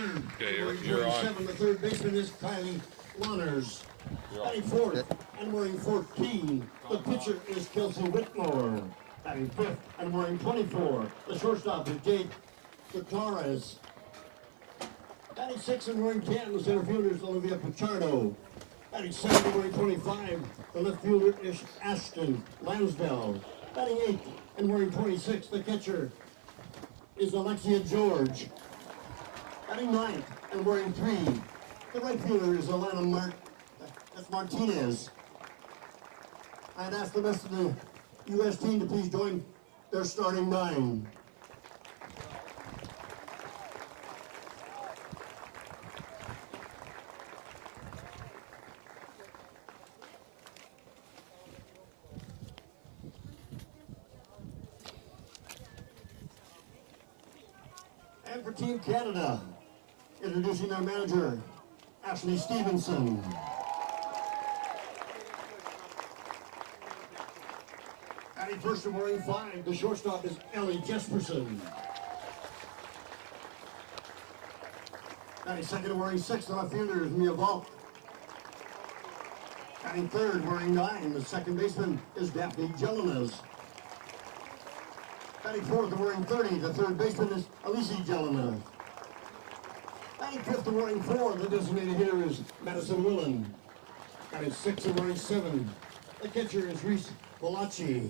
third. Okay, Wearing you're on. 47, the third baseman is Kylie Lonners. Batting fourth and wearing 14, the pitcher is Kelsey Whitmore. Batting fifth and wearing 24, the shortstop is Jade Gutierrez. Batting sixth and wearing 10, the center fielder is Olivia Pichardo. Batting seventh and wearing 25, the left fielder is Ashton Lansdell. Batting eighth and wearing 26, the catcher is Alexia George. Batting ninth and wearing 3, the right fielder is Alana Martinez. I'd ask the rest of the U.S. team to please join their starting 9. And for Team Canada, introducing their manager, Ashley Stevenson. Batting first and wearing 5, the shortstop is Ellie Jesperson. Batting second and wearing 6, the left fielder is Mia Volk. Batting third wearing 9, the second baseman is Daphne Jelinas. Batting fourth and wearing 30, the third baseman is Alicia Jelinas. Batting fifth and wearing 4, the designated hitter is Madison Willen. Batting sixth and wearing 7, the catcher is Reese Bolachi.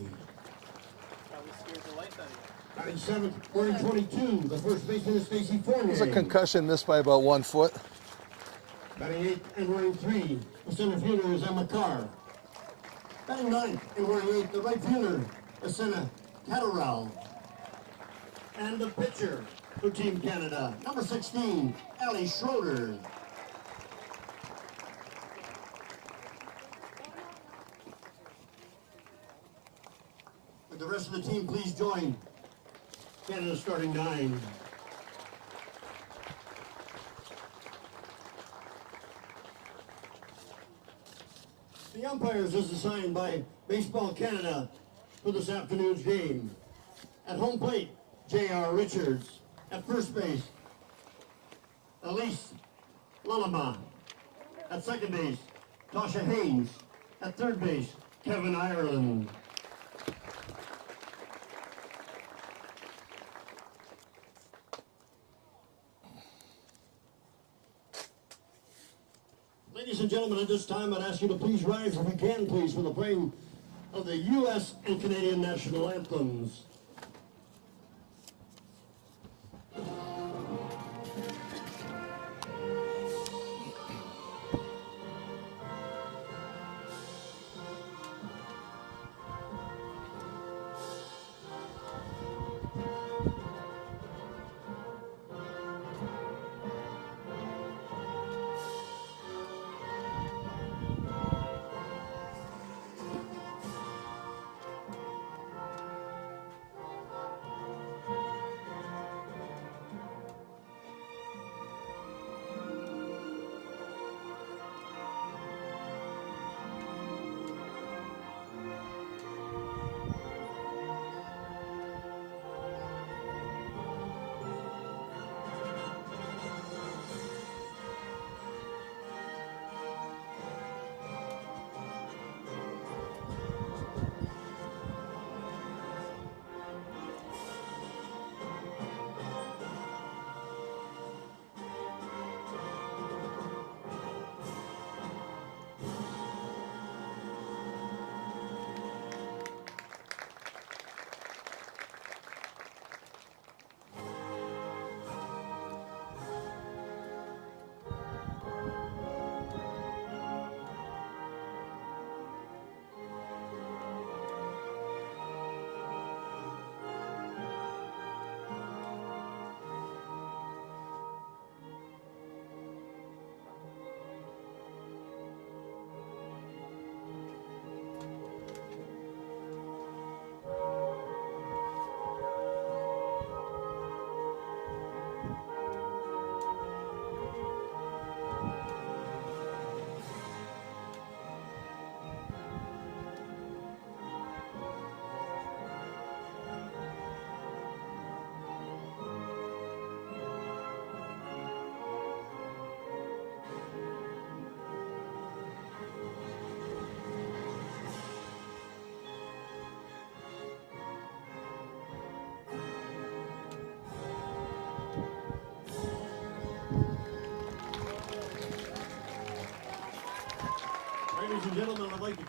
Batting seventh, wearing 22, the first baseman is Stacy Fournier. It was a concussion, missed by about 1 foot. Batting eighth and wearing 3, the center fielder is Emma Carr. Batting ninth and wearing 8, the right fielder is Senna Catterall. And the pitcher for Team Canada, number 16, Allie Schroeder. Would the rest of the team please join Canada starting 9. The umpires is assigned by Baseball Canada for this afternoon's game. At home plate, J.R. Richards. At first base, Elise Lullama. At second base, Tasha Haynes. At third base, Kevin Ireland. Ladies and gentlemen, at this time, I'd ask you to please rise, if you can, please, for the playing of the U.S. and Canadian national anthems.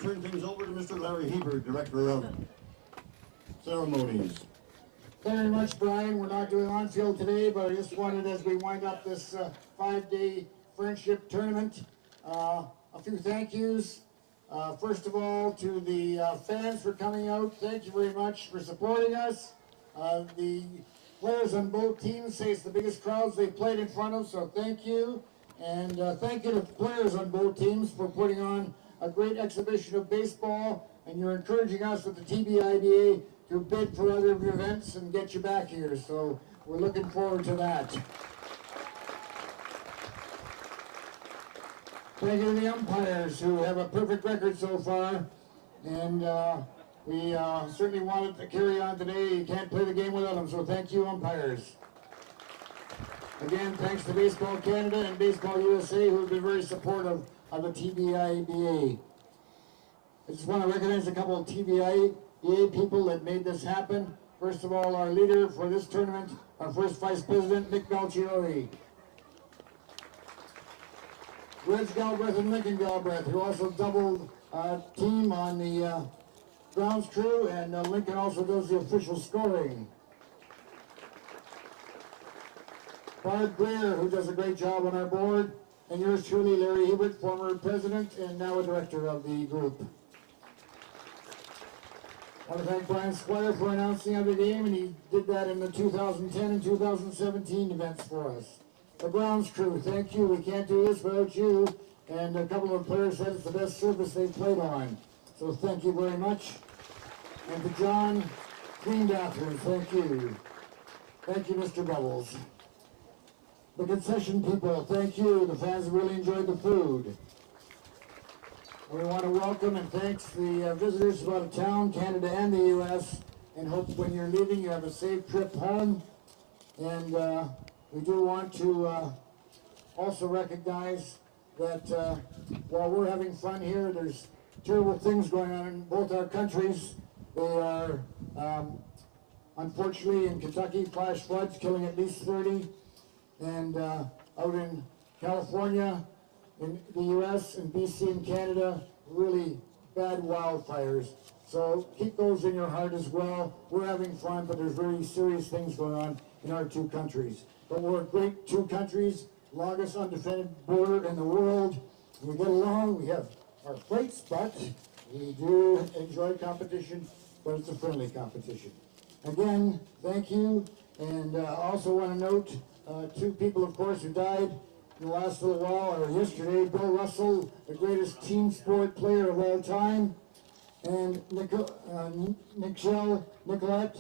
turn things over to Mr. Larry Hebert, Director of Ceremonies. Thank you very much, Brian. We're not doing on-field today, but I just wanted, as we wind up this 5-day friendship tournament, a few thank yous. First of all, to the fans for coming out. Thank you very much for supporting us. The players on both teams say it's the biggest crowds they've played in front of, so thank you. And thank you to players on both teams for putting on a great exhibition of baseball, and you're encouraging us with the TBIBA to bid for other events and get you back here, so we're looking forward to that. Thank you to the umpires who have a perfect record so far, and we certainly wanted to carry on today. You can't play the game without them, so thank you, umpires. Again, thanks to Baseball Canada and Baseball USA, who have been very supportive of the TBIBA. I just want to recognize a couple of TBIBA people that made this happen. First of all, our leader for this tournament, our first Vice President, Nick Belchiori. Reg Galbraith and Lincoln Galbraith, who also doubled team on the grounds crew, and Lincoln also does the official scoring. Bart Greer, who does a great job on our board, and yours truly, Larry Hebert, former president and now a director of the group. I want to thank Brian Squire for announcing of the game, and he did that in the 2010 and 2017 events for us. The grounds crew, thank you. We can't do this without you. And a couple of players said it's the best service they've played on. So thank you very much. And to John Clean Bathrooms, thank you. Thank you, Mr. Bubbles. The concession people, thank you. The fans really enjoyed the food. We want to welcome and thanks the visitors from out of town, Canada and the U.S., and hope when you're leaving you have a safe trip home. And we do want to also recognize that while we're having fun here, there's terrible things going on in both our countries. They are, unfortunately, in Kentucky, flash floods killing at least 30. And out in California, in the U.S. and BC and Canada, really bad wildfires. So keep those in your heart as well. We're having fun, but there's very serious things going on in our two countries. But we're great two countries, longest undefended border in the world. We get along, we have our fights, but we do enjoy competition, but it's a friendly competition. Again, thank you, and I also want to note two people, of course, who died in the last little while, or yesterday. Bill Russell, the greatest team sport player of all time, and Nichelle Nicolette,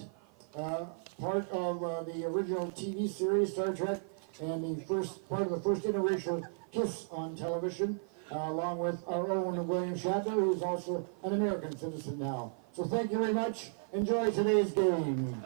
part of the original TV series Star Trek, and the first part of the first interracial kiss on television, along with our own William Shatner, who's also an American citizen now. So thank you very much. Enjoy today's game.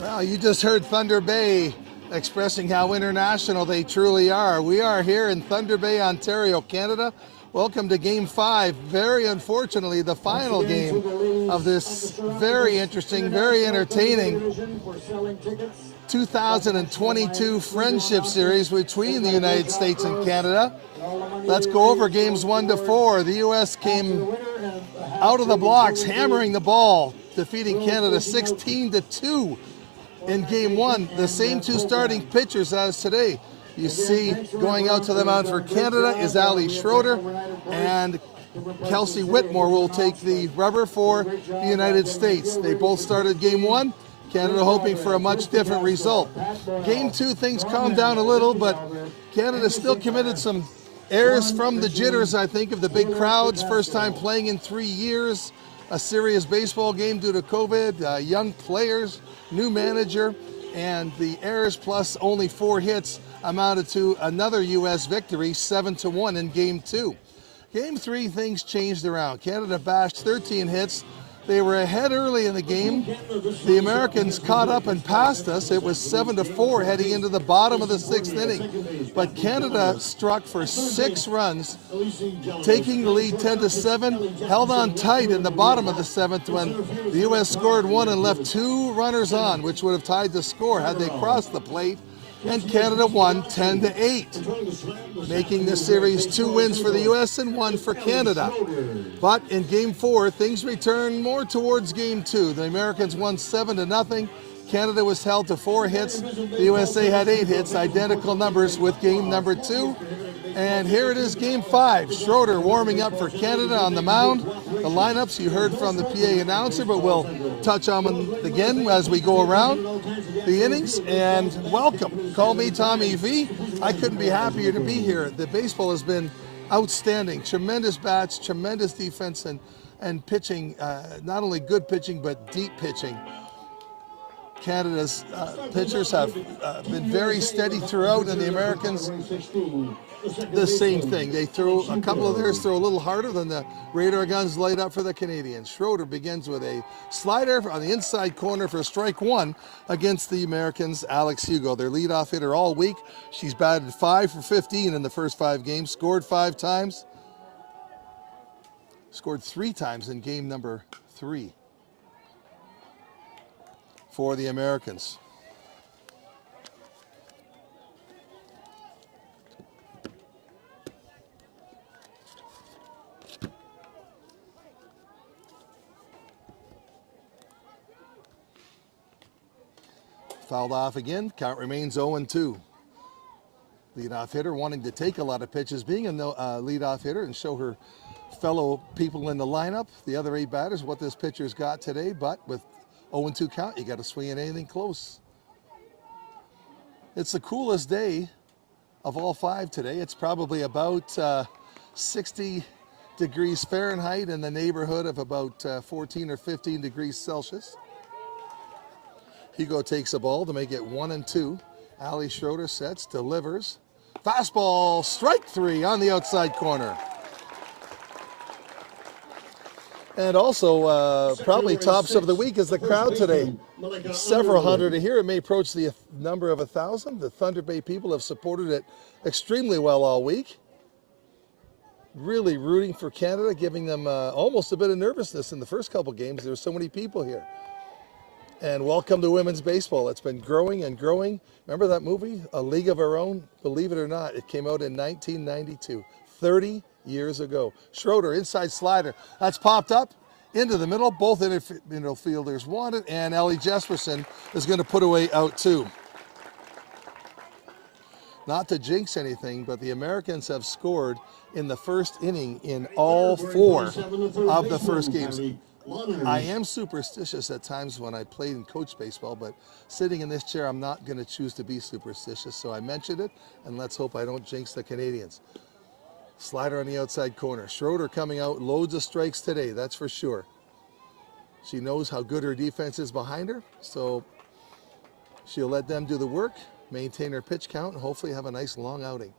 Well, you just heard Thunder Bay expressing how international they truly are. We are here in Thunder Bay, Ontario, Canada. Welcome to Game 5. Very unfortunately, the final game of this very interesting, very entertaining 2022 Friendship Series between the United States and Canada. Let's go over games 1 to 4. The U.S. came out of the blocks, hammering the ball, defeating Canada 16-2 in Game 1. The same two starting pitchers as today. You see, going out to the mound for Canada is Schroeder, and Kelsey Whitmore will take the rubber for the United States. They both started Game 1. Canada hoping for a much different result. Game 2, things calmed down a little, but Canada still committed some errors from the jitters, I think, of the big crowds. First time playing in 3 years. A serious baseball game due to COVID, young players, new manager, and the errors plus only 4 hits amounted to another U.S. victory, 7-1 in Game 2. Game 3, things changed around. Canada bashed 13 hits They were ahead early in the game. The Americans caught up and passed us. It was 7-4 heading into the bottom of the 6th inning. But Canada struck for 6 runs, taking the lead 10-7, held on tight in the bottom of the 7th when the U.S. scored 1 and left 2 runners on, which would have tied the score had they crossed the plate. And Canada won 10-8, making the series 2 wins for the U.S. and 1 for Canada. But in Game 4, things returned more towards Game 2. The Americans won 7-0. Canada was held to 4 hits. The USA had 8 hits, identical numbers with game number 2. And here it is, Game 5. Schroeder warming up for Canada on the mound. The lineups you heard from the PA announcer, but we'll touch on them again as we go around the innings. And welcome. Call me Tommy V. I couldn't be happier to be here. The baseball has been outstanding. Tremendous bats, tremendous defense, and pitching. Not only good pitching, but deep pitching. Canada's pitchers have been very steady throughout, and the Americans, the same thing. They throw a couple of theirs throw a little harder than the radar guns light up for the Canadians. Schroeder begins with a slider on the inside corner for strike 1 against the Americans' Alex Hugo, their leadoff hitter all week. She's batted 5 for 15 in the first 5 games, scored 5 times, scored 3 times in game number 3 for the Americans. Fouled off again. Count remains 0-2. Leadoff hitter wanting to take a lot of pitches, being a leadoff hitter and show her fellow people in the lineup, the other 8 batters, what this pitcher's got today. But with 0-2 count, you got to swing at anything close. It's the coolest day of all 5 today. It's probably about 60 degrees Fahrenheit in the neighborhood of about 14 or 15 degrees Celsius. Hugo takes a ball to make it 1-2. Ali Schroeder sets, delivers. Fastball, strike 3 on the outside corner. And also, probably tops of the week is the crowd today. Several hundred here. It may approach the number of 1,000. The Thunder Bay people have supported it extremely well all week. Really rooting for Canada, giving them almost a bit of nervousness in the first couple games. There were so many people here. And welcome to women's baseball. It's been growing and growing. Remember that movie, A League of Our Own? Believe it or not, it came out in 1992, 30 years ago. Schroeder, inside slider. That's popped up into the middle. Both middle fielders want it, and Ellie Jesperson is going to put away out 2. Not to jinx anything, but the Americans have scored in the first inning in all 4 of the first games. I am superstitious at times when I played and coached baseball, but sitting in this chair, I'm not going to choose to be superstitious. So I mentioned it, and let's hope I don't jinx the Canadians. Slider on the outside corner. Schroeder coming out, loads of strikes today, that's for sure. She knows how good her defense is behind her, so she'll let them do the work, maintain her pitch count, and hopefully have a nice long outing.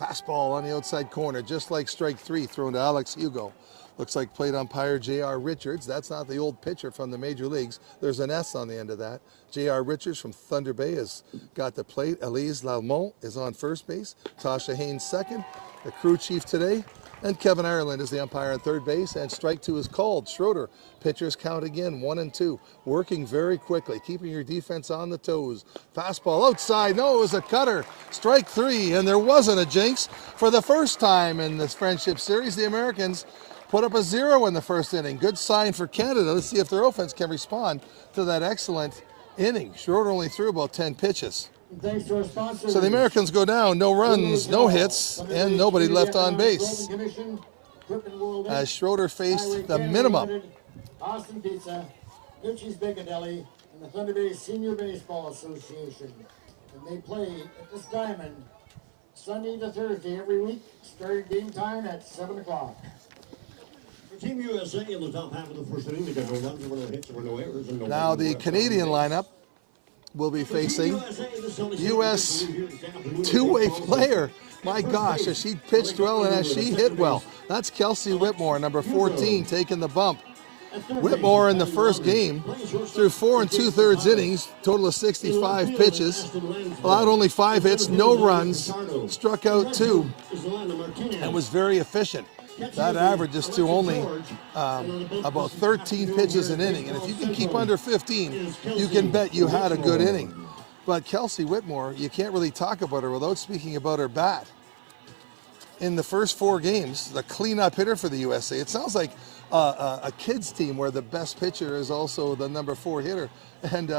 Fastball on the outside corner, just like strike 3 thrown to Alex Hugo. Looks like plate umpire J.R. Richards. That's not the old pitcher from the major leagues. There's an S on the end of that. J.R. Richards from Thunder Bay has got the plate. Elise Lalmont is on first base. Tasha Haynes second. The crew chief today. And Kevin Ireland is the umpire on third base. And strike 2 is called. Schroeder, pitchers count again, 1-2. Working very quickly, keeping your defense on the toes. Fastball outside. No, it was a cutter. Strike 3, and there wasn't a jinx. For the first time in this friendship series, the Americans put up a 0 in the first inning. Good sign for Canada. Let's see if their offense can respond to that excellent inning. Schroeder only threw about 10 pitches. Thanks to our sponsors. So the Americans go down, no runs, no hits, and nobody left on base. As Schroeder faced the minimum. Austin Pizza, Nucci's Piccadilly, and the Thunder Bay Senior Baseball Association. And they play at this diamond Sunday to Thursday every week, starting game time at 7 o'clock. Team USA in the top half of the first inning. They got no runs, there were no hits, there were no errors. And no now the Canadian lineup will be facing U.S. two-way player. My gosh, as she pitched well and as she hit well. That's Kelsey Whitmore, number 14, taking the bump. Whitmore in the first game threw 4 2/3 innings, total of 65 pitches, allowed only 5 hits, no runs, struck out 2, and was very efficient. That averages to only about 13 pitches an inning, and if you can keep under 15, you can bet you had a good inning. But Kelsey Whitmore, you can't really talk about her without speaking about her bat. In the first 4 games, the cleanup hitter for the USA. It sounds like a kids team where the best pitcher is also the number 4 hitter. And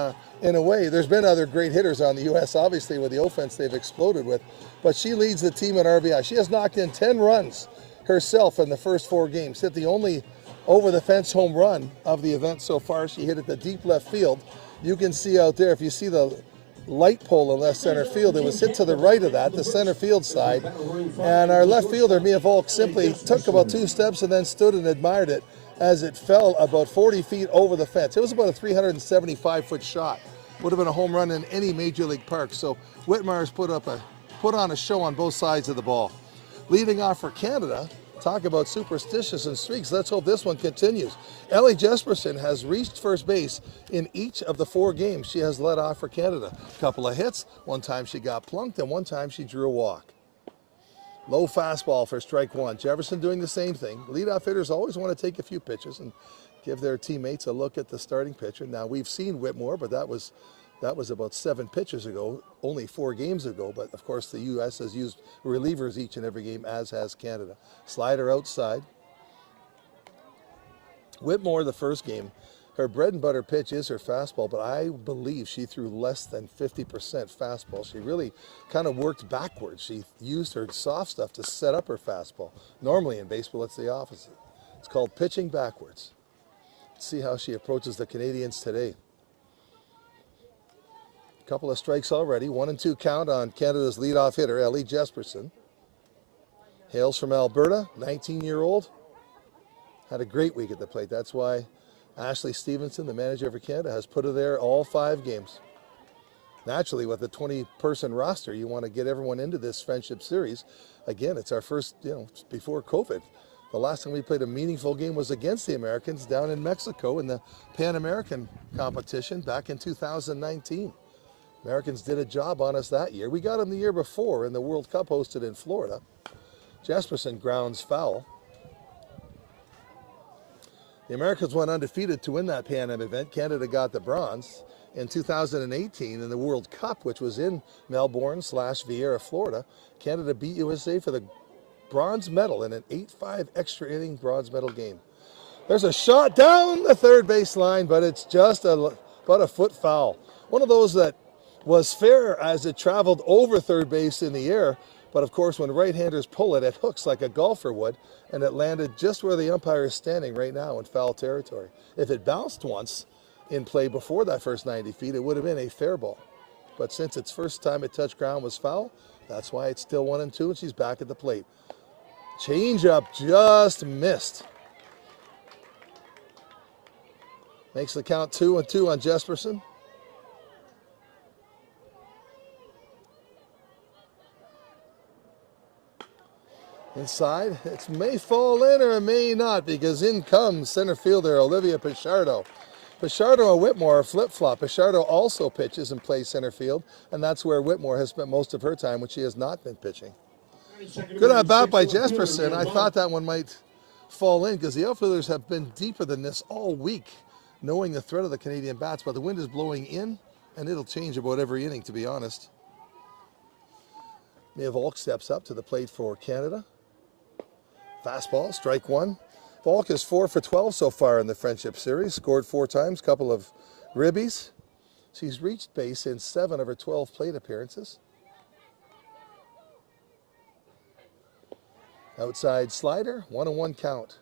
in a way, there's been other great hitters on the U.S., obviously, with the offense they've exploded with. But she leads the team in RBI. She has knocked in 10 runs herself in the first 4 games. Hit the only over-the-fence home run of the event so far. She hit it to deep left field. You can see out there, if you see the light pole in left center field, it was hit to the right of that, the center field side. And our left fielder, Mia Volk, simply took about 2 steps and then stood and admired it as it fell about 40 feet over the fence. It was about a 375-foot shot. Would have been a home run in any major league park. So Whitmore's put on a show on both sides of the ball. Leading off for Canada, talk about superstitious and streaks. Let's hope this one continues. Ellie Jesperson has reached first base in each of the 4 games she has led off for Canada. A couple of hits, one time she got plunked, and one time she drew a walk. Low fastball for strike 1. Jefferson doing the same thing. Leadoff hitters always want to take a few pitches and give their teammates a look at the starting pitcher. Now, we've seen Whitmore, but that was about 7 pitches ago, only 4 games ago. But, of course, the U.S. has used relievers each and every game, as has Canada. Slider outside. Whitmore, the first game, her bread and butter pitch is her fastball, but I believe she threw less than 50% fastball. She really kind of worked backwards. She used her soft stuff to set up her fastball. Normally in baseball, it's the opposite. It's called pitching backwards. Let's see how she approaches the Canadians today. Couple of strikes already. 1-2 count on Canada's leadoff hitter, Ellie Jesperson. Hails from Alberta, 19-year-old. Had a great week at the plate. That's why Ashley Stevenson, the manager for Canada, has put her there all 5 games. Naturally, with a 20-person roster, you want to get everyone into this friendship series. Again, it's our first, before COVID. The last time we played a meaningful game was against the Americans down in Mexico in the Pan American competition back in 2019. Americans did a job on us that year. We got them the year before in the World Cup hosted in Florida. Jesperson grounds foul. The Americans went undefeated to win that Pan Am event. Canada got the bronze. In 2018, in the World Cup, which was in Melbourne/Vieira, Florida, Canada beat USA for the bronze medal in an 8-5 extra inning bronze medal game. There's a shot down the third base line, but it's just about a foot foul. One of those that was fair as it traveled over third base in the air, but of course when right-handers pull it, it hooks like a golfer would, and it landed just where the umpire is standing right now in foul territory. If it bounced once in play before that first 90 feet, it would have been a fair ball. But since its first time it touched ground was foul, that's why it's still 1-2, and she's back at the plate. Changeup just missed. Makes the count 2-2 on Jesperson. Inside, it may fall in or it may not, because in comes center fielder Olivia Pichardo. Pichardo and Whitmore are flip-flop. Pichardo also pitches and plays center field, and that's where Whitmore has spent most of her time when she has not been pitching. Good at bat by Jesperson. I thought that one might fall in because the outfielders have been deeper than this all week, knowing the threat of the Canadian bats, but the wind is blowing in, and it'll change about every inning, to be honest. Mia Volk steps up to the plate for Canada. Fastball, strike 1. Volk is 4 for 12 so far in the Friendship Series. Scored 4 times, couple of ribbies. She's reached base in 7 of her 12 plate appearances. Outside slider, 1-1 count.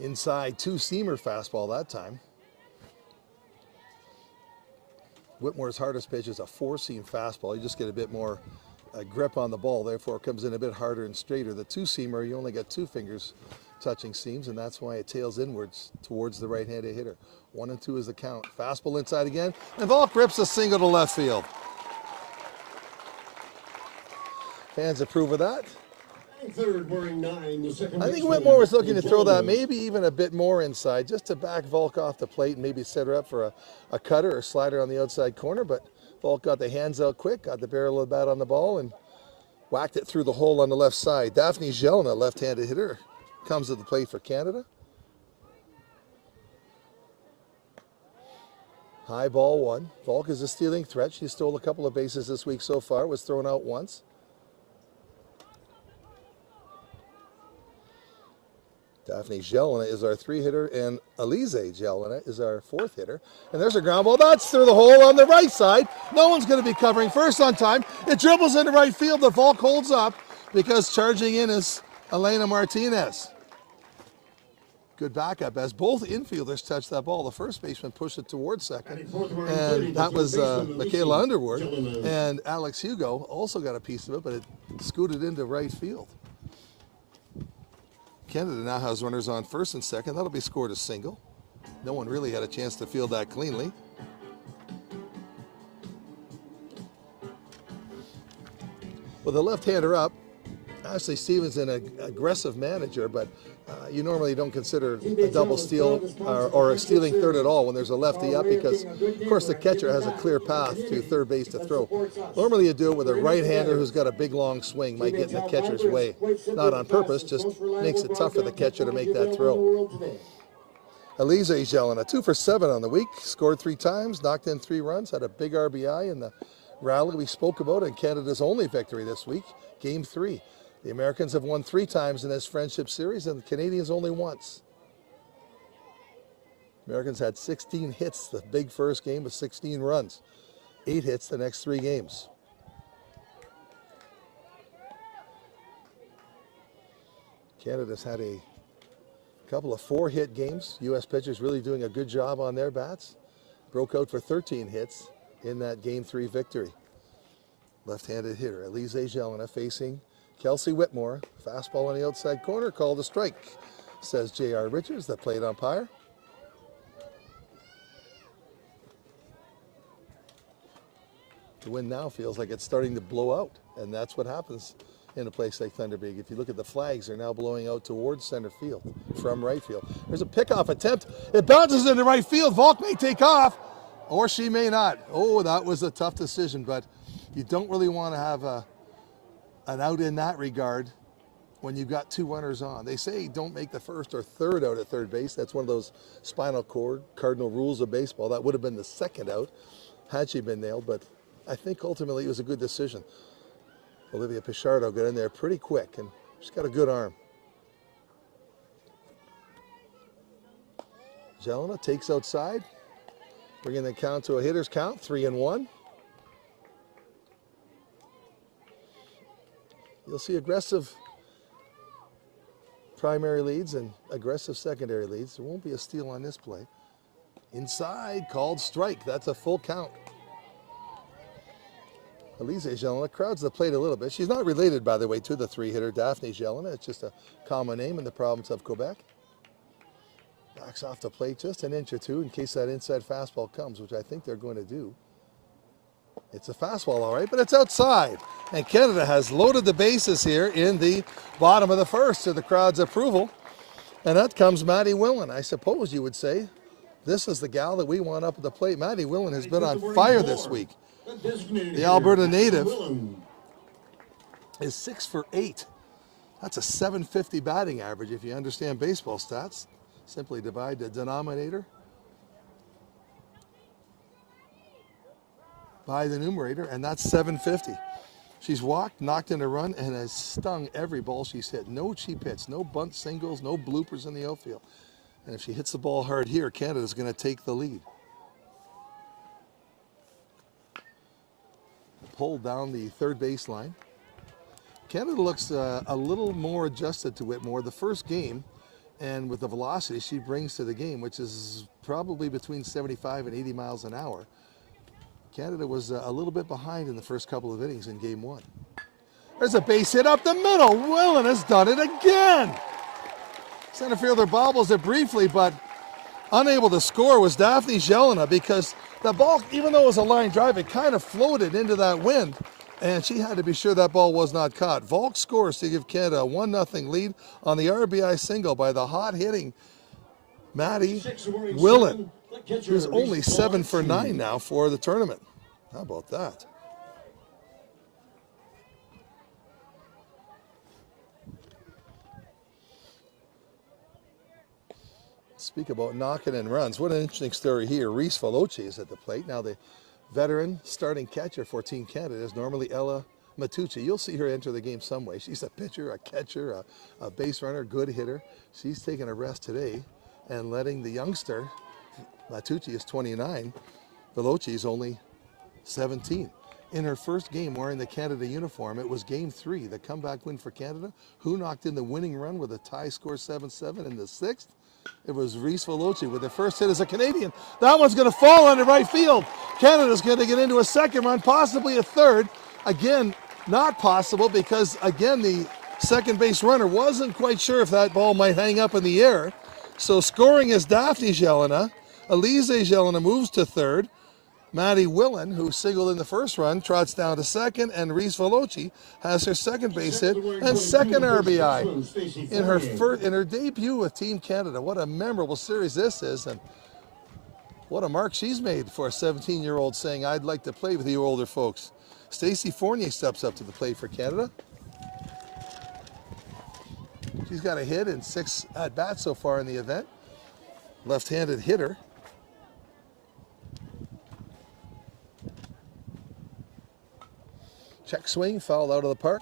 Inside, 2-seamer fastball that time. Whitmore's hardest pitch is a 4-seam fastball. You just get a bit more grip on the ball, therefore it comes in a bit harder and straighter. The 2-seamer, you only get 2 fingers touching seams, and that's why it tails inwards towards the right-handed hitter. 1-2 is the count. Fastball inside again, and Volk rips a single to left field. Fans approve of that. Third, wearing 9, the second I think baseman, Whitmore was looking to throw that Jones. maybe even a bit more inside, just to back Volk off the plate and maybe set her up for a cutter or slider on the outside corner, but Volk got the hands out quick, got the barrel of the bat on the ball, and whacked it through the hole on the left side. Daphne Jelena, left-handed hitter, comes to the plate for Canada. High ball 1. Volk is a stealing threat. She stole a couple of bases this week so far, was thrown out once. Daphne Jelena is our 3-hitter, and Elise Jelena is our 4th hitter. And there's a ground ball. That's through the hole on the right side. No one's going to be covering first on time. It dribbles into right field. The Volk holds up because charging in is Elena Martinez. Good backup as both infielders touch that ball. The first baseman pushed it towards second, and that was Michaela Underwood. And Alex Hugo also got a piece of it, but it scooted into right field. Canada now has runners on first and second. That'll be scored a single. No one really had a chance to field that cleanly. With the left-hander up, Ashley Stevens an aggressive manager, but you normally don't consider a double steal or a stealing third at all when there's a lefty up because, of course, the catcher has a clear path to third base to throw. Normally you do it with a right-hander who's got a big, long swing, might get in the catcher's way. Not on purpose, just makes it tough for the catcher to make that throw. Elise Jelena, 2 for 7 on the week, scored 3 times, knocked in 3 runs, had a big RBI in the rally we spoke about, and Canada's only victory this week, Game 3. The Americans have won 3 times in this friendship series, and the Canadians only once. Americans had 16 hits the big first game with 16 runs. 8 hits the next 3 games. Canada's had a couple of 4-hit games. U.S. pitchers really doing a good job on their bats. Broke out for 13 hits in that Game 3 victory. Left-handed hitter Elise Jelena facing Kelsey Whitmore. Fastball on the outside corner, called a strike, says J.R. Richards, the plate umpire. The wind now feels like it's starting to blow out, and that's what happens in a place like Thunder Bay. If you look at the flags, they're now blowing out towards center field from right field. There's a pickoff attempt. It bounces into right field. Volk may take off, or she may not. Oh, that was a tough decision, but you don't really want to have an out in that regard when you've got 2 runners on. They say don't make the first or third out at third base. That's one of those spinal cord cardinal rules of baseball. That would have been the second out had she been nailed, but I think ultimately it was a good decision. Olivia Pichardo got in there pretty quick, and she's got a good arm. Jelena takes outside, bringing the count to a hitter's count, 3-1. You'll see aggressive primary leads and aggressive secondary leads. There won't be a steal on this play. Inside, called strike. That's a full count. Elise Jelena crowds the plate a little bit. She's not related, by the way, to the 3-hitter Daphne Jelena. It's just a common name in the province of Quebec. Backs off the plate just an inch or 2 in case that inside fastball comes, which I think they're going to do. It's a fastball, all right, but it's outside. And Canada has loaded the bases here in the bottom of the first to the crowd's approval. And out comes Maddie Willen. I suppose you would say this is the gal that we want up at the plate. Maddie Willen has been on fire this week. The Alberta native is 6 for 8. That's a 750 batting average if you understand baseball stats. Simply divide the denominator by the numerator, and that's 750. She's walked, knocked in a run, and has stung every ball she's hit. No cheap hits, no bunt singles, no bloopers in the outfield. And if she hits the ball hard here, Canada's going to take the lead. Pulled down the third baseline. Canada looks a little more adjusted to Whitmore the first game, and with the velocity she brings to the game, which is probably between 75 and 80 miles an hour. Canada was a little bit behind in the first couple of innings in Game 1. There's a base hit up the middle. Willen has done it again. Center fielder bobbles it briefly, but unable to score was Daphne Jelena because the ball, even though it was a line drive, it kind of floated into that wind, and she had to be sure that ball was not caught. Volk scores to give Canada a 1-0 lead on the RBI single by the hot-hitting Maddie Willen, who's only 7 for 9 now for the tournament. How about that? Speak about knocking in runs. What an interesting story here. Reese Veloci is at the plate. Now the veteran starting catcher for Team Canada is normally Ella Matucci. You'll see her enter the game some way. She's a pitcher, a catcher, a base runner, good hitter. She's taking a rest today and letting the youngster, Matucci is 29, Veloci is only 17. In her first game wearing the Canada uniform, it was Game 3, the comeback win for Canada. Who knocked in the winning run with a tie score 7-7 in the 6th? It was Reese Veloci with their first hit as a Canadian. That one's going to fall under right field. Canada's going to get into a second run, possibly a third. Again, not possible because, again, the second base runner wasn't quite sure if that ball might hang up in the air. So scoring is Daphne Jelena. Elise Jelena moves to third. Maddie Willen, who singled in the first run, trots down to second, and Reese Veloci has her second base hit and second RBI in her debut with Team Canada. What a memorable series this is, and what a mark she's made for a 17-year-old saying, "I'd like to play with you older folks." Stacey Fournier steps up to the plate for Canada. She's got a hit and 6 at-bats so far in the event. Left-handed hitter. Check swing, foul out of the park.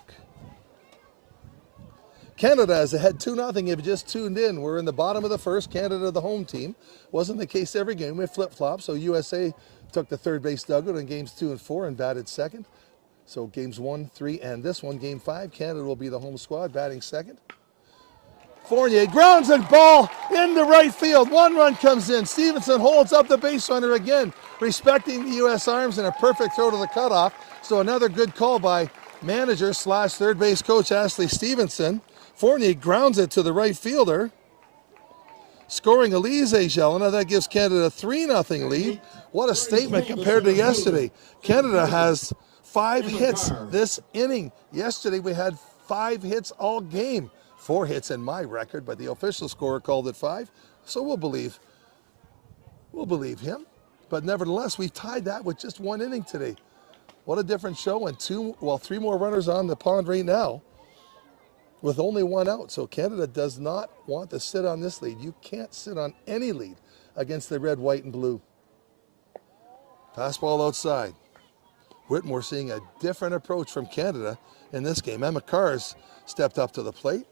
Canada is ahead 2-0 if you just tuned in. We're in the bottom of the first. Canada, the home team. Wasn't the case every game. We flip-flop, so USA took the third base dugout in games 2 and 4 and batted second. So games 1, 3, and this one, game 5, Canada will be the home squad, batting second. Fournier grounds and ball into right field. 1 run comes in. Stevenson holds up the base runner again, respecting the U.S. arms, and a perfect throw to the cutoff. So another good call by manager / third base coach Ashley Stevenson. Fournier grounds it to the right fielder. Scoring Elise Jelena, that gives Canada a 3-0 lead. What a statement compared to yesterday. Canada has 5 hits this inning. Yesterday we had 5 hits all game. 4 hits in my record, but the official scorer called it 5. So we'll believe him. But nevertheless, we've tied that with just 1 inning today. What a different show, and 3 more runners on the pond right now with only 1 out. So Canada does not want to sit on this lead. You can't sit on any lead against the red, white, and blue. Fastball outside. Whitmore seeing a different approach from Canada in this game. Emma Carr's stepped up to the plate.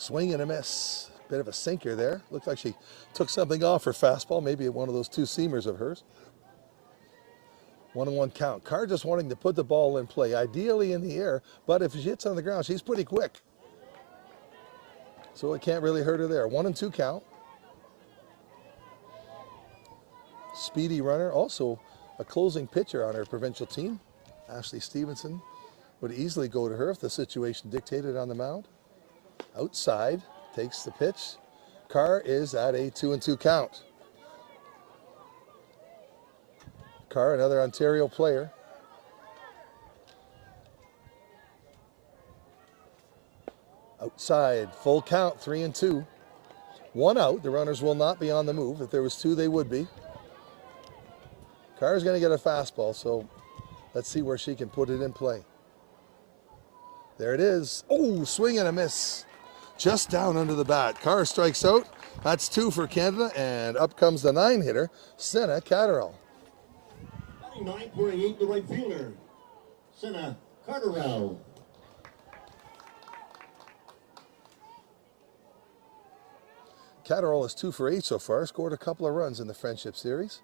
Swing and a miss. Bit of a sinker there. Looked like she took something off her fastball, maybe one of those 2 seamers of hers. 1-1 count. Carr just wanting to put the ball in play, ideally in the air, but if she hits on the ground, she's pretty quick. So it can't really hurt her there. 1-2 count. Speedy runner, also a closing pitcher on her provincial team. Ashley Stevenson would easily go to her if the situation dictated on the mound. Outside, takes the pitch. Carr is at a 2-2 count. Carr, another Ontario player. Outside, full count, 3-2. 1 out, the runners will not be on the move. If there was 2, they would be. Carr's going to get a fastball, so let's see where she can put it in play. There it is. Oh, swing and a miss. Just down under the bat. Carr strikes out. That's 2 for Canada, and up comes the 9-hitter, Senna Catterall. 9.8, the right fielder, Senna Catterall. Catterall is 2 for 8 so far. Scored a couple of runs in the Friendship Series.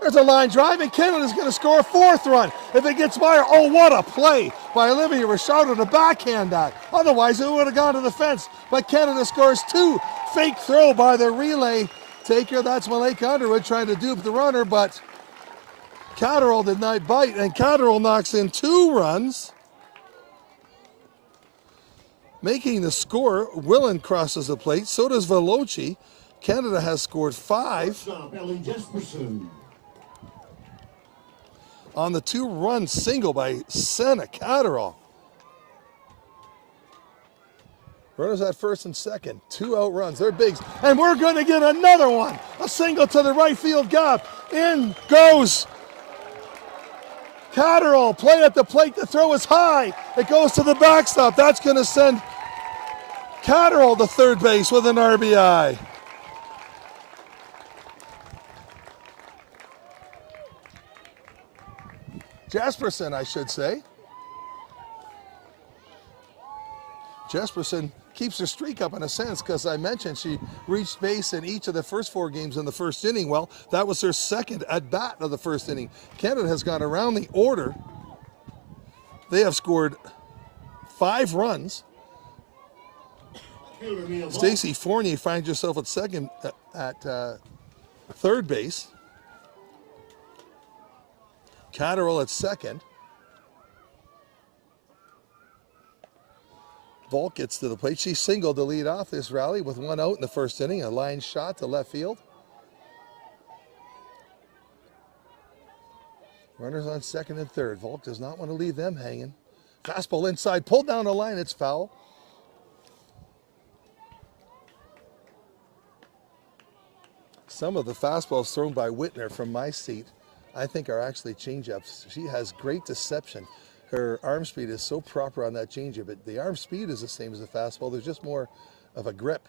There's a line drive, and Canada's going to score a 4th run. If it gets by her, oh, what a play by Olivia Pichardo to backhand that. Otherwise, it would have gone to the fence. But Canada scores 2. Fake throw by the relay taker. That's Malika Underwood trying to dupe the runner, but Catterall did not bite, and Catterall knocks in 2 runs. Making the score, Willen crosses the plate. So does Veloci. Canada has scored 5 Stop, Ellie Jesperson. on the 2-run single by Senna Catterall. Runners at first and second. 2 out runs. They're bigs. And we're going to get another one. A single to the right field gap. In goes Catterall. Play at the plate. The throw is high. It goes to the backstop. That's going to send Catterall to third base with an RBI. Jesperson, I should say. Jesperson keeps her streak up in a sense because I mentioned she reached base in each of the first 4 games in the first inning. Well, that was her second at bat of the first inning. Canada has gone around the order. They have scored 5 runs. Stacey Fournier finds herself at second at third base. Catterall at second. Volk gets to the plate. She singled to lead off this rally with 1 out in the first inning. A line shot to left field. Runners on second and third. Volk does not want to leave them hanging. Fastball inside, pulled down the line. It's foul. Some of the fastballs thrown by Whitner from my seat, I think, are actually changeups. She has great deception. Her arm speed is so proper on that changeup. But the arm speed is the same as the fastball. There's just more of a grip.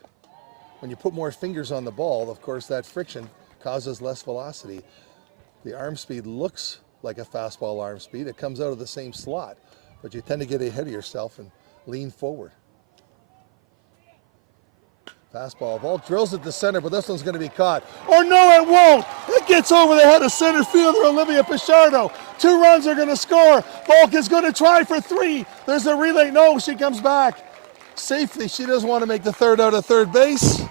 When you put more fingers on the ball, of course, that friction causes less velocity. The arm speed looks like a fastball arm speed. It comes out of the same slot, but you tend to get ahead of yourself and lean forward. Fastball. Volk drills it to center, but this one's going to be caught. Or no, it won't. It gets over the head of center fielder Olivia Pichardo. 2 runs are going to score. Volk is going to try for 3. There's a relay. No, she comes back safely. She doesn't want to make the third out of third base.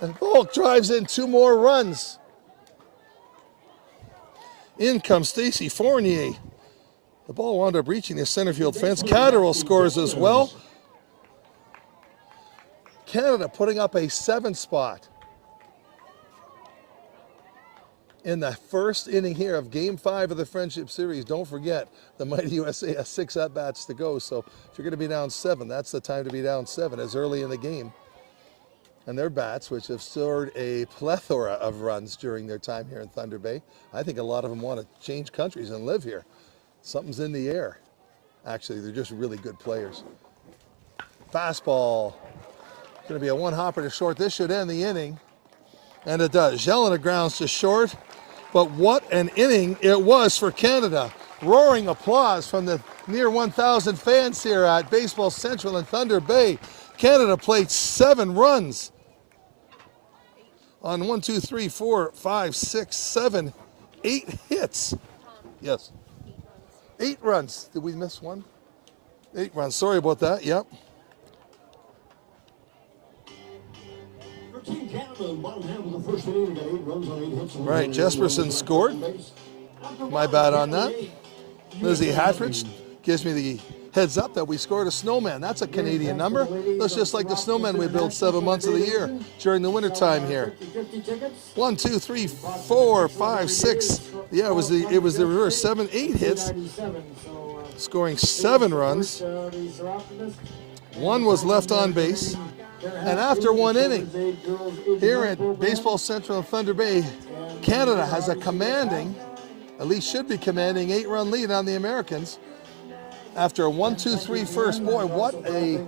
And Volk drives in 2 more runs. In comes Stacey Fournier. The ball wound up reaching the center field fence. Catterall scores as well. Canada putting up a 7 spot in the first inning here of Game 5 of the Friendship Series. Don't forget, the mighty USA has 6 at-bats to go, so if you're going to be down 7, that's the time to be down 7, as early in the game. And their bats, which have stored a plethora of runs during their time here in Thunder Bay, I think a lot of them want to change countries and live here. Something's in the air. Actually, they're just really good players. Fastball. It's going to be a 1-hopper to short. This should end the inning. And it does. Jelena grounds to short. But what an inning it was for Canada. Roaring applause from the near 1,000 fans here at Baseball Central in Thunder Bay. Canada played 7 runs on 1, 2, 3, 4, 5, 6, 7, 8 hits. Yes. 8 runs. Did we miss one? 8 runs. Sorry about that. Yep. For Team Canada, bottom half of the first inning, we got 8 runs on 8 hits. Right. Jesperson scored. My bad on that. Lizzie Hatridge gives me the heads up that we scored a snowman. That's a Canadian number. That's just like the snowmen we build 7 months of the year during the winter time here. 1, 2, 3, 4, 5, 6. Yeah, it was the reverse. 7, 8 hits, scoring 7 runs. 1 was left on base. And after 1 inning, here at Baseball Central in Thunder Bay, Canada has a commanding, at least should be commanding, 8-run lead on the Americans. After a 1-2-3 first, boy, what a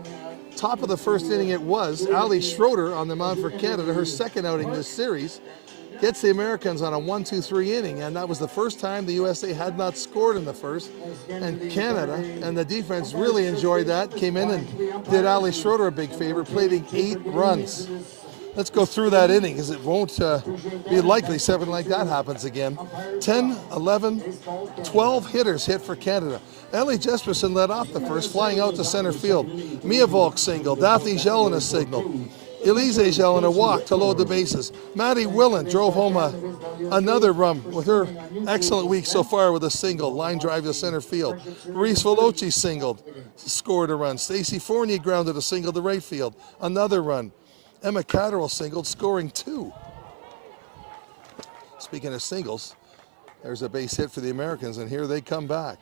top of the first inning it was. Ali Schroeder on the mound for Canada, her second outing this series, gets the Americans on a 1-2-3 inning, and that was the first time the USA had not scored in the first. And Canada and the defense really enjoyed that, came in and did Ali Schroeder a big favor, plating 8 runs. Let's go through that inning, because it won't be likely something like that happens again. 10, 11, 12 hitters hit for Canada. Ellie Jesperson led off the first, flying out to center field. Mia Volk single, Daphne Jelena single. Elise Jelena walked to load the bases. Maddie Willen drove home a another run with her excellent week so far with a single. Line drive to center field. Reese Veloci singled, scored a run. Stacy Fournier grounded a single to right field. Another run. Emma Catterall singled, scoring 2. Speaking of singles, there's a base hit for the Americans, and here they come back.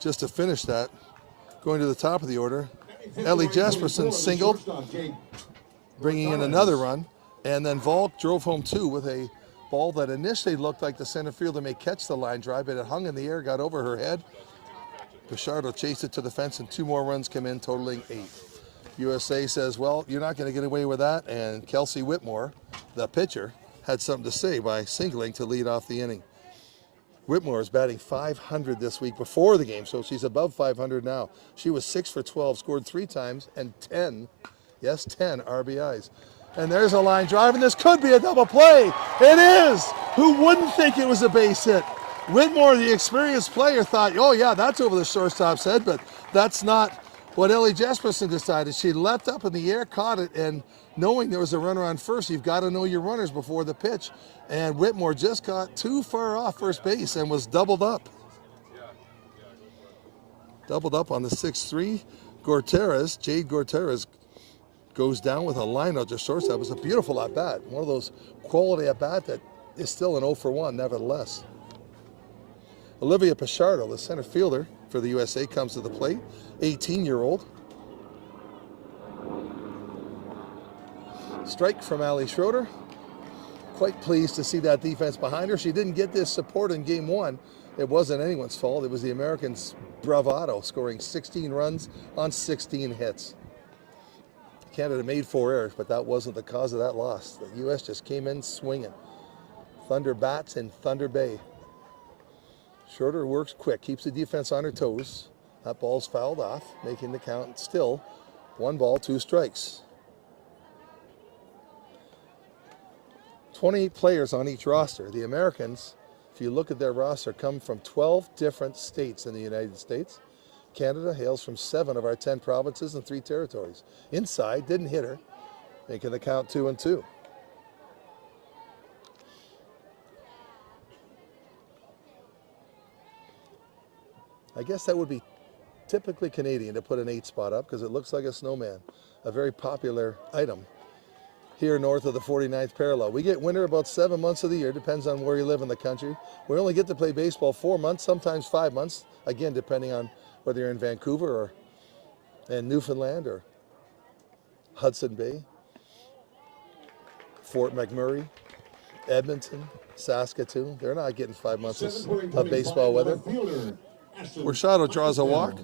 Just to finish that, going to the top of the order, Ellie Jesperson singled, bringing in another run, and then Volk drove home 2 with a ball that initially looked like the center fielder may catch the line drive, but it hung in the air, got over her head. Pichardo chased it to the fence, and 2 more runs come in, totaling 8. USA says, well, you're not going to get away with that, and Kelsey Whitmore, the pitcher, had something to say by singling to lead off the inning. Whitmore is batting .500 this week before the game, so she's above .500 now. She was 6 for 12, scored 3 times, and 10 RBIs. And there's a line drive, and this could be a double play. It is! Who wouldn't think it was a base hit? Whitmore, the experienced player, thought, oh yeah, that's over the shortstop's head, but that's not what Ellie Jesperson decided. She leapt up in the air, caught it, and knowing there was a runner on first, you've got to know your runners before the pitch. And Whitmore just got too far off first base and was doubled up. Doubled up on the 6-3. Jade Gorteres, goes down with a line out to shortstop. It was a beautiful at-bat. One of those quality at-bat that is still an 0 for 1, nevertheless. Olivia Pichardo, the center fielder for the USA, comes to the plate. 18-year-old. Strike from Allie Schroeder. Quite pleased to see that defense behind her. She didn't get this support in game 1. It wasn't anyone's fault. It was the Americans' bravado, scoring 16 runs on 16 hits. Canada made 4 errors, but that wasn't the cause of that loss. The U.S. just came in swinging. Thunder bats in Thunder Bay. Schroeder works quick, keeps the defense on her toes. That ball's fouled off, making the count still 1 ball, 2 strikes. 28 players on each roster. The Americans, if you look at their roster, come from 12 different states in the United States. Canada hails from 7 of our 10 provinces and 3 territories. Inside, didn't hit her, making the count 2-2. I guess that would be typically Canadian to put an 8 spot up because it looks like a snowman, a very popular item here north of the 49th parallel. We get winter about 7 months of the year, depends on where you live in the country. We only get to play baseball 4 months, sometimes 5 months, again, depending on whether you're in Vancouver or in Newfoundland or Hudson Bay, Fort McMurray, Edmonton, Saskatoon. They're not getting 5 months of baseball weather. Pichardo draws a walk.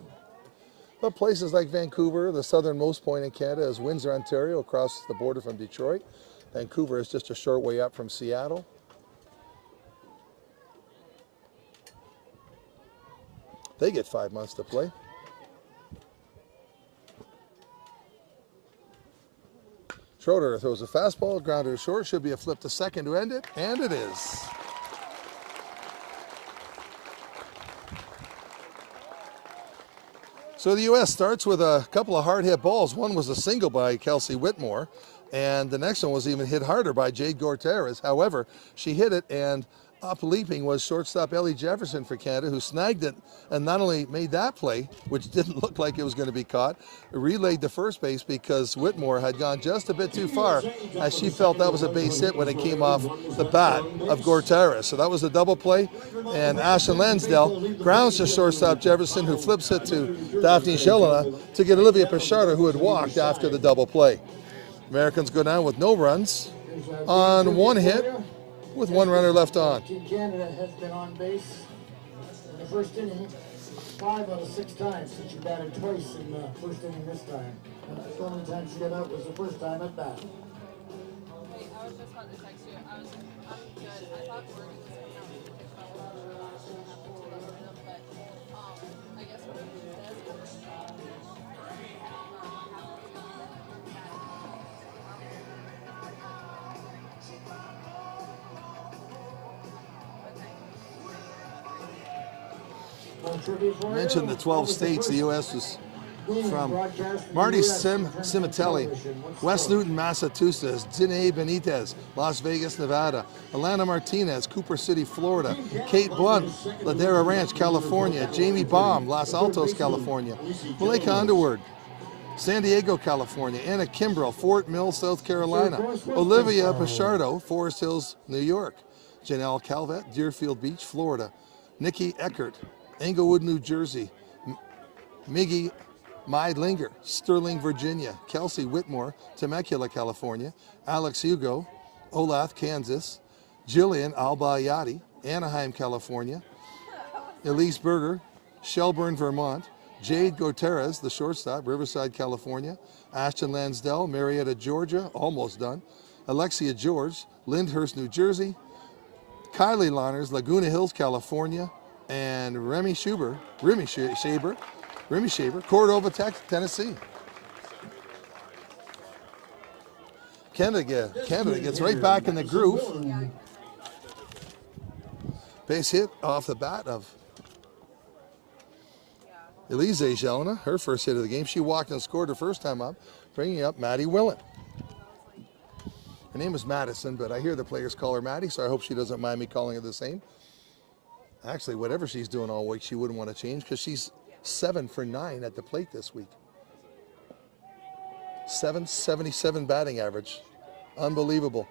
But places like Vancouver, the southernmost point in Canada, is Windsor, Ontario, across the border from Detroit. Vancouver is just a short way up from Seattle. They get 5 months to play. Schroeder throws a fastball, grounder to short, should be a flip to second to end it, and it is. So the U.S. starts with a couple of hard hit balls. One was a single by Kelsey Whitmore, and the next one was even hit harder by Jade Gorteres. However, she hit it, and up leaping was shortstop Ellie Jefferson for Canada, who snagged it and not only made that play, which didn't look like it was going to be caught, relayed to first base because Whitmore had gone just a bit too far as she felt that was a base hit when it came off the bat of Gorteres. So that was a double play, and Ashlyn Lansdale grounds to shortstop Jefferson, who flips it to Daphne Shelena to get Olivia Pichardo, who had walked after the double play. Americans go down with no runs on 1 hit, with 1 runner left on. Team Canada has been on base in the first inning 5 out of 6 times since she batted twice in the first inning this time. The only time she got out was the first time at bat. Hey, I was just about to text you. I'm good. I thought Word was coming out, but I guess what it says. I mentioned the 12 states the U.S. was Game from broadcast in the Marty US in terms of Simitelli, television. What's West the- Newton, Massachusetts, Danae Benitez, Las Vegas, Nevada, Alana Martinez, Cooper City, Florida, Kate Blunt, Ladera Ranch, California, Jamie Baum, Los Altos, California, Malika Underwood, San Diego, California, Anna Kimbrell, Fort Mill, South Carolina, Olivia Pichardo, Forest Hills, New York, Janelle Calvet, Deerfield Beach, Florida, Nikki Eckert, Englewood, New Jersey, Miggy Meidlinger, Sterling, Virginia, Kelsey Whitmore, Temecula, California, Alex Hugo, Olathe, Kansas, Jillian Albayati, Anaheim, California, Elise Berger, Shelburne, Vermont, Jade Gutierrez, the shortstop, Riverside, California, Ashton Lansdell, Marietta, Georgia, almost done, Alexia George, Lyndhurst, New Jersey, Kylie Lawners, Laguna Hills, California, and Remy Shaber, Cordova, Tennessee. Canada gets right back in the groove. Base hit off the bat of Elise Jelena, her first hit of the game. She walked and scored her first time up, bringing up Maddie Willen. Her name is Madison, but I hear the players call her Maddie, so I hope she doesn't mind me calling her the same. Actually, whatever she's doing all week, she wouldn't want to change because she's 7 for 9 at the plate this week. 777 batting average. Unbelievable.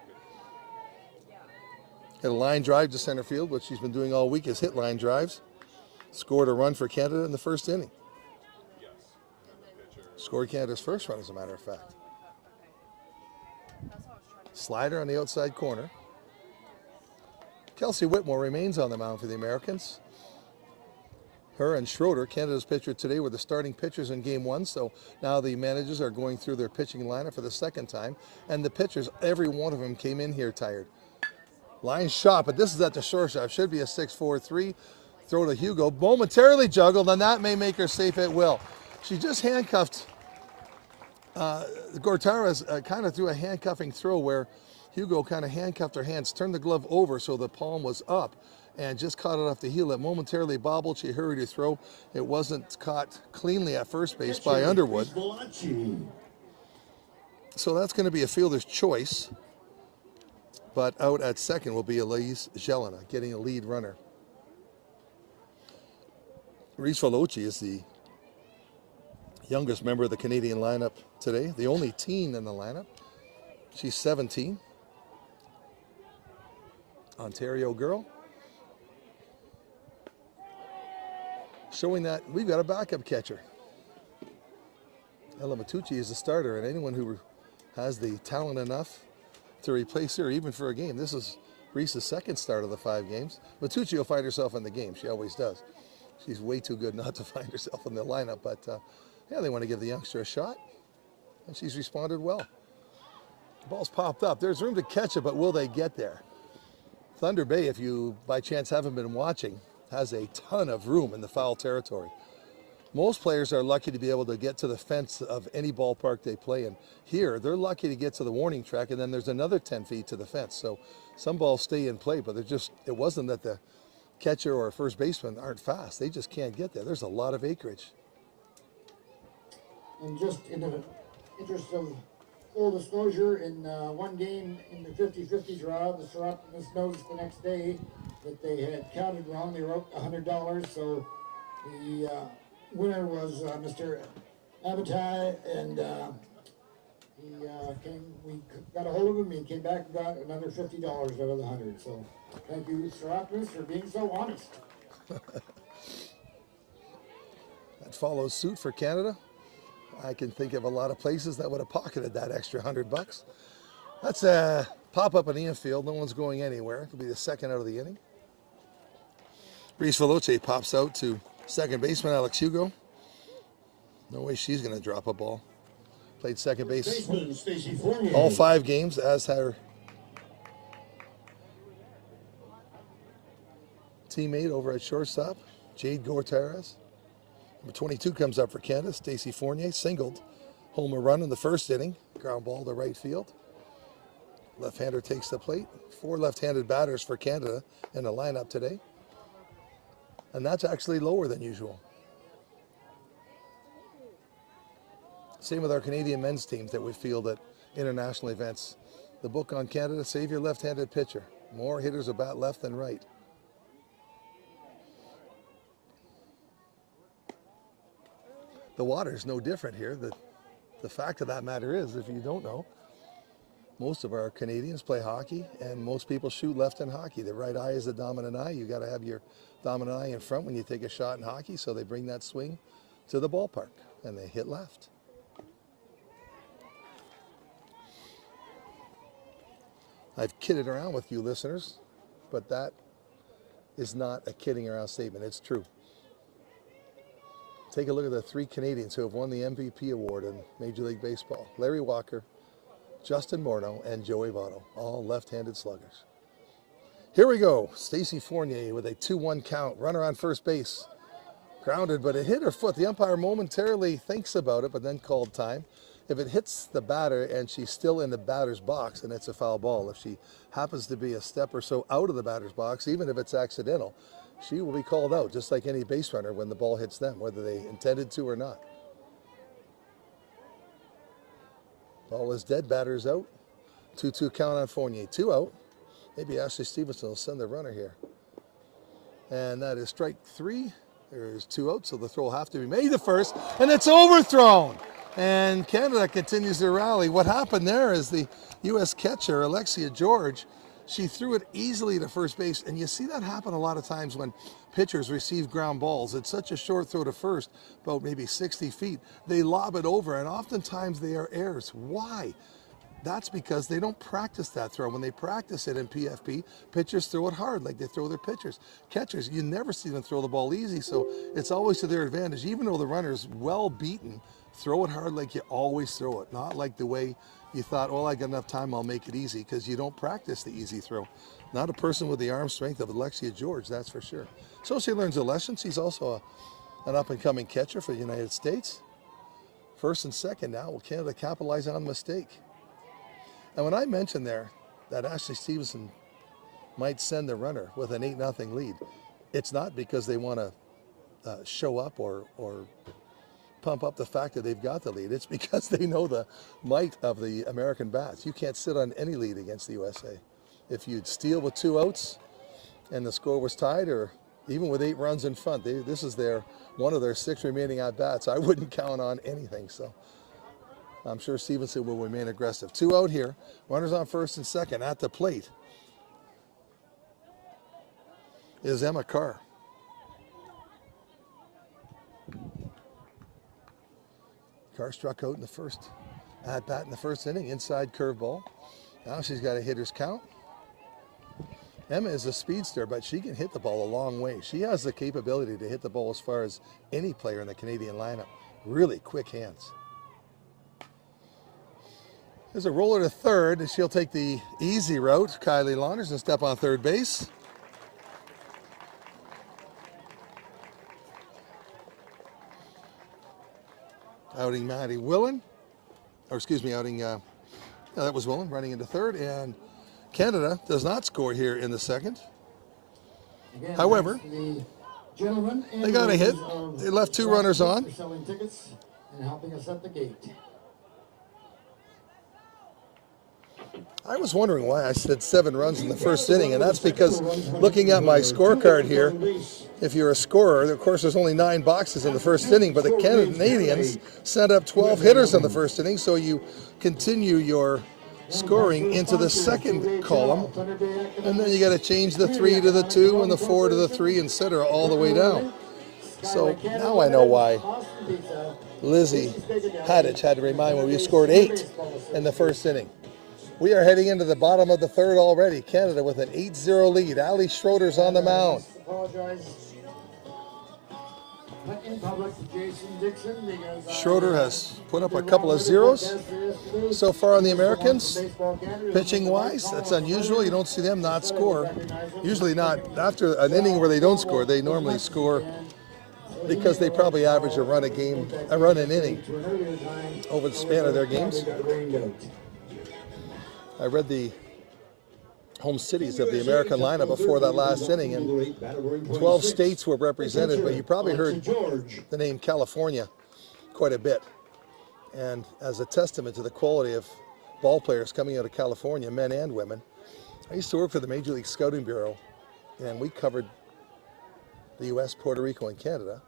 Hit a line drive to center field. What she's been doing all week is hit line drives. Scored a run for Canada in the first inning. Scored Canada's first run, as a matter of fact. Slider on the outside corner. Kelsey Whitmore remains on the mound for the Americans. Her and Schroeder, Canada's pitcher today, were the starting pitchers in game 1. So now the managers are going through their pitching lineup for the second time. And the pitchers, every one of them came in here tired. Line shot, but this is at the shortstop. Should be a 6-4-3. Throw to Hugo. Momentarily juggled, and that may make her safe at will. She just handcuffed. Gutierrez kind of threw a handcuffing throw where Hugo kind of handcuffed her hands, turned the glove over so the palm was up, and just caught it off the heel. It momentarily bobbled. She hurried to throw. It wasn't caught cleanly at first base by Underwood. So that's going to be a fielder's choice. But out at second will be Elise Jelena, getting a lead runner. Reese Veloci is the youngest member of the Canadian lineup today, the only teen in the lineup. She's 17. Ontario girl. Showing that we've got a backup catcher. Ella Matucci is the starter, and anyone who has the talent enough to replace her, even for a game. This is Reese's second start of the 5 games. Matucci will find herself in the game. She always does. She's way too good not to find herself in the lineup, but yeah, they want to give the youngster a shot, and she's responded well. The ball's popped up. There's room to catch it, but will they get there? Thunder Bay, if you by chance haven't been watching, has a ton of room in the foul territory. Most players are lucky to be able to get to the fence of any ballpark they play in. Here, they're lucky to get to the warning track, and then there's another 10 feet to the fence. So some balls stay in play, but it wasn't that the catcher or first baseman aren't fast. They just can't get there. There's a lot of acreage. And just in the interest of full disclosure, in one game in the 50-50 draw, the Serapis noticed the next day that they had counted wrong. They wrote $100, so the winner was Mr. Abatai, and we got a hold of him. He came back and got another $50 out of the 100. So thank you, Serapis, for being so honest. That follows suit for Canada. I can think of a lot of places that would have pocketed that extra $100. That's a pop-up in the infield. No one's going anywhere. It'll be the second out of the inning. Reese Veloci pops out to second baseman Alex Hugo. No way she's going to drop a ball. Played second base all 5 games, as her teammate over at shortstop, Jade Gutierrez. Number 22 comes up for Canada. Stacey Fournier singled, homer run in the first inning. Ground ball to right field. Left-hander takes the plate. 4 left-handed batters for Canada in the lineup today. And that's actually lower than usual. Same with our Canadian men's teams that we field at international events. The book on Canada, Save Your Left-Handed Pitcher. More hitters will bat left than right. The water is no different here. The fact of that matter is, if you don't know, most of our Canadians play hockey, and most people shoot left in hockey. The right eye is the dominant eye. You got to have your dominant eye in front when you take a shot in hockey, so they bring that swing to the ballpark, and they hit left. I've kidded around with you listeners, but that is not a kidding around statement. It's true. Take a look at the 3 Canadians who have won the MVP award in Major League Baseball. Larry Walker, Justin Morneau, and Joey Votto, all left-handed sluggers. Here we go. Stacey Fournier with a 2-1 count. Runner on first base. Grounded, but it hit her foot. The umpire momentarily thinks about it, but then called time. If it hits the batter and she's still in the batter's box, then it's a foul ball. If she happens to be a step or so out of the batter's box, even if it's accidental, she will be called out, just like any base runner when the ball hits them, whether they intended to or not. Ball is dead, batter's out. 2-2 count on Fournier. 2 out. Maybe Ashley Stevenson will send the runner here. And that is strike 3. There's 2 outs, so the throw will have to be made to first, and it's overthrown. And Canada continues to rally. What happened there is the U.S. catcher, Olivia George, she threw it easily to first base, and you see that happen a lot of times when pitchers receive ground balls. It's such a short throw to first, about maybe 60 feet. They lob it over, and oftentimes they are errors. Why? That's because they don't practice that throw. When they practice it in PFP, pitchers throw it hard like they throw their pitchers. Catchers, you never see them throw the ball easy, so it's always to their advantage. Even though the runner's well beaten, throw it hard like you always throw it, not like the way you thought, well, I got enough time, I'll make it easy, because you don't practice the easy throw. Not a person with the arm strength of Olivia George, that's for sure. So she learns a lesson. She's also an up-and-coming catcher for the United States. First and second now. Will Canada capitalize on the mistake? And when I mentioned there that Ashley Stevenson might send the runner with an 8-0 lead, it's not because they want to show up or pump up the fact that they've got the lead. It's because they know the might of the American bats. You can't sit on any lead against the USA. If you'd steal with 2 outs and the score was tied, or even with 8 runs in front, this is one of their 6 remaining at-bats. I wouldn't count on anything, so I'm sure Stevenson will remain aggressive. 2 out here. Runners on first and second. At the plate is Emma Carr. Carr struck out in the first at-bat in the first inning. Inside curveball. Now she's got a hitter's count. Emma is a speedster, but she can hit the ball a long way. She has the capability to hit the ball as far as any player in the Canadian lineup. Really quick hands. There's a roller to third, and she'll take the easy route. Kylie Launders and step on third base. Outing Maddie Willen, outing, that was Willen running into third, and Canada does not score here in the second. Again, however, they got a hit. They left 2 runners on. Selling tickets and helping us at the gate. I was wondering why I said 7 runs in the first inning, and that's because looking at my scorecard here, if you're a scorer, of course there's only 9 boxes in the first inning, but the Canadians sent up 12 hitters in the first inning, so you continue your scoring into the second column, and then you got to change the 3 to the 2 and the 4 to the 3, etc., all the way down. So now I know why Lizzie Hadich had to remind me we scored 8 in the first inning. We are heading into the bottom of the third already. Canada with an 8-0 lead. Ali Schroeder's on the mound. Schroeder has put up a couple of zeros so far on the Americans. Pitching-wise, that's unusual. You don't see them not score. Usually not. After an inning where they don't score, they normally score because they probably average a run an inning over the span of their games. I read the home cities of the American lineup before that last inning, and 12 states were represented, but you probably heard the name California quite a bit. And as a testament to the quality of ball players coming out of California, men and women, I used to work for the Major League Scouting Bureau, and we covered the US, Puerto Rico, and Canada,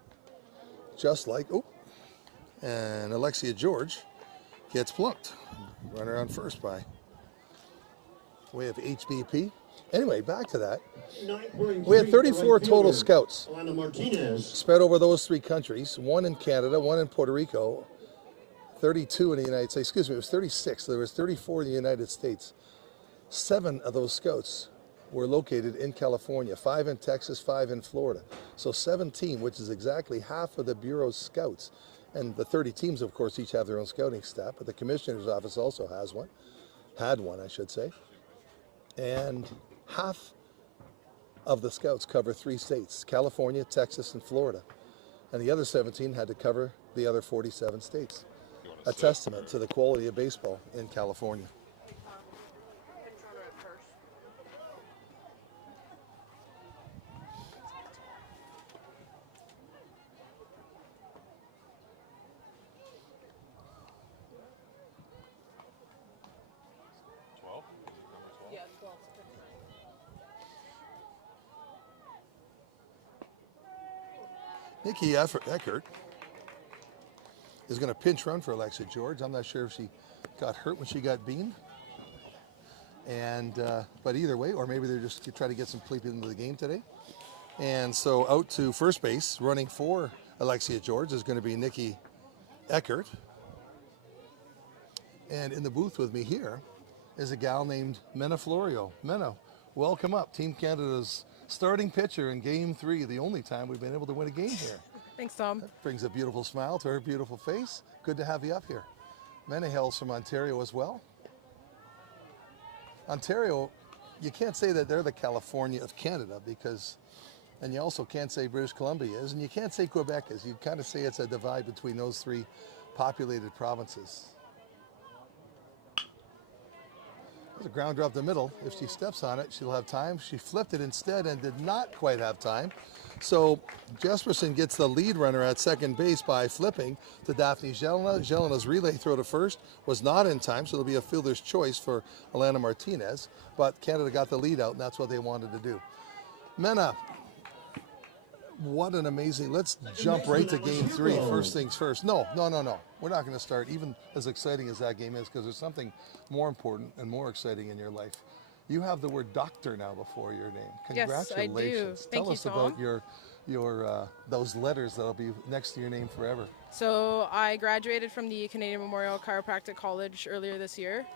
just like, and Alexia George gets plunked. Runner on first by way of HBP. Anyway, back to that. We had 34 total scouts spread over those 3 countries, 1 in Canada, 1 in Puerto Rico, 32 in the United States. Excuse me, it was 36. So there was 34 in the United States. 7 of those scouts were located in California, 5 in Texas, 5 in Florida. So 17, which is exactly half of the Bureau's scouts. And the 30 teams, of course, each have their own scouting staff, but the Commissioner's Office also has one. Had one, I should say. And half of the scouts cover 3 states, California, Texas, and Florida. And the other 17 had to cover the other 47 states. A testament to the quality of baseball in California. Yeah, 12. Nikki Eckert is going to pinch run for Alexia George. I'm not sure if she got hurt when she got beamed. And but either way, or maybe they're just trying to get some sleep into the game today. And so out to first base, running for Alexia George is going to be Nikki Eckert. And in the booth with me here is a gal named Mena Florio. Mena, welcome up. Team Canada's starting pitcher in Game 3, the only time we've been able to win a game here. Thanks, Tom. That brings a beautiful smile to her beautiful face. Good to have you up here. Mena hails from Ontario as well. Ontario, you can't say that they're the California of Canada because, and you also can't say British Columbia is, and you can't say Quebec is. You kind of say it's a divide between those 3 populated provinces. There's a grounder up the middle. If she steps on it, she'll have time. She flipped it instead and did not quite have time. So Jesperson gets the lead runner at second base by flipping to Daphne Jelena. Jelena's relay throw to first was not in time, so it'll be a fielder's choice for Alana Martinez. But Canada got the lead out, and that's what they wanted to do. Mena, what an amazing, let's jump right to Game 3. First things first. No. We're not going to start, even as exciting as that game is, because there's something more important and more exciting in your life. You have the word doctor now before your name. Yes, I do. Congratulations. Thank Tell you, us Tom. about your those letters that'll be next to your name forever. So I graduated from the Canadian Memorial Chiropractic College earlier this year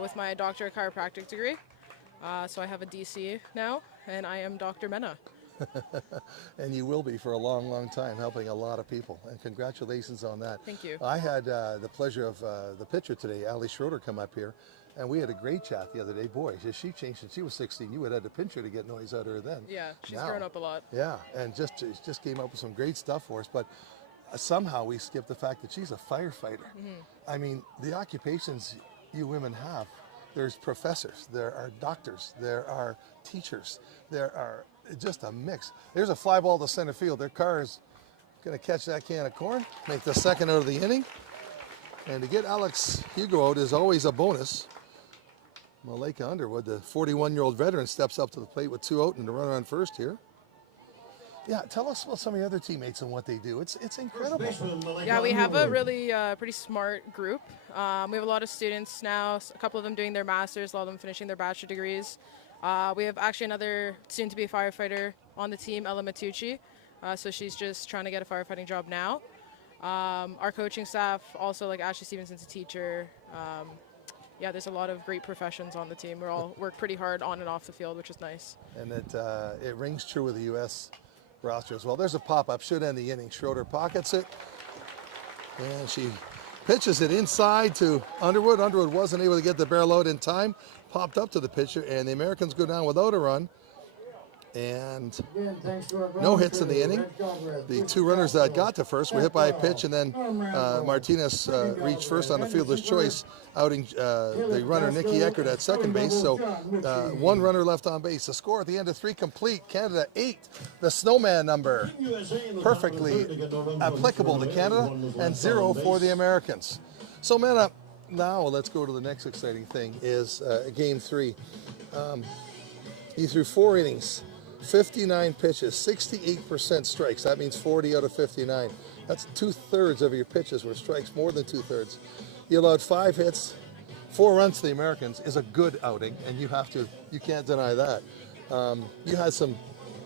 with my Doctor of Chiropractic degree. So I have a DC now, and I am Dr. Mena. And you will be for a long, long time, helping a lot of people. And congratulations on that. Thank you. I had the pleasure of the pitcher today, Schroeder, come up here, and we had a great chat the other day. Boy, she changed since she was 16. You would have had to pinch her to get noise out of her then. Yeah, she's Now, grown up a lot. Yeah, and just came up with some great stuff for us. But somehow we skipped the fact that she's a firefighter. I mean, the occupations you women have, there's professors, there are doctors, there are teachers, there are just a mix. There's a fly ball to center field. Their car is going to catch that can of corn, make the second out of the inning. And to get Alex Hugo out is always a bonus. Malika Underwood, the 41-year-old veteran, steps up to the plate with 2 out and the runner on first here. Yeah, tell us about some of your other teammates and what they do. It's incredible. Yeah, we have a really pretty smart group. We have a lot of students now, a couple of them doing their masters, a lot of them finishing their bachelor degrees. We have actually another soon-to-be firefighter on the team, Ella Matucci. So she's just trying to get a firefighting job now. Our coaching staff, also like Ashley Stevenson's a teacher. Yeah, there's a lot of great professions on the team. We all work pretty hard on and off the field, which is nice. And it rings true with the U.S. roster as well. There's a pop-up, should end the inning. Schroeder pockets it, and she pitches it inside to Underwood. Underwood wasn't able to get the barrel out in time. Popped up to the pitcher, and the Americans go down without a run. And no hits in the inning. The 2 runners that got to first were hit by a pitch, and then Martinez reached first on a fielder's choice, outing the runner Nikki Eckert at second base. So 1 runner left on base. The score at the end of 3 complete. Canada 8, the snowman number, perfectly applicable to Canada, and 0 for the Americans. So, man, now let's go to the next exciting thing is Game 3. He threw 4 innings, 59 pitches, 68% strikes. That means 40 out of 59. That's 2/3 of your pitches were strikes, more than 2/3. He allowed 5 hits, 4 runs to the Americans is a good outing, and you can't deny that. You had a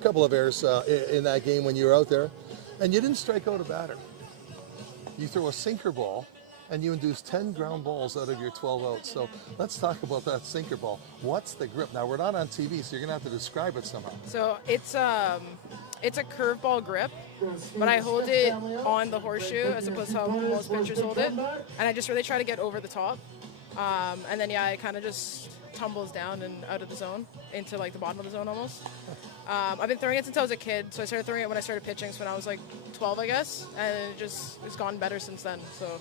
couple of errors in that game when you were out there, and you didn't strike out a batter. You throw a sinker ball, and you induce 10 ground balls out of your 12 outs. So let's talk about that sinker ball. What's the grip? Now, we're not on TV, so you're going to have to describe it somehow. So it's a curveball grip, but I hold it on the horseshoe as opposed to how most pitchers hold it. And I just really try to get over the top. And then, yeah, it kind of just tumbles down and out of the zone into like the bottom of the zone almost. I've been throwing it since I was a kid, so I started throwing it when I started pitching, so when I was like 12, I guess, and it's gotten better since then. So,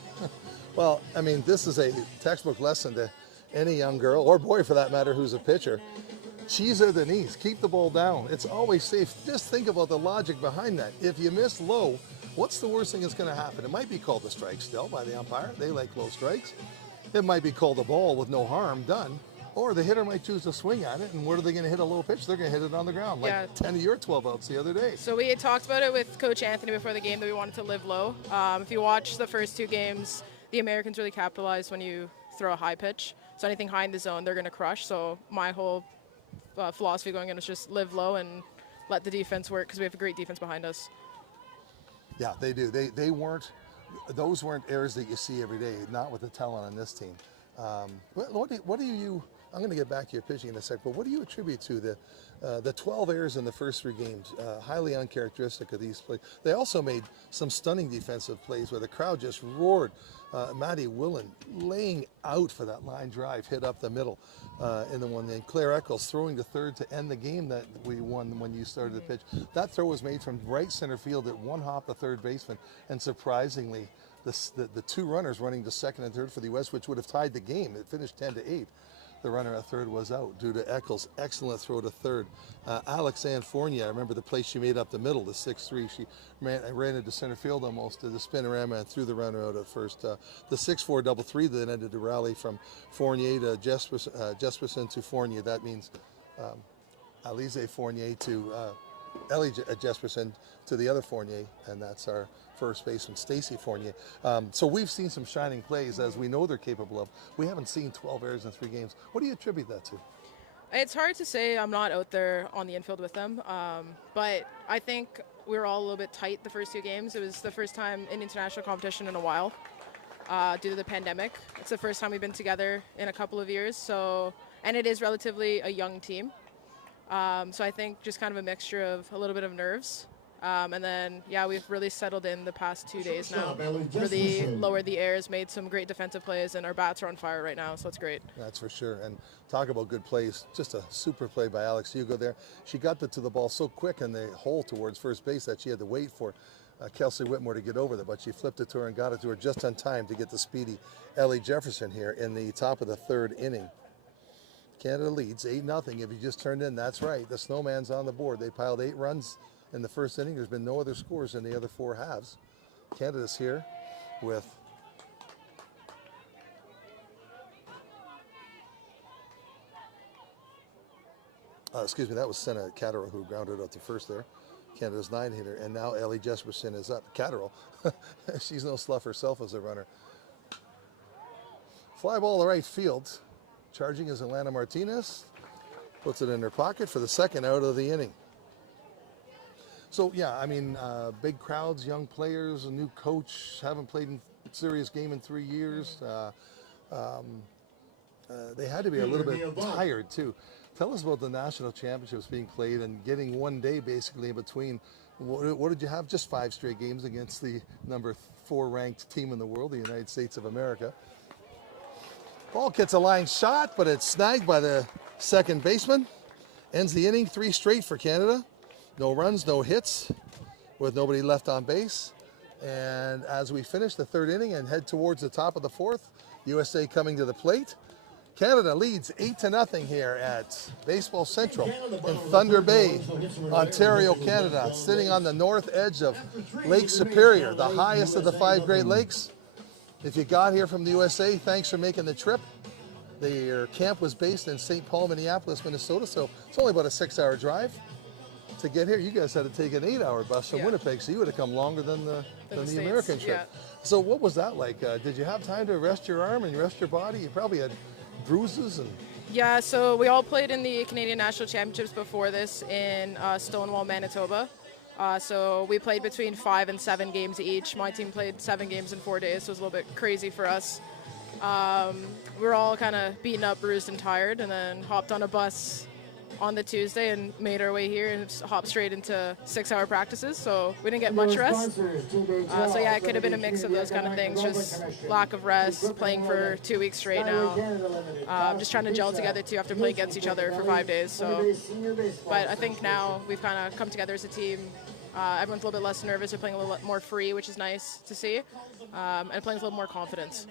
well, I mean, this is a textbook lesson to any young girl or boy, for that matter, who's a pitcher. Cheese at the knees, keep the ball down. It's always safe. Just think about the logic behind that. If you miss low, what's the worst thing that's going to happen? It might be called a strike still by the umpire. They like low strikes. It might be called a ball with no harm done. Or the hitter might choose to swing at it, and where are they going to hit a low pitch? They're going to hit it on the ground, like 10 of your 12 outs the other day. So we had talked about it with Coach Anthony before the game that we wanted to live low. If you watch the first 2 games, the Americans really capitalized when you throw a high pitch. So anything high in the zone, they're going to crush. So my whole philosophy going in is just live low and let the defense work because we have a great defense behind us. Yeah, they do. Those weren't errors that you see every day, not with the talent on this team. What do you I'm going to get back to your pitching in a sec, but what do you attribute to the 12 errors in the first 3 games? Highly uncharacteristic of these plays. They also made some stunning defensive plays where the crowd just roared. Matty Willen laying out for that line drive, hit up the middle in the one. And Claire Eccles throwing to third to end the game that we won when you started the pitch. That throw was made from right center field at 1 hop the third baseman, and surprisingly, the 2 runners running to second and third for the U.S., which would have tied the game. It finished 10-8. The runner at third was out due to Eccles' excellent throw to third. Alex Anfournia, I remember the play she made up the middle, the 6-3. She ran into center field almost to the spinorama and threw the runner out at first. The 6-4 double 3 that ended the rally from Fournier to Jesperson to Fournier. That means Alize Fournier to Ellie Jesperson to the other Fournier, and that's our first baseman, Stacy Fournier. So we've seen some shining plays, as we know they're capable of. We haven't seen 12 errors in 3 games. What do you attribute that to? It's hard to say. I'm not out there on the infield with them, but I think we were all a little bit tight the first 2 games. It was the first time in international competition in a while due to the pandemic. It's the first time we've been together in a couple of years, and it is relatively a young team. So I think just kind of a mixture of a little bit of nerves. And then, yeah, we've really settled in the past 2 days now. Really lowered the airs, made some great defensive plays, and our bats are on fire right now, so it's great. That's for sure. And talk about good plays. Just a super play by Alex Hugo there. She got to the ball so quick in the hole towards first base that she had to wait for Kelsey Whitmore to get over there, but she flipped it to her and got it to her just on time to get the speedy Ellie Jefferson here in the top of the 3rd inning. Canada leads 8-0. If you just turned in, that's right. The Snowman's on the board. They piled 8 runs in the first inning. There's been no other scores in the other 4 halves. Canada's here with excuse me, that was Senna Catterall who grounded out the first there. Canada's 9-hitter, and now Ellie Jesperson is up. Catterall, she's no slough herself as a runner. Fly ball to right field. Charging is Alana Martinez. Puts it in her pocket for the 2nd out of the inning. So, yeah, I mean, big crowds, young players, a new coach, haven't played in a serious game in 3 years. They had to be a little bit tired, too. Tell us about the national championships being played and getting 1 day, basically, in between. What did you have? Just 5 straight games against the number 4 ranked team in the world, the United States of America. Ball gets a line shot, but it's snagged by the second baseman. Ends the inning, 3 straight for Canada. No runs, no hits, with nobody left on base. And as we finish the 3rd inning and head towards the top of the 4th, USA coming to the plate. Canada leads 8-0 here at Baseball Central in Thunder Bay, Ontario, Canada, sitting on the north edge of Lake Superior, the highest of the 5 Great Lakes. If you got here from the USA, thanks for making the trip. Their camp was based in St. Paul, Minneapolis, Minnesota, so it's only about a 6-hour drive to get here. You guys had to take an 8-hour bus from Winnipeg, so you would have come longer than the American trip. Yeah. So what was that like? Did you have time to rest your arm and rest your body? You probably had bruises and... Yeah, so we all played in the Canadian National Championships before this in Stonewall, Manitoba. So we played between 5 and 7 games each. My team played 7 games in 4 days, so it was a little bit crazy for us. We were all kind of beaten up, bruised, and tired, and then hopped on a bus on the Tuesday and made our way here and hopped straight into 6-hour practices. So we didn't get much rest. So yeah, it could have been a mix of those kind of things, just lack of rest, playing for 2 weeks straight now. Just trying to gel together too after playing against each other for 5 days. So, but I think now we've kind of come together as a team. Everyone's a little bit less nervous. They're playing a little bit more free, which is nice to see, and playing with a little more confidence.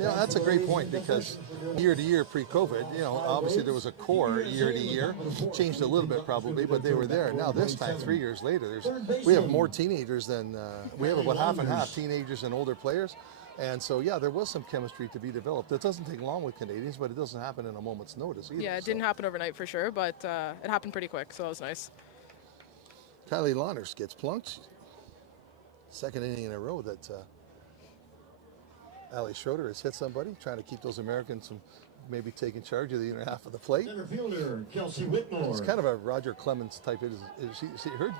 Yeah, that's a great point, because year to year pre-COVID, you know, obviously there was a core year to year, changed a little bit probably, but they were there. Now this time, 3 years later, we have more teenagers than, we have about half and half teenagers and older players. And so, yeah, there was some chemistry to be developed. It doesn't take long with Canadians, but it doesn't happen in a moment's notice either. Yeah, it didn't happen overnight for sure, but it happened pretty quick, so that was nice. Kylie Launders gets plunked. Second inning in a row that Ali Schroeder has hit somebody, trying to keep those Americans from maybe taking charge of the inner half of the plate. Center fielder, Kelsey Whitmore. It's kind of a Roger Clemens type.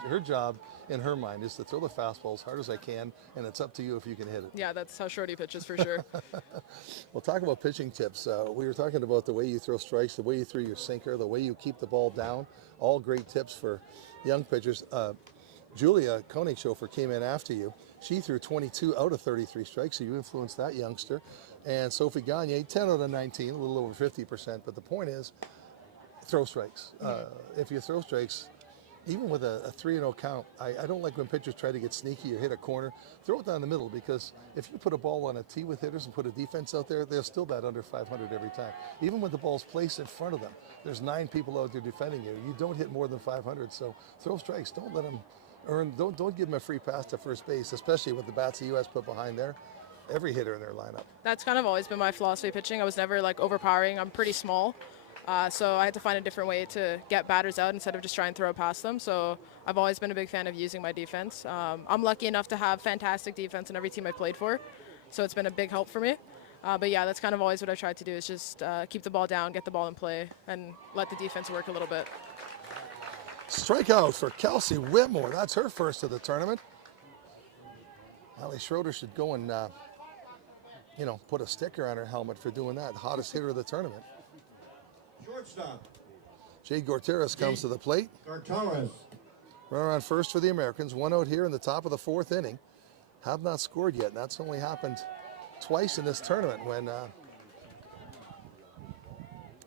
Her job in her mind is to throw the fastball as hard as I can, and it's up to you if you can hit it. Yeah, that's how Shorty pitches for sure. We'll talk about pitching tips. We were talking about the way you throw strikes, the way you throw your sinker, the way you keep the ball down. All great tips for young pitchers. Julia Konigshofer came in after you. She threw 22 out of 33 strikes, so you influenced that youngster. And Sophie Gagne, 10 out of 19, a little over 50%. But the point is, throw strikes. If you throw strikes, even with a 3-0 count, I don't like when pitchers try to get sneaky or hit a corner. Throw it down the middle, because if you put a ball on a tee with hitters and put a defense out there, they'll still bat under 500 every time. Even when the ball's placed in front of them, there's 9 people out there defending you. You don't hit more than 500, so throw strikes. Don't let them earn. Don't give them a free pass to first base, especially with the bats the U.S. put behind there. Every hitter in their lineup. That's kind of always been my philosophy pitching. I was never like overpowering. I'm pretty small. So I had to find a different way to get batters out instead of just trying to throw past them. So I've always been a big fan of using my defense. I'm lucky enough to have fantastic defense in every team I played for. So it's been a big help for me. But yeah, that's kind of always what I tried to do, is just keep the ball down, get the ball in play, and let the defense work a little bit. Strikeout for Kelsey Whitmore. That's her first of the tournament. Ali Schroeder should go and, put a sticker on her helmet for doing that. Hottest hitter of the tournament. Shortstop. Jade Gorteras comes to the plate. Gorteras. Runner on first for the Americans. 1 out here in the top of the 4th inning. Have not scored yet. And that's only happened twice in this tournament, when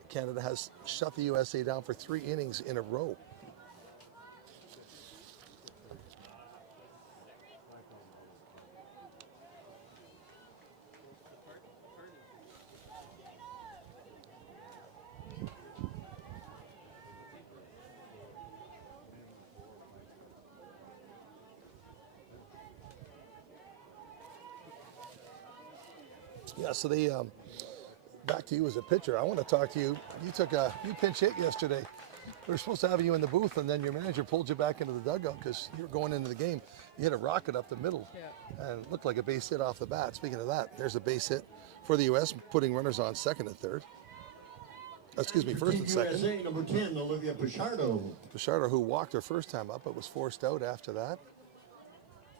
Canada has shut the USA down for 3 innings in a row. Yeah, so they back to you as a pitcher. I want to talk to you. You pinch hit yesterday. We were supposed to have you in the booth, and then your manager pulled you back into the dugout because you were going into the game. You hit a rocket up the middle, and it looked like a base hit off the bat. Speaking of that, there's a base hit for the U.S., putting runners on second and third. Excuse me, first and second. USA, number 10, Olivia Pichardo. Pichardo, who walked her first time up, but was forced out after that.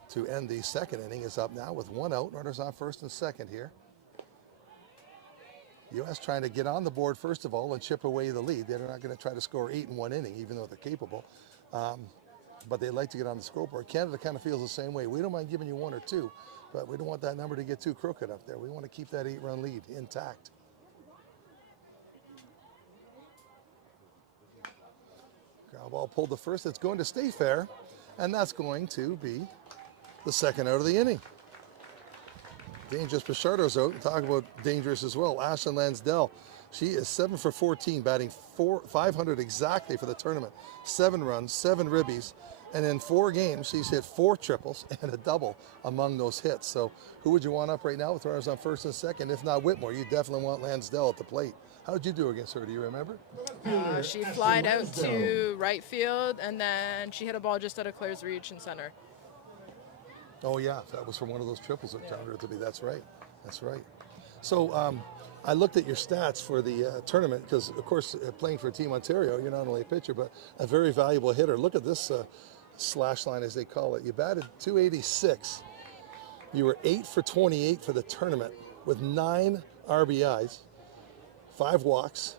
To end the second inning, is up now with 1 out. Runners on first and second here. U.S. trying to get on the board, first of all, and chip away the lead. They're not going to try to score 8 in 1 inning, even though they're capable. But they like to get on the scoreboard. Canada kind of feels the same way. We don't mind giving you 1 or 2, but we don't want that number to get too crooked up there. We want to keep that 8-run lead intact. Ground ball pulled to first. It's going to stay fair, and that's going to be the second out of the inning. Dangerous Pichardo's out, and talk about dangerous as well. Ashlyn Lansdell, she is 7 for 14, batting 500 exactly for the tournament. 7 runs, 7 ribbies, And in 4 games, she's hit 4 triples and a double among those hits. So who would you want up right now with runners on first and second? If not Whitmore, you definitely want Lansdell at the plate. How did you do against her? Do you remember? She flied out to right field, and then she hit a ball just out of Claire's reach in center. Oh, yeah. That was from one of those triples that turned her to be. That's right. That's right. So I looked at your stats for the tournament because, of course, playing for Team Ontario, you're not only a pitcher, but a very valuable hitter. Look at this slash line, as they call it. You batted .286. You were 8 for 28 for the tournament with 9 RBIs, 5 walks,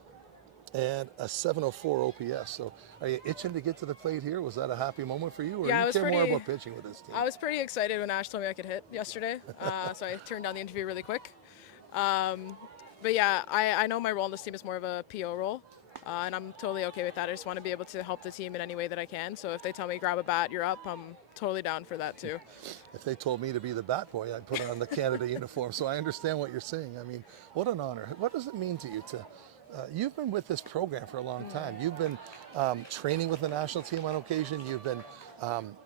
and a 704 OPS. So are you itching to get to the plate here? Was that a happy moment for you? Or Yeah, you care more about pitching with this team? I was pretty excited when Ash told me I could hit yesterday. So I turned down the interview really quick. But yeah, I know my role in this team is more of a PO role. And I'm totally okay with that. I just want to be able to help the team in any way that I can. So if they tell me grab a bat, you're up, I'm totally down for that too. If they told me to be the bat boy, I'd put on the Canada uniform. So I understand what you're saying. I mean, what an honor. What does it mean to you to? You've been with this program for a long time. You've been training with the national team on occasion. You've been on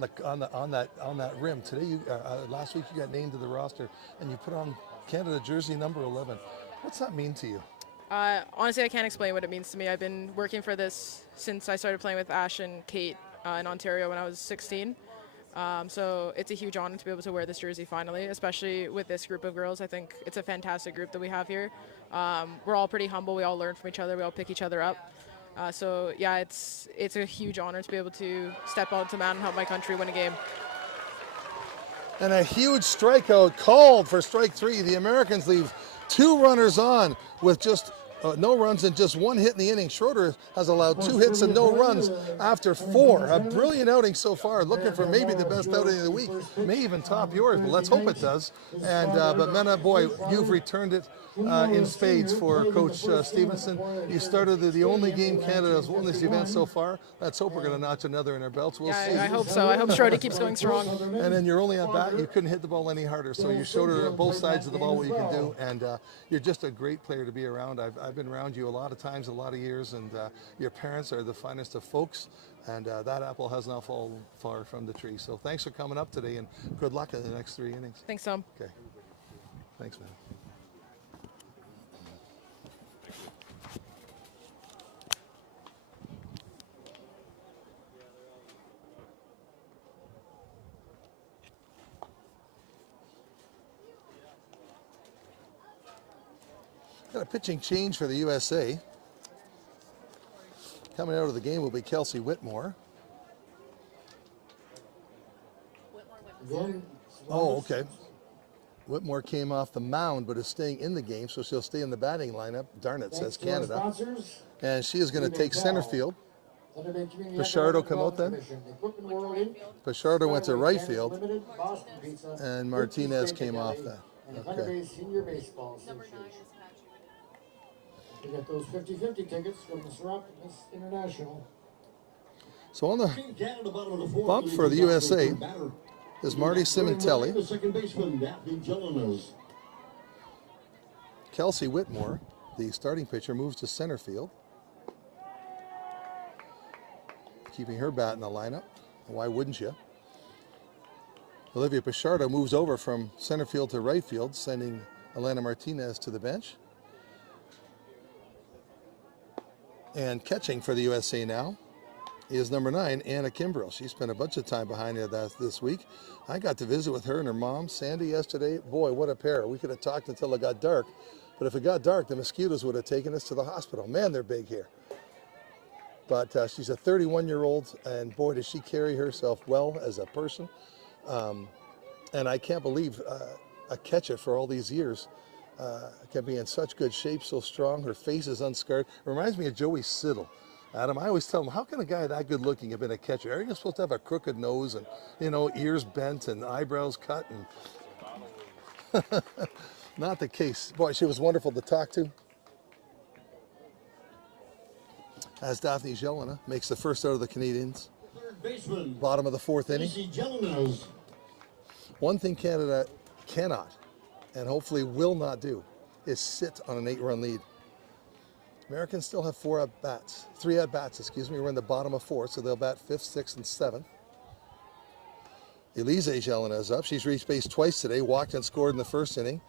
that rim. Today, last week, you got named to the roster, and you put on Canada jersey number 11. What's that mean to you? Honestly, I can't explain what it means to me. I've been working for this since I started playing with Ash and Kate in Ontario when I was 16. So it's a huge honor to be able to wear this jersey finally, especially with this group of girls. I think it's a fantastic group that we have here. We're all pretty humble. We all learn from each other. We all pick each other up. So yeah, it's a huge honor to be able to step out to mound and help my country win a game. And a huge strikeout called for strike 3. The Americans leave 2 runners on with just no runs and just 1 hit in the inning. Schroeder has allowed 2 hits and no runs after 4. A brilliant outing so far. Looking for maybe the best outing of the week. May even top yours, but let's hope it does. And but Mena, boy, you've returned it in spades for Coach Stevenson. You started the only game Canada has won this event so far. Let's hope we're going to notch another in our belts. We'll see. I hope so. I hope Schroeder keeps going strong. And then you're only at bat. You couldn't hit the ball any harder. So you showed her both sides of the ball what you can do. And you're just a great player to be around. I've been around you a lot of times, a lot of years. And your parents are the finest of folks. And that apple has not fallen far from the tree. So thanks for coming up today. And good luck in the next 3 innings. Thanks, Tom. Okay. Thanks, man. Got a pitching change for the USA. Coming out of the game will be Kelsey Whitmore. Oh, okay. Whitmore came off the mound but is staying in the game, so she'll stay in the batting lineup. Darn it, says Canada. And she is going to take center field. Pichardo come out then. Pichardo went to right field. And Martinez came off that. Okay. We got those 50-50 tickets from the Serapis International. So on the bump for the USA is Marty Cimentelli. Kelsey Whitmore, the starting pitcher, moves to center field, keeping her bat in the lineup. Why wouldn't you? Olivia Pichardo moves over from center field to right field, sending Elena Martinez to the bench. And catching for the USA now is number 9, Anna Kimbrell. She spent a bunch of time behind her this week. I got to visit with her and her mom, Sandy, yesterday. Boy, what a pair. We could have talked until it got dark. But if it got dark, the mosquitoes would have taken us to the hospital. Man, they're big here. But she's a 31-year-old, and boy, does she carry herself well as a person. And I can't believe a catcher for all these years can be in such good shape, so strong. Her face is unscarred. Reminds me of Joey Siddle. Adam, I always tell him, how can a guy that good looking have been a catcher? Are you supposed to have a crooked nose and, you know, ears bent and eyebrows cut? And not the case. Boy, she was wonderful to talk to. As Daphne Jelena makes the first out of the Canadians. Bottom of the 4th inning. One thing Canada cannot, and hopefully will not do, is sit on an 8-run lead. Americans still have 3 at-bats, excuse me. We're in the bottom of 4, so they'll bat 5th, 6th, and 7th. Elise Jelena is up. She's reached base twice today, walked and scored in the first inning,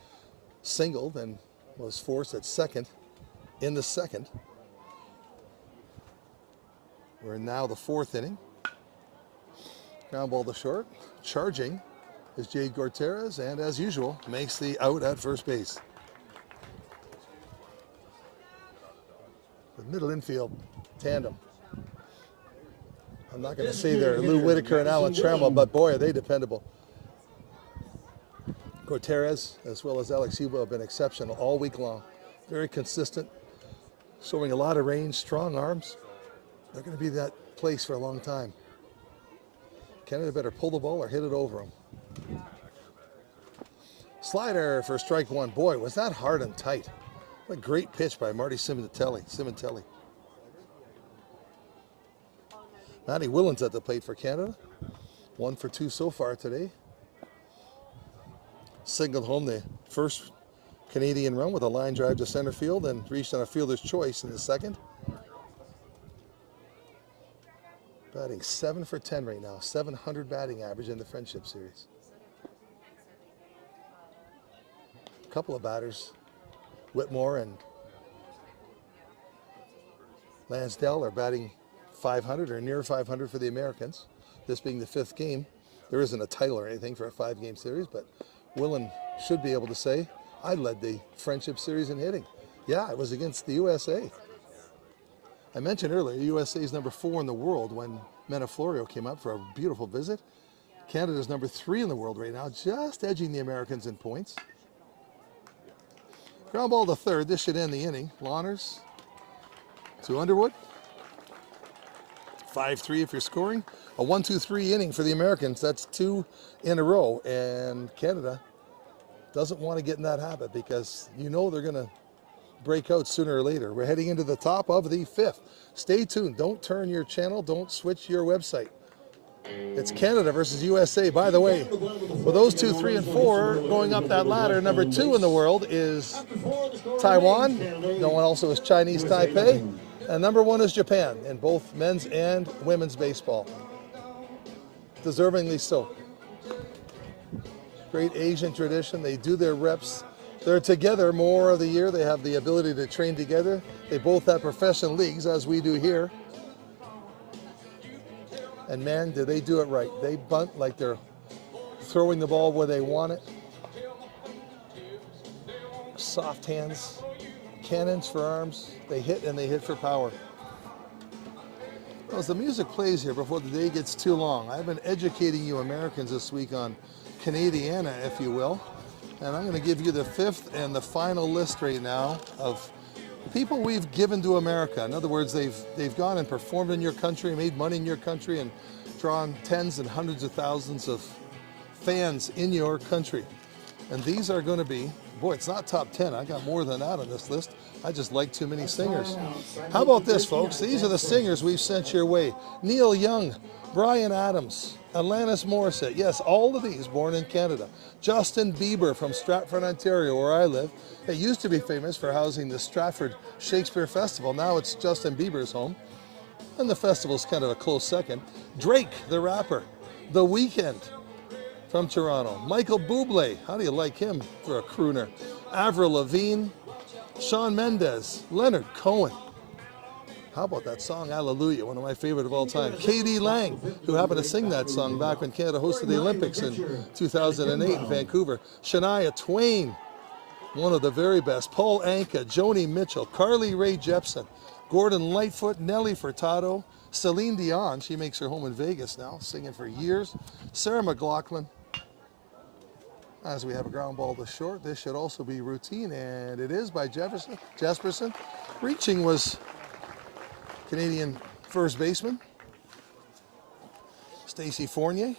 singled, and was forced at second in the second. We're in now the 4th inning. Ground ball to short. Charging is Jade Gorterez, and as usual, makes the out at first base. The middle infield tandem. I'm not going to say they're Lou Whitaker and Alan Trammell, but boy, are they dependable. Gorterez, as well as Alex Hubo, have been exceptional all week long. Very consistent, showing a lot of range, strong arms. They're going to be that place for a long time. Canada better pull the ball or hit it over them. Slider for strike 1. Boy, was that hard and tight. What a great pitch by Marty Simontelli. Matty Willens at the plate for Canada. 1 for 2 so far today. Singled home the first Canadian run with a line drive to center field and reached on a fielder's choice in the second. Batting 7 for 10 right now. 700 batting average in the Friendship Series. A couple of batters, Whitmore and Lansdale, are batting 500 or near 500 for the Americans. This being the 5th game. There isn't a title or anything for a 5-game series, but Willen should be able to say, I led the Friendship Series in hitting. Yeah, it was against the USA. I mentioned earlier, USA is number 4 in the world when Mena Florio came up for a beautiful visit. Canada's number 3 in the world right now, just edging the Americans in points. Ground ball to third. This should end the inning. Lawners to Underwood. 5-3 if you're scoring. A 1-2-3 inning for the Americans. That's 2 in a row. And Canada doesn't want to get in that habit because you know they're going to break out sooner or later. We're heading into the top of the 5th. Stay tuned. Don't turn your channel. Don't switch your website. It's Canada versus USA. By the way, with those 2, 3, and 4 going up that ladder, number 2 in the world is Taiwan. No one also is Chinese Taipei. And number 1 is Japan in both men's and women's baseball. Deservingly so. Great Asian tradition. They do their reps. They're together more of the year. They have the ability to train together. They both have professional leagues, as we do here. And man, do they do it right. They bunt like they're throwing the ball where they want it. Soft hands, cannons for arms. They hit and they hit for power. Well, as the music plays here before the day gets too long, I've been educating you Americans this week on Canadiana, if you will. And I'm going to give you the 5th and the final list right now of people we've given to America. In other words, they've gone and performed in your country, made money in your country, and drawn tens and hundreds of thousands of fans in your country. And these are going to be, boy, it's not top 10. I got more than that on this list. I just like too many singers. How about this, folks? These are the singers we've sent your way. Neil Young, Bryan Adams, Alanis Morissette. Yes, all of these born in Canada. Justin Bieber from Stratford, Ontario, where I live. It used to be famous for housing the Stratford Shakespeare Festival. Now it's Justin Bieber's home. And the festival's kind of a close second. Drake, the rapper. The Weeknd from Toronto. Michael Bublé. How do you like him for a crooner? Avril Lavigne. Shawn Mendes. Leonard Cohen. How about that song, Hallelujah, one of my favorite of all time. Katie Lang, who happened to sing that song back when Canada hosted the Olympics in 2008 in Vancouver. Shania Twain, one of the very best. Paul Anka, Joni Mitchell, Carly Rae Jepsen, Gordon Lightfoot, Nelly Furtado, Celine Dion, she makes her home in Vegas now, singing for years. Sarah McLachlan. As we have a ground ball to short, this should also be routine, and it is by Jesperson. Reaching was Canadian first baseman Stacey Fournier.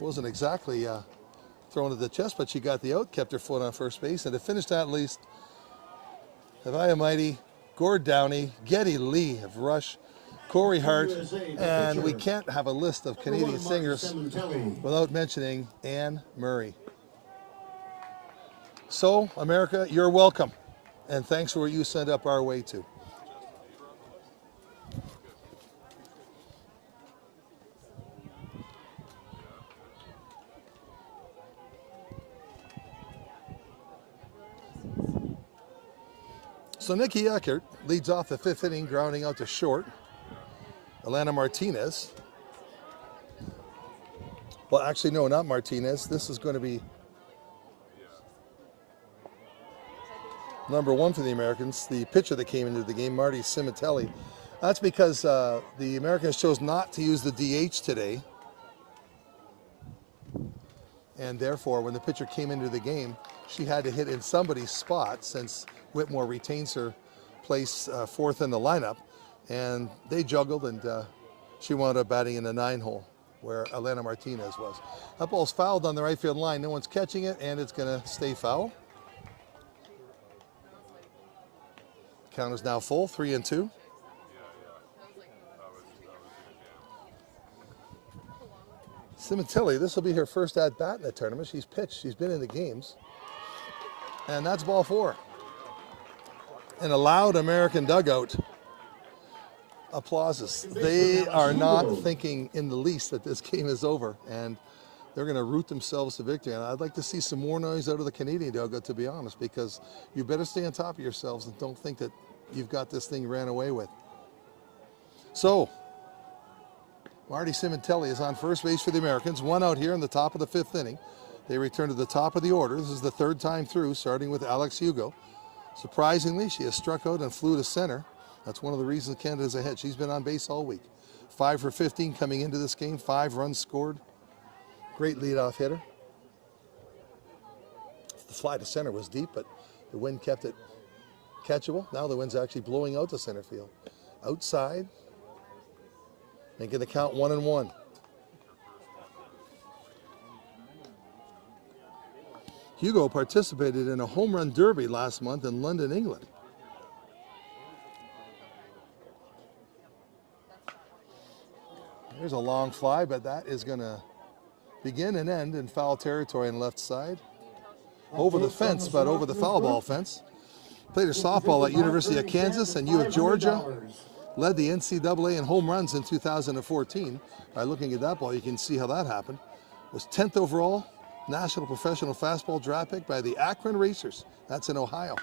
Wasn't exactly thrown at the chest, but she got the out, kept her foot on first base, and to finish that list, Havaya Mighty, Gord Downey, Geddy Lee of Rush, Corey Hart, and we can't have a list of Canadian singers without mentioning Anne Murray. So, America, you're welcome. And thanks for what you sent up our way too. So Nikki Eckert leads off the 5th inning, grounding out to short. Alana Martinez. Well, actually, no, not Martinez. This is going to be number 1 for the Americans, the pitcher that came into the game, Marty Cimitelli. That's because the Americans chose not to use the DH today. And therefore, when the pitcher came into the game, she had to hit in somebody's spot since Whitmore retains her place 4th in the lineup. And they juggled, and she wound up batting in the 9-hole where Alana Martinez was. That ball's fouled on the right field line. No one's catching it, and it's going to stay foul. Count is now full, 3-2. Cimitelli, this will be her first at-bat in the tournament. She's pitched, she's been in the games. And that's ball 4. In a loud American dugout, applauses. They are not thinking in the least that this game is over, and they're going to root themselves to victory. And I'd like to see some more noise out of the Canadian dugout, to be honest, because you better stay on top of yourselves and don't think that you've got this thing ran away with. So, Marty Cimitelli is on first base for the Americans. 1 out here in the top of the 5th inning. They return to the top of the order. This is the 3rd time through, starting with Alex Hugo. Surprisingly, she has struck out and flew to center. That's one of the reasons Canada's ahead. She's been on base all week. 5 for 15 coming into this game. 5 runs scored. Great leadoff hitter. The fly to center was deep, but the wind kept it catchable. Now the wind's actually blowing out to center field. Outside, making the count 1-1. Hugo participated in a home run derby last month in London, England. There's a long fly, but that is going to begin and end in foul territory on left side. Over the fence, but over the foul ball fence. Played her softball at University of Kansas and U of Georgia. Led the NCAA in home runs in 2014. By looking at that ball, you can see how that happened. Was 10th overall National Professional Fastball draft pick by the Akron Racers. That's in Ohio.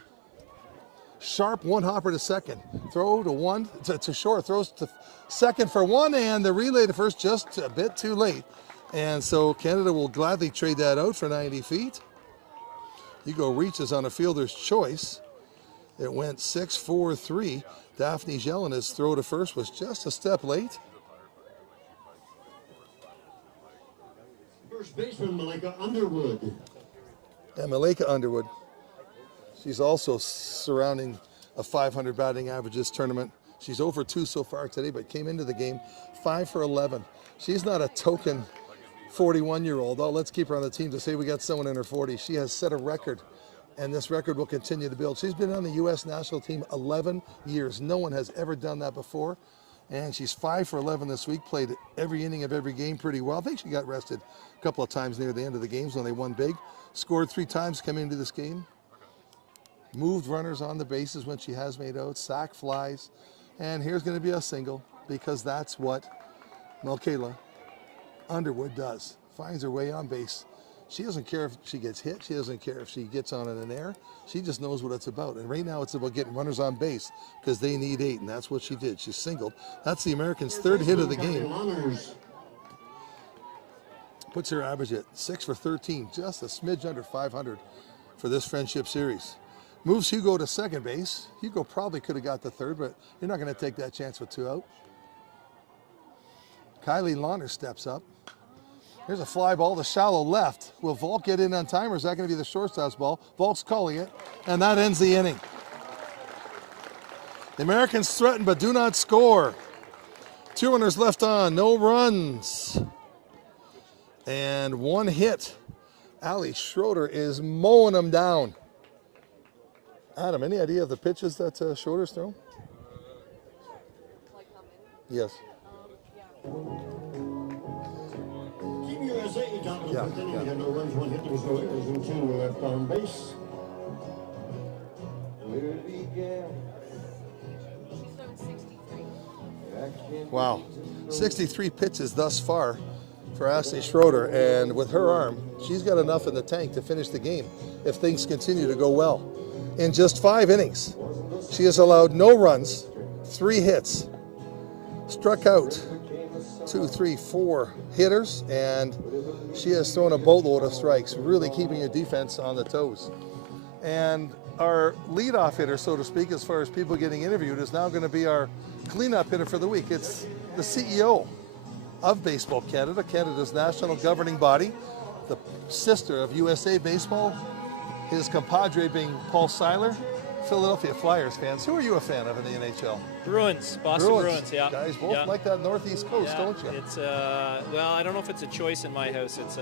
Sharp one hopper to second. Throw to short. Throws to second for 1, and the relay to first just a bit too late. And so Canada will gladly trade that out for 90 feet. Hugo reaches on a fielder's choice. It went 6-4-3. Daphne Jelena's throw to first was just a step late. First baseman Malika Underwood. And Malika Underwood. She's also surrounding a 500 batting average this tournament. She's over 2 so far today, but came into the game 5 for 11. She's not a token 41-year-old. Oh, let's keep her on the team to say we got someone in her 40s. She has set a record, and this record will continue to build. She's been on the U.S. national team 11 years. No one has ever done that before. And she's 5 for 11 this week, played every inning of every game pretty well. I think she got rested a couple of times near the end of the games when they won big. Scored 3 times coming into this game. Moved runners on the bases when she has made out. Sack flies. And here's going to be a single because that's what Malika Underwood does. Finds her way on base. She doesn't care if she gets hit. She doesn't care if she gets on an air. She just knows what it's about. And right now it's about getting runners on base because they need 8, and that's what she did. She singled. That's the Americans' 3rd hit of the game. Puts her average at 6 for 13, just a smidge under 500 for this Friendship Series. Moves Hugo to second base. Hugo probably could have got the 3rd, but you're not going to take that chance with 2 out. Kylie Launer steps up. Here's a fly ball to shallow left. Will Volk get in on time, or is that going to be the shortstop's ball? Volk's calling it, and that ends the inning. The Americans threaten but do not score. 2 runners left on, no runs. And 1 hit. Ali Schroeder is mowing them down. Adam, any idea of the pitches that Schroeder's thrown? Yes. Team USA, top of the 5th inning. Yeah. We had no runs, 1 hit. There was no errors, and 2 were left on base. Here Wow, 63 pitches thus far for Ashley Schroeder, and with her arm, she's got enough in the tank to finish the game if things continue to go well. In just 5 innings, she has allowed no runs, 3 hits, struck out 2, 3, 4 hitters, and she has thrown a boatload of strikes, really keeping your defense on the toes. And our leadoff hitter, so to speak, as far as people getting interviewed, is now going to be our cleanup hitter for the week. It's the CEO of Baseball Canada, Canada's national governing body, the sister of USA Baseball, his compadre being Paul Seiler, Philadelphia Flyers fans. Who are you a fan of in the NHL? Bruins, Boston Bruins, yeah. Guys both like that Northeast Coast, yeah, don't you? It's, well, I don't know if it's a choice in my house. It's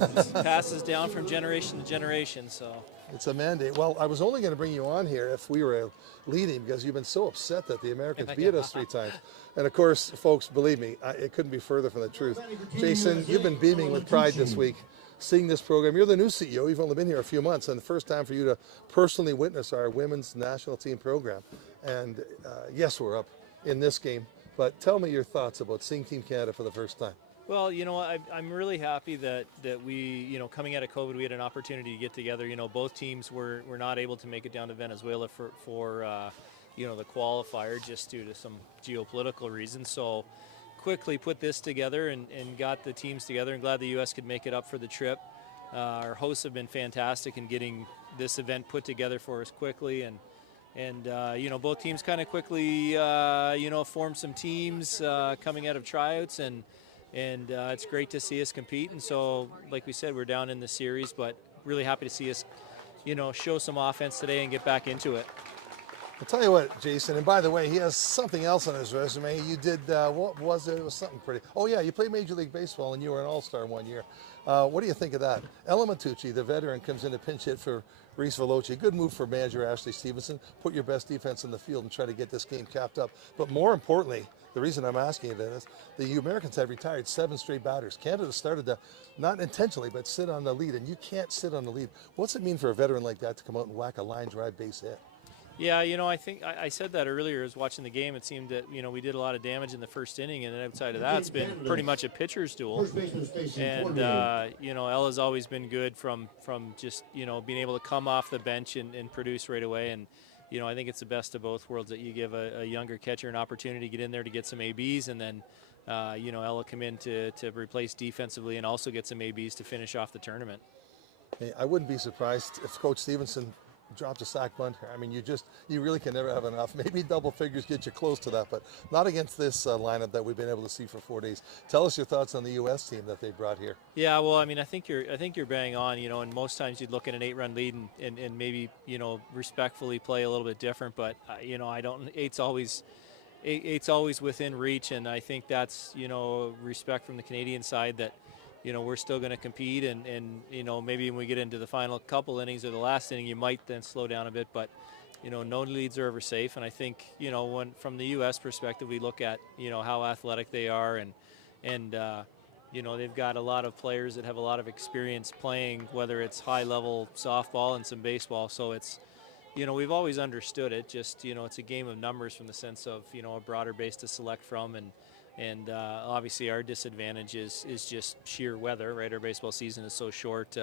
it passes down from generation to generation, so. It's a mandate. Well, I was only going to bring you on here if we were leading because you've been so upset that the Americans beat us 3 times. And of course, folks, believe me, it couldn't be further from the truth. Jason, you've been beaming with pride this week, seeing this program. You're the new CEO. You've only been here a few months, and the first time for you to personally witness our women's national team program. And yes, we're up in this game. But tell me your thoughts about seeing Team Canada for the first time. Well, you know, I'm really happy that we, you know, coming out of COVID, we had an opportunity to get together. You know, both teams were not able to make it down to Venezuela for you know, the qualifier just due to some geopolitical reasons. So quickly put this together and got the teams together, and glad the U.S. could make it up for the trip. Our hosts have been fantastic in getting this event put together for us quickly, and you know, both teams kind of quickly you know, formed some teams coming out of tryouts, and it's great to see us compete. And so, like we said, we're down in the series, but really happy to see us, you know, show some offense today and get back into it. I'll tell you what, Jason, and by the way, he has something else on his resume. You did, what was it? It was something pretty. Oh, yeah, you played Major League Baseball, and you were an all-star one year. What do you think of that? Ella Matucci, the veteran, comes in to pinch hit for Reese Veloci. Good move for manager Ashley Stevenson. Put your best defense in the field and try to get this game capped up. But more importantly, the reason I'm asking you this, the Americans have retired 7 straight batters. Canada started to, not intentionally, but sit on the lead, and you can't sit on the lead. What's it mean for a veteran like that to come out and whack a line drive base hit? Yeah, you know, I think I said that earlier as watching the game. It seemed that, you know, we did a lot of damage in the first inning, and then outside of that, it's been pretty much a pitcher's duel. And, you know, Ella's always been good from just, you know, being able to come off the bench and produce right away. And, you know, I think it's the best of both worlds that you give a younger catcher an opportunity to get in there to get some ABs, and then, you know, Ella come in to replace defensively and also get some ABs to finish off the tournament. Hey, I wouldn't be surprised if Coach Stevenson dropped a sack bunt here. I mean, you really can never have enough. Maybe double figures get you close to that, but not against this lineup that we've been able to see for 4 days. Tell us your thoughts on the U.S. team that they brought here. Yeah, well, I mean, I think you're bang on. You know, and most times you'd look at an 8-run lead and maybe, you know, respectfully play a little bit different, but you know, eight's always within reach, and I think that's, you know, respect from the Canadian side that, you know, we're still going to compete, and you know, maybe when we get into the final couple innings or the last inning, you might then slow down a bit, but you know, no leads are ever safe. And I think, you know, when from the U.S. perspective, we look at, you know, how athletic they are, and you know, they've got a lot of players that have a lot of experience playing, whether it's high-level softball and some baseball. So it's, you know, we've always understood it. Just, you know, it's a game of numbers from the sense of, you know, a broader base to select from, and obviously our disadvantage is just sheer weather, right? Our baseball season is so short,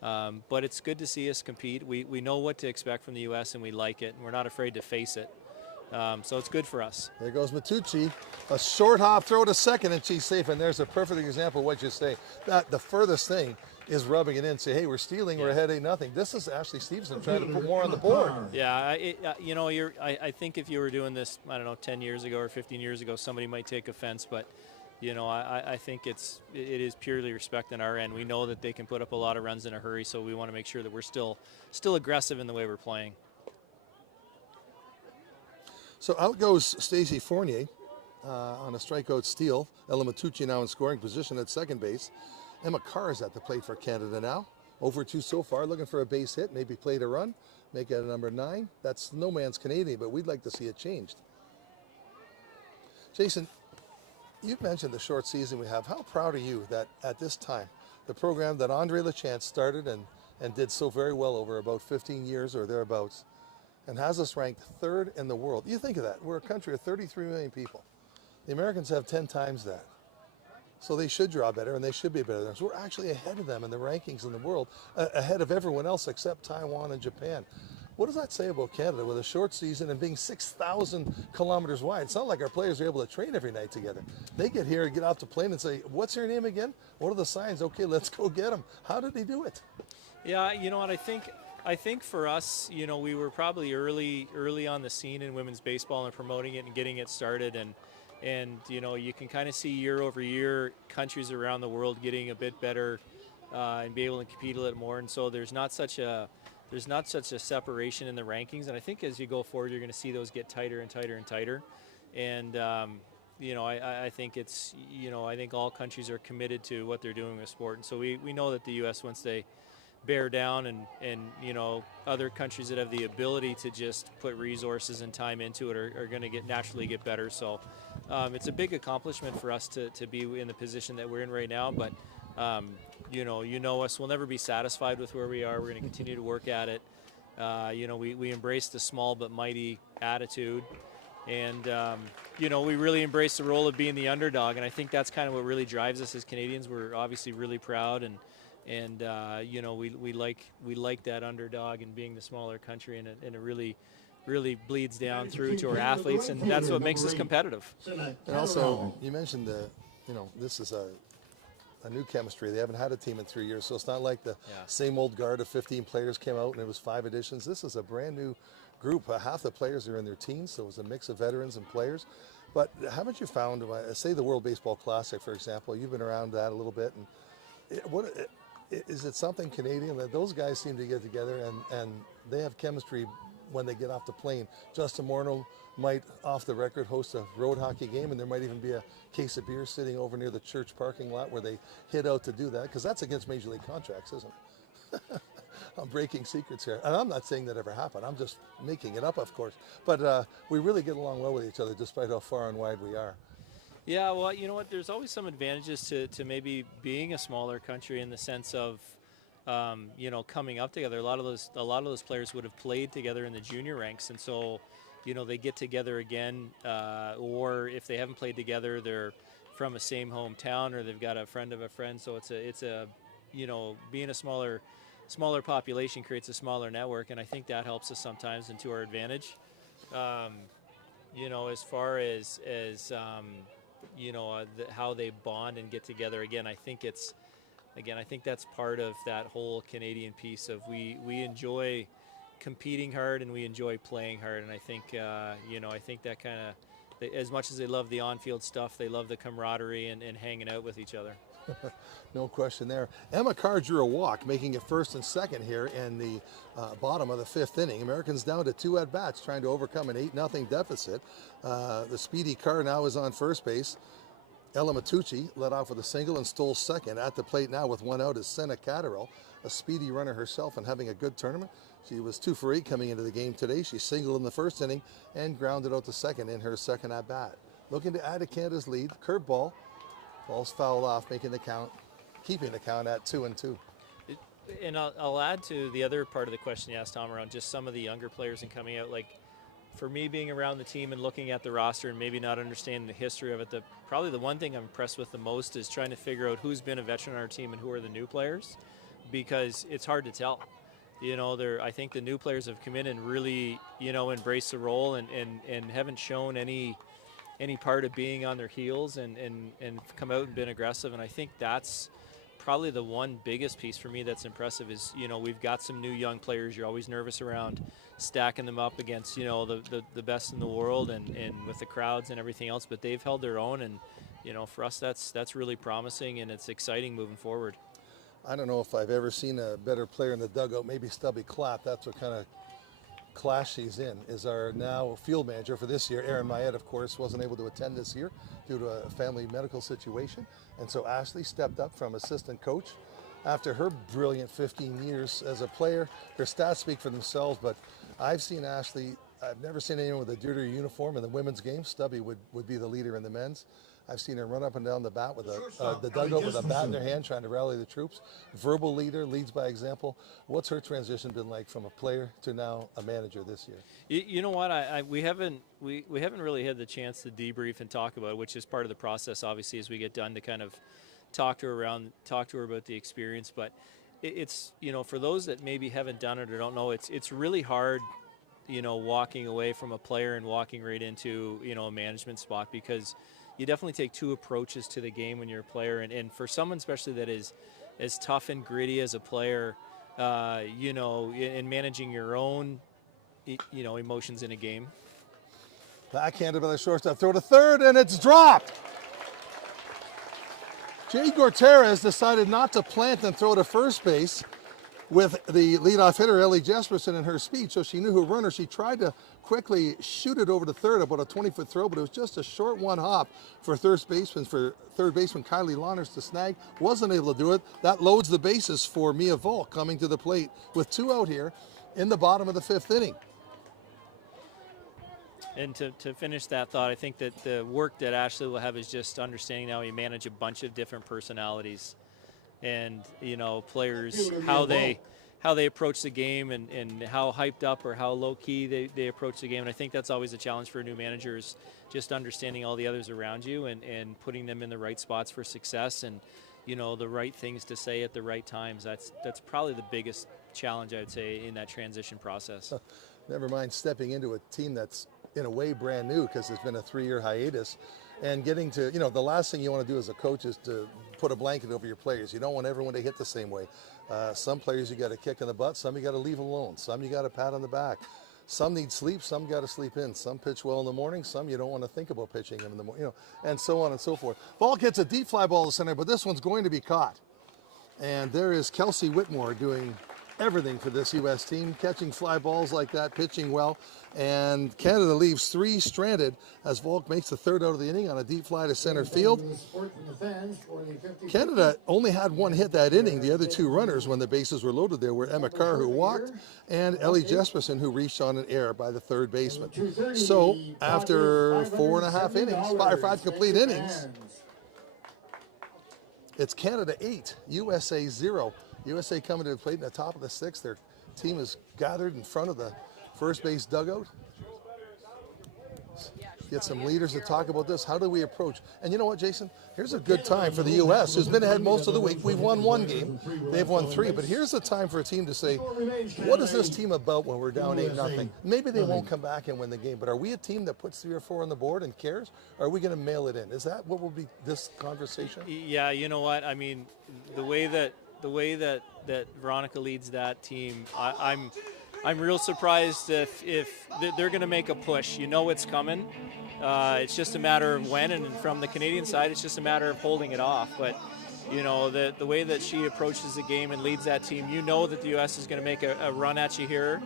but it's good to see us compete. We know what to expect from the U.S. and we like it, and we're not afraid to face it. So it's good for us. There goes Matucci, a short hop throw to second, and she's safe. And there's a perfect example of what you say. That the furthest thing is rubbing it in, say, hey, we're stealing, we're ahead 8-0. This is Ashley Stevenson trying to put more on the board. Yeah, you know, I think if you were doing this, I don't know, 10 years ago or 15 years ago, somebody might take offense, but you know, I think it is purely respect on our end. We know that they can put up a lot of runs in a hurry, so we want to make sure that we're still aggressive in the way we're playing. So out goes Stacey Fournier on a strikeout steal. Ella Matucci now in scoring position at second base. Emma Carr is at the plate for Canada now. Over 2 so far, looking for a base hit, maybe play to run, make it a number 9. That's no man's Canadian, but we'd like to see it changed. Jason, you've mentioned the short season we have. How proud are you that at this time, the program that Andre Lachance started and did so very well over about 15 years or thereabouts, and has us ranked 3rd in the world. You think of that. We're a country of 33 million people. The Americans have 10 times that. So they should draw better, and they should be better than us. We're actually ahead of them in the rankings in the world, ahead of everyone else except Taiwan and Japan. What does that say about Canada with a short season and being 6,000 kilometers wide? It's not like our players are able to train every night together. They get here and get off the plane and say, what's your name again? What are the signs? Okay, let's go get them. How did he do it? Yeah, you know what, I think for us, you know, we were probably early on the scene in women's baseball and promoting it and getting it started, and you know, you can kind of see year over year countries around the world getting a bit better and be able to compete a little more, and so there's not such a separation in the rankings, and I think as you go forward you're going to see those get tighter and tighter and tighter, and you know, I think it's, you know, I think all countries are committed to what they're doing with sport, and so we know that the U.S., once they bear down and you know, other countries that have the ability to just put resources and time into it are going to naturally get better. So it's a big accomplishment for us to be in the position that we're in right now, but you know us, we'll never be satisfied with where we are. We're going to continue to work at it. You know, we embrace the small but mighty attitude, and you know, we really embrace the role of being the underdog, and I think that's kind of what really drives us as Canadians. We're obviously really proud, and you know, we like that underdog and being the smaller country, and it really bleeds down through to our athletes, and that's what makes us competitive. And also, you mentioned you know, this is a new chemistry. They haven't had a team in 3 years, so it's not like the same old guard of 15 players came out and it was 5 additions. This is a brand new group. Half the players are in their teens, so it was a mix of veterans and players. But haven't you found, say the World Baseball Classic, for example, you've been around that a little bit, and is it something Canadian that those guys seem to get together and they have chemistry when they get off the plane? Justin Morneau might, off the record, host a road hockey game, and there might even be a case of beer sitting over near the church parking lot where they hit out to do that, because that's against Major League contracts, isn't it? I'm breaking secrets here, and I'm not saying that ever happened. I'm just making it up, of course. But we really get along well with each other, despite how far and wide we are. Yeah, well, you know what? There's always some advantages to maybe being a smaller country in the sense of, you know, coming up together. A lot of those players would have played together in the junior ranks, and so, you know, they get together again, or if they haven't played together, they're from a same hometown, or they've got a friend of a friend. So it's a you know, being a smaller population creates a smaller network, and I think that helps us sometimes and to our advantage. You know, as far as you know, how they bond and get together, again, I think that's part of that whole Canadian piece of we enjoy competing hard and we enjoy playing hard, and I think you know, I think that kind of, as much as they love the on-field stuff, they love the camaraderie and hanging out with each other. No question there. Emma Carr drew a walk, making it first and second here in the bottom of the 5th inning. Americans down to 2 at-bats, trying to overcome an 8-0 deficit. The speedy Carr now is on first base. Ella Matucci led off with a single and stole second. At the plate now with 1 out is Senna Catterall, a speedy runner herself and having a good tournament. She was 2 for 8 coming into the game today. She singled in the first inning and grounded out to second in her second at-bat. Looking to add to Canada's lead. Curveball. Ball's fouled off, making the count, keeping the count at 2-2. And I'll add to the other part of the question you asked, Tom, around just some of the younger players and coming out. Like, for me, being around the team and looking at the roster and maybe not understanding the history of it, probably the one thing I'm impressed with the most is trying to figure out who's been a veteran on our team and who are the new players, because it's hard to tell. You know, I think the new players have come in and really, you know, embraced the role and haven't shown any part of being on their heels and come out and been aggressive. And I think that's probably the one biggest piece for me that's impressive is, you know, we've got some new young players. You're always nervous around stacking them up against, you know, the best in the world and with the crowds and everything else, but they've held their own, and, you know, for us that's really promising and it's exciting moving forward. I don't know if I've ever seen a better player in the dugout. Maybe Stubby Clapp. That's what kind of class she's in, is our now field manager for this year. Aaron Mayette, of course, wasn't able to attend this year due to a family medical situation, and so Ashley stepped up from assistant coach after her brilliant 15 years as a player. Her stats speak for themselves, but I've seen Ashley, I've never seen anyone with a dirtier uniform in the women's game. Stubby would be the leader in the men's. I've seen her run up and down the bat with the dugout with a bat in her hand, trying to rally the troops. Verbal leader, leads by example. What's her transition been like from a player to now a manager this year? You know what? We haven't really had the chance to debrief and talk about it, which is part of the process, obviously, as we get done to kind of talk to her about the experience. But it's, you know, for those that maybe haven't done it or don't know, it's really hard, you know, walking away from a player and walking right into, you know, a management spot, because you definitely take two approaches to the game when you're a player. And for someone especially that is as tough and gritty as a player, you know, in managing your own, you know, emotions in a game. Backhanded by the shortstop, throw to third, and it's dropped. Jay Gorterres decided not to plant and throw to first base with the leadoff hitter, Ellie Jesperson, in her speed, so she knew her runner. She tried to quickly shoot it over to third, about a 20-foot throw, but it was just a short one hop for third baseman Kylie Lawners to snag. Wasn't able to do it. That loads the bases for Mia Volk coming to the plate with 2 out here in the bottom of the 5th inning. And to finish that thought, I think that the work that Ashley will have is just understanding how you manage a bunch of different personalities and, you know, players, how they approach the game and how hyped up or how low-key they approach the game. And I think that's always a challenge for a new manager, is just understanding all the others around you and putting them in the right spots for success and, you know, the right things to say at the right times. That's probably the biggest challenge, I would say, in that transition process. Never mind stepping into a team that's in a way brand new, because it's been a 3-year hiatus, and getting to, you know, the last thing you want to do as a coach is to put a blanket over your players. You don't want everyone to hit the same way. Some players you got to kick in the butt, some you got to leave alone, some you got to pat on the back. Some need sleep, some got to sleep in. Some pitch well in the morning, some you don't want to think about pitching them in the morning, you know, and so on and so forth. Volk hits a deep fly ball to center, but this one's going to be caught. And there is Kelsey Whitmore doing everything for this U.S. team, catching fly balls like that, pitching well. And Canada leaves 3 stranded as Volk makes the 3rd out of the inning on a deep fly to center field. Canada only had 1 hit that inning. The other 2 runners when the bases were loaded there were Emma Carr, who walked, and Ellie Jesperson, who reached on an error by the 3rd baseman. So after 4.5 innings, 5 complete innings, it's Canada 8, USA 0. USA coming to the plate in the top of the 6th. Their team is gathered in front of the first base dugout. Get some leaders to talk about this. How do we approach? And you know what, Jason? Here's a good time for the U.S., who's been ahead most of the week. We've won 1 game. They've won 3. But here's the time for a team to say, what is this team about when we're down 8-0? Maybe they won't come back and win the game, but are we a team that puts 3 or 4 on the board and cares? Or are we going to mail it in? Is that what will be this conversation? Yeah, you know what? I mean, the way that Veronica leads that team, I'm real surprised if they're going to make a push. You know it's coming. It's just a matter of when, and from the Canadian side, it's just a matter of holding it off. But, you know, the way that she approaches the game and leads that team, you know that the U.S. is going to make a run at you here,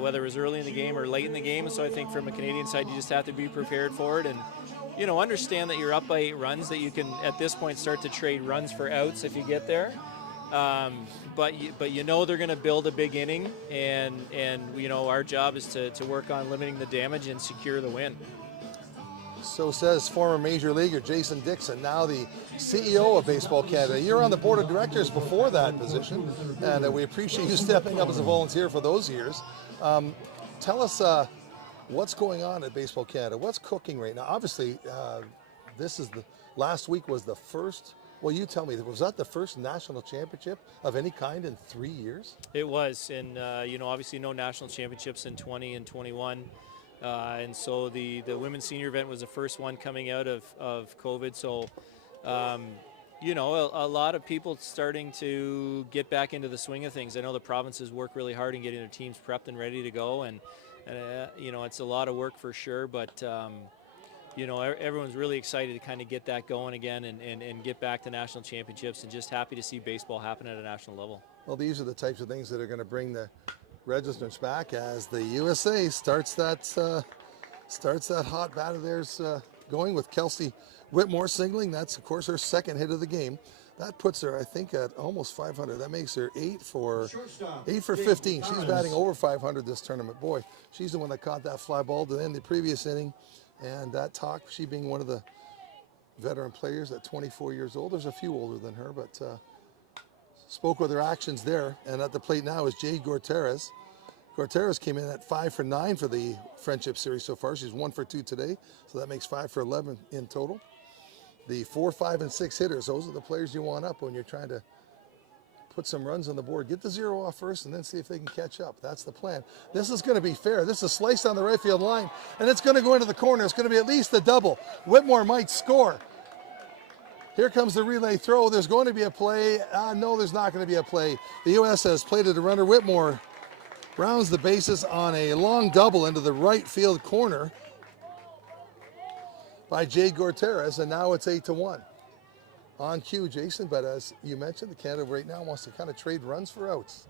whether it was early in the game or late in the game. So I think from a Canadian side, you just have to be prepared for it and, you know, understand that you're up by 8 runs, that you can, at this point, start to trade runs for outs if you get there. But you know they're going to build a big inning, and you know our job is to work on limiting the damage and secure the win. So says former Major Leaguer Jason Dixon, now the CEO of Baseball Canada. You're on the board of directors before that position, and we appreciate you stepping up as a volunteer for those years. Tell us what's going on at Baseball Canada. What's cooking right now? Obviously, last week was the first. Well, you tell me, was that the first national championship of any kind in 3 years? It was, and you know, obviously no national championships in 20 and 21. And so the women's senior event was the first one coming out of COVID. So, you know, a lot of people starting to get back into the swing of things. I know the provinces work really hard in getting their teams prepped and ready to go. And you know, it's a lot of work for sure. But, you know, everyone's really excited to kind of get that going again and get back to national championships, and just happy to see baseball happen at a national level. Well, these are the types of things that are going to bring the registrants back as the USA starts that hot bat of theirs going with Kelsey Whitmore singling. That's, of course, her 2nd hit of the game. That puts her, I think, at almost 500. That makes her 8 for 15. She's batting over 500 this tournament. Boy, she's the one that caught that fly ball to end the previous inning. And that talk, she being one of the veteran players at 24 years old. There's a few older than her, but spoke with her actions there. And at the plate now is Jade Gorteres. Gorteres came in at 5 for 9 for the Friendship Series so far. She's 1 for 2 today, so that makes 5 for 11 in total. The 4, 5, and 6 hitters, those are the players you want up when you're trying to put some runs on the board. Get the 0 off first and then see if they can catch up. That's the plan. This is going to be fair. This is sliced on the right field line, and it's going to go into the corner. It's going to be at least a double. Whitmore might score. Here comes the relay throw. There's going to be a play. No, there's not going to be a play. The U.S. has plated a runner. Whitmore rounds the bases on a long double into the right field corner by Jade Gorteres, and now it's 8-1. On cue, Jason, but as you mentioned, the Canada right now wants to kind of trade runs for outs.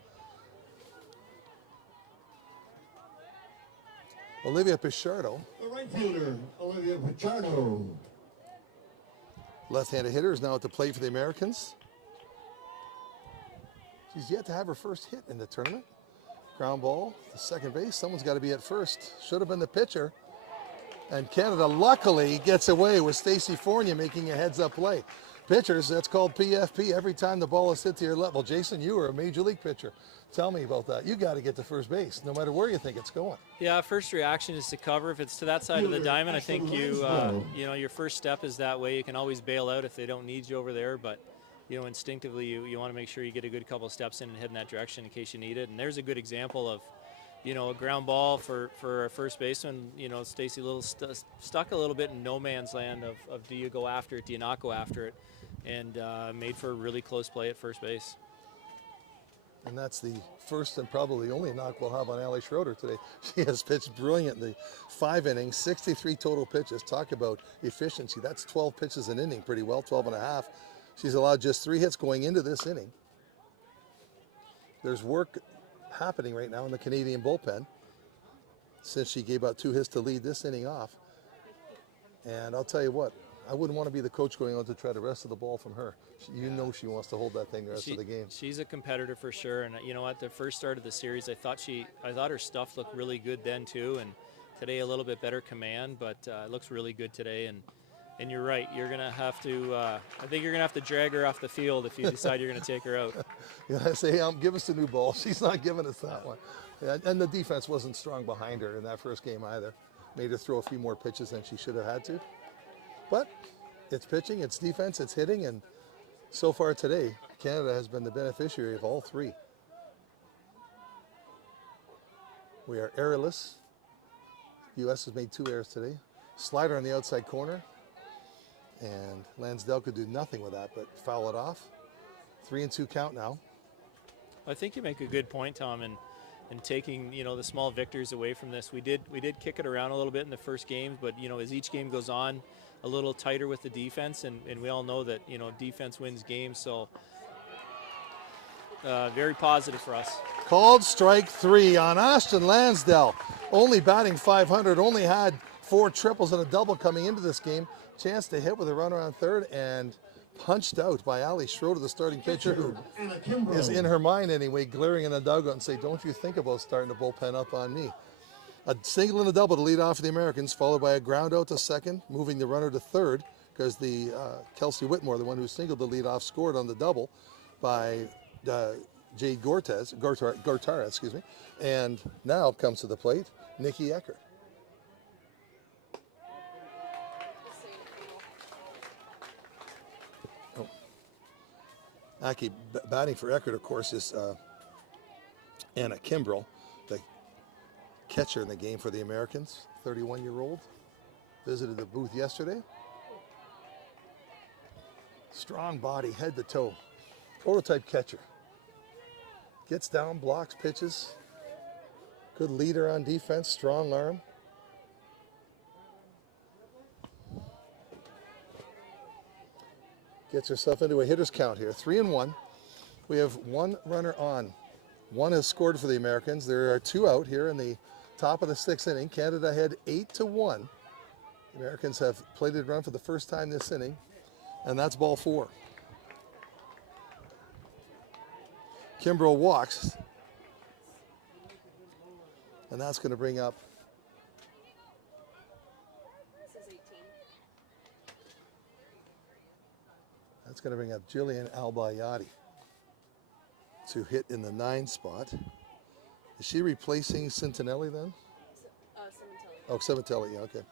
Olivia Pichardo. The right fielder, Olivia Pichardo. Left-handed hitter is now at the plate for the Americans. She's yet to have her first hit in the tournament. Ground ball to second base. Someone's got to be at first. Should have been the pitcher. And Canada luckily gets away with Stacey Fournier making a heads-up play. Pitchers, that's called PFP every time the ball is hit to your level. Jason, you are a major league pitcher. Tell me about that. You got to get to first base, no matter where you think it's going. Yeah, first reaction is to cover. If it's to that side of the diamond, I think you know, your first step is that way. You can always bail out if they don't need you over there, but you know, instinctively you want to make sure you get a good couple steps in and head in that direction in case you need it. And there's a good example of, you know, a ground ball for a first baseman. You know, Stacey stuck a little bit in no man's land of do you go after it, do you not go after it, and made for a really close play at first base. And that's the first and probably only knock we'll have on Ali Schroeder today. She has pitched brilliantly. 5 innings, 63 total pitches. Talk about efficiency. That's 12 pitches an inning pretty well, 12 and a half. She's allowed just 3 hits going into this inning. There's work happening right now in the Canadian bullpen since she gave out 2 hits to lead this inning off. And I'll tell you what, I wouldn't want to be the coach going on to try to wrestle the ball from her. You know she wants to hold that thing the rest of the game. She's a competitor for sure, and you know, at the first start of the series, I thought her stuff looked really good then too, and today a little bit better command, but it looks really good today. And you're right, you're gonna have to. I think you're gonna have to drag her off the field if you decide you're gonna take her out. You know, I say, give us a new ball. She's not giving us that one. And the defense wasn't strong behind her in that first game either. Made her throw a few more pitches than she should have had to. But it's pitching, it's defense, it's hitting, and so far today, Canada has been the beneficiary of all 3. We are errorless. The U.S. has made 2 errors today. Slider on the outside corner, and Lansdale could do nothing with that but foul it off. 3-2 count now. I think you make a good point, Tom, and taking, you know, the small victories away from this. We did kick it around a little bit in the first game, but you know, as each game goes on, a little tighter with the defense, and we all know that, you know, defense wins games, so very positive for us. Called strike 3 on Ashton Lansdale. Only batting .500, only had 4 triples and a double coming into this game. Chance to hit with a runner on third, and punched out by Ali Schroeder, the starting pitcher, who is in her mind anyway, glaring in the dugout and say, don't you think about starting the bullpen up on me. A single and a double to lead off for the Americans, followed by a ground out to second, moving the runner to third, because the Kelsey Whitmore, the one who singled the lead off, scored on the double by Jade Gortara, excuse me. And now comes to the plate, Nikki Eckert. Actually, batting for Eckert, of course, is Anna Kimbrell, the catcher in the game for the Americans, 31-year-old. Visited the booth yesterday. Strong body, head to toe. Prototype catcher. Gets down, blocks pitches. Good leader on defense, strong arm. Gets herself into a hitter's count here, 3-1. We have 1 runner on. 1 has scored for the Americans. There are 2 out here in the top of the 6th inning. Canada ahead 8-1. The Americans have plated run for the first time this inning, and that's ball 4. Kimbrell walks, and that's going to bring up going to bring up Jillian Albayati to hit in the 9 spot. Is she replacing Centinelli then? Cementelli. Oh, Cementelli, yeah, okay.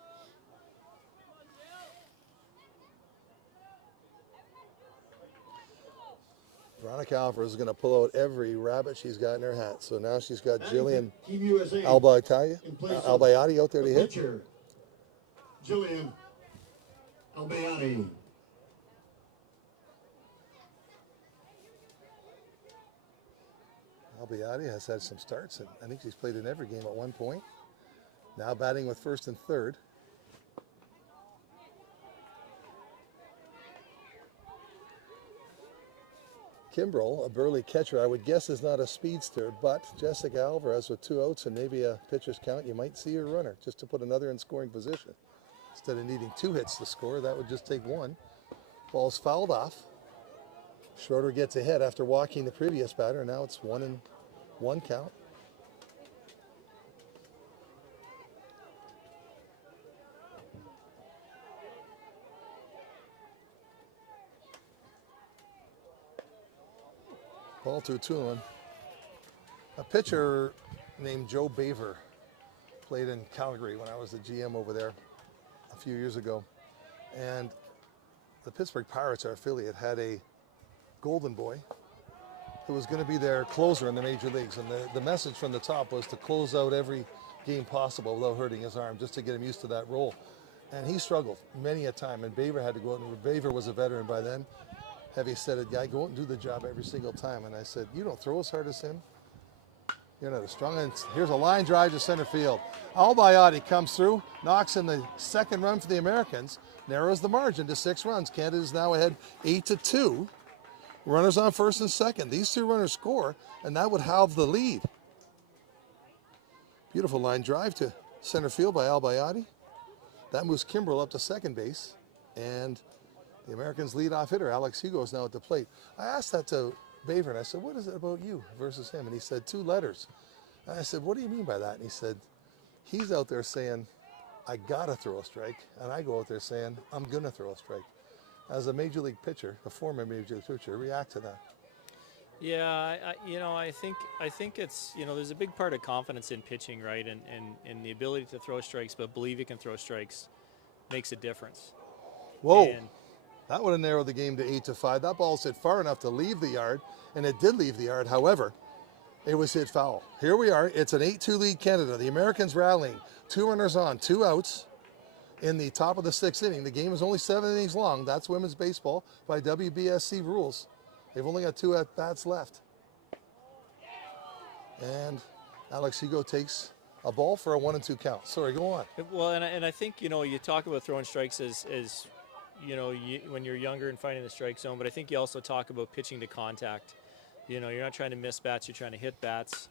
Veronica Alvarez is going to pull out every rabbit she's got in her hat. So now she's got Jillian Team USA. Albayati out there to hit. Pitcher, Jillian Albayati. Albayati has had some starts, and I think she's played in every game at one point. Now batting with first and third. Kimbrell, a burly catcher, I would guess is not a speedster, but Jessica Alvarez with 2 outs and maybe a pitcher's count, you might see her runner just to put another in scoring position. Instead of needing 2 hits to score, that would just take 1. Ball's fouled off. Schroeder gets ahead after walking the previous batter. Now it's 1-1 count. Ball to 2-1. A pitcher named Joe Baver played in Calgary when I was the GM over there a few years ago. And the Pittsburgh Pirates, our affiliate, had a golden boy who was going to be their closer in the major leagues. And the message from the top was to close out every game possible without hurting his arm, just to get him used to that role. And he struggled many a time, and Baver had to go out. And Baver was a veteran by then. Heavy-setted guy, go out and do the job every single time. And I said, you don't throw as hard as him. You're not as strong. And here's a line drive to center field. Albayati comes through, knocks in the second run for the Americans, narrows the margin to 6 runs. Canada is now ahead 8-2. Runners on first and second. These 2 runners score, and that would halve the lead. Beautiful line drive to center field by Albayati. That moves Kimbrell up to second base, and the Americans' leadoff hitter, Alex Hugo, is now at the plate. I asked that to Baver, and I said, what is it about you versus him? And he said, 2 letters. And I said, what do you mean by that? And he said, he's out there saying, I gotta throw a strike, and I go out there saying, I'm gonna throw a strike. As a major league pitcher, a former major league pitcher, react to that. Yeah, I think it's, there's a big part of confidence in pitching, right? And the ability to throw strikes, but believe you can throw strikes makes a difference. Whoa. And that would have narrowed the game to 8-5. That ball's hit far enough to leave the yard, and it did leave the yard. However, it was hit foul. Here we are. It's an 8-2 lead Canada. The Americans rallying. 2 runners on, 2 outs in the top of the 6th inning. The game is only 7 innings long. That's women's baseball by WBSC rules. They've only got 2 at-bats left. And Alex Hugo takes a ball for a 1-2 count. Sorry, go on. well, and I think, you talk about throwing strikes as when you're younger and finding the strike zone, but I think you also talk about pitching to contact. You're not trying to miss bats, you're trying to hit bats.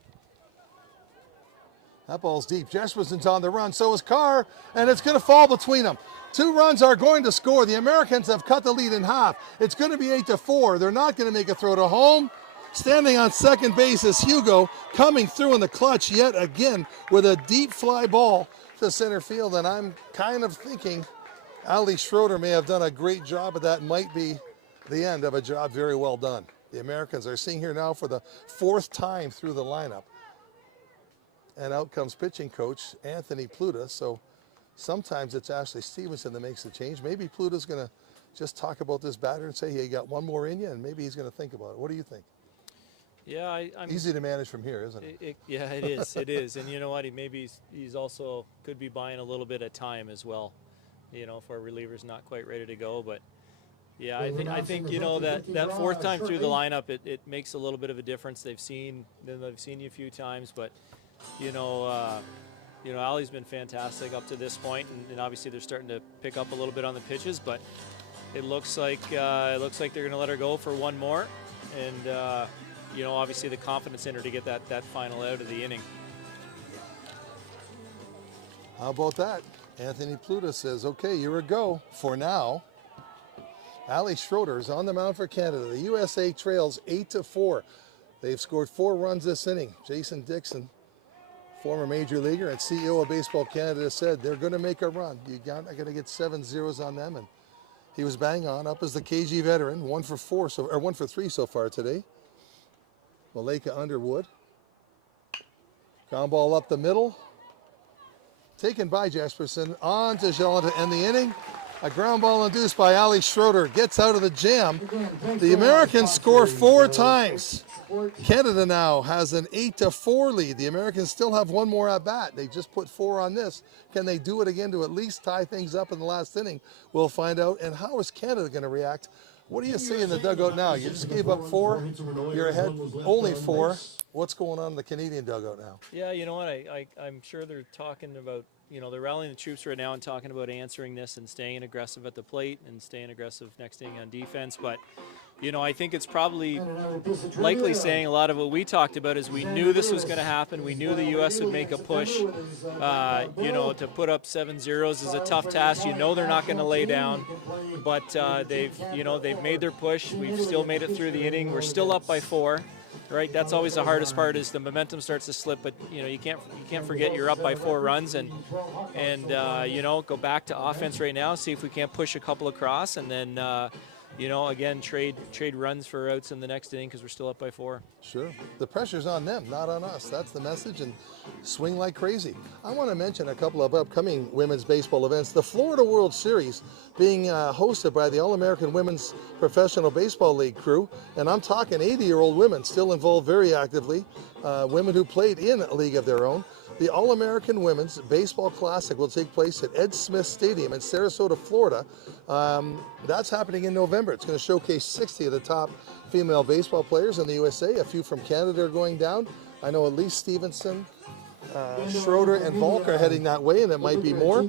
That ball's deep. Jesperson's on the run, so is Carr, and it's going to fall between them. 2 runs are going to score. The Americans have cut the lead in half. It's going to be 8-4. They're not going to make a throw to home. Standing on second base is Hugo, coming through in the clutch yet again with a deep fly ball to center field, and I'm kind of thinking Ali Schroeder may have done a great job, but that might be the end of a job very well done. The Americans are seeing here now for the 4th time through the lineup. And out comes pitching coach Anthony Pluta. So sometimes it's Ashley Stevenson that makes the change. Maybe Pluta's going to just talk about this batter and say, hey, you got 1 more in you, and maybe he's going to think about it. What do you think? Yeah, I'm easy to manage from here, isn't it? Yeah, it is. It is. And you know what? He's also could be buying a little bit of time as well. If our reliever's not quite ready to go, but yeah, I think that 4th time through the lineup, it makes a little bit of a difference. They've seen you a few times, but Ali's been fantastic up to this point, and obviously they're starting to pick up a little bit on the pitches, but it looks like they're going to let her go for 1 more, and obviously the confidence in her to get that final out of the inning. How about that? Anthony Pluta says, okay, you're a go for now. Ali Schroeder is on the mound for Canada. The USA trails 8-4. They've scored 4 runs this inning. Jason Dixon, former major leaguer and CEO of Baseball Canada, said they're going to make a run. You're not going to get 7 zeros on them. And He was bang on, up as the KG veteran, 1 for 3 so far today. Maleka Underwood. Ground ball up the middle. Taken by Jesperson, on to Jelan to end the inning. A ground ball induced by Ali Schroeder. Gets out of the jam. The Americans score 4 times. Canada now has an 8-4 lead. The Americans still have one more at bat. They just put 4 on this. Can they do it again to at least tie things up in the last inning? We'll find out. And how is Canada going to react? What do you see in the dugout now? You just gave up 4. You're ahead only 4. What's going on in the Canadian dugout now? Yeah, you know what? I'm sure they're talking about, they're rallying the troops right now and talking about answering this and staying aggressive at the plate and staying aggressive next inning on defense. But, I think it's probably likely saying a lot of what we talked about is we knew this was going to happen. We knew the U.S. would make a push. To put up 7 zeros is a tough task. They're not going to lay down. But they've made their push. We've still made it through the inning. We're still up by 4. Right, that's always the hardest part is the momentum starts to slip, but you can't forget you're up by 4 runs and go back to offense right now, see if we can't push a couple across, and then again trade runs for outs in the next inning because we're still up by 4. Sure, the pressure's on them, not on us. That's the message, and swing like crazy. I want to mention a couple of upcoming women's baseball events. The Florida World Series being hosted by the All-American Women's Professional Baseball League crew, and I'm talking 80-year-old women still involved very actively, women who played in a league of their own. The All-American Women's Baseball Classic will take place at Ed Smith Stadium in Sarasota, Florida. That's happening in November. It's going to showcase 60 of the top female baseball players in the USA. A few from Canada are going down. I know Elise Stevenson, Schroeder, and Volk are heading that way, and it might be more.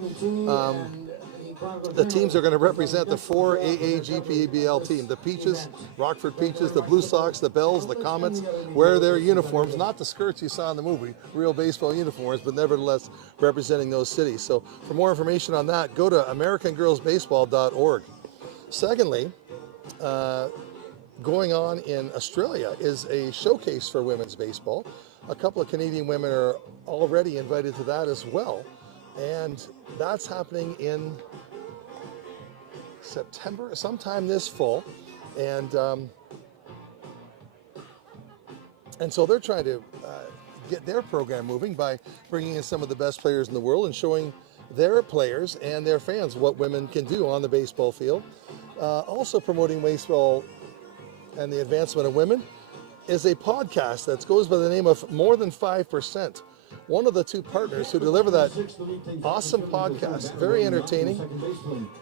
The teams are going to represent the 4 AAGPBL team. The Peaches, Rockford Peaches, the Blue Sox, the Bells, the Comets wear their uniforms, not the skirts you saw in the movie, real baseball uniforms, but nevertheless representing those cities. So for more information on that, go to AmericanGirlsBaseball.org. Secondly, going on in Australia is a showcase for women's baseball. A couple of Canadian women are already invited to that as well. And that's happening in September, sometime this fall. And so they're trying to get their program moving by bringing in some of the best players in the world and showing their players and their fans what women can do on the baseball field. Also promoting baseball and the advancement of women is a podcast that goes by the name of More Than 5%. One of the 2 partners who deliver that awesome podcast, very entertaining,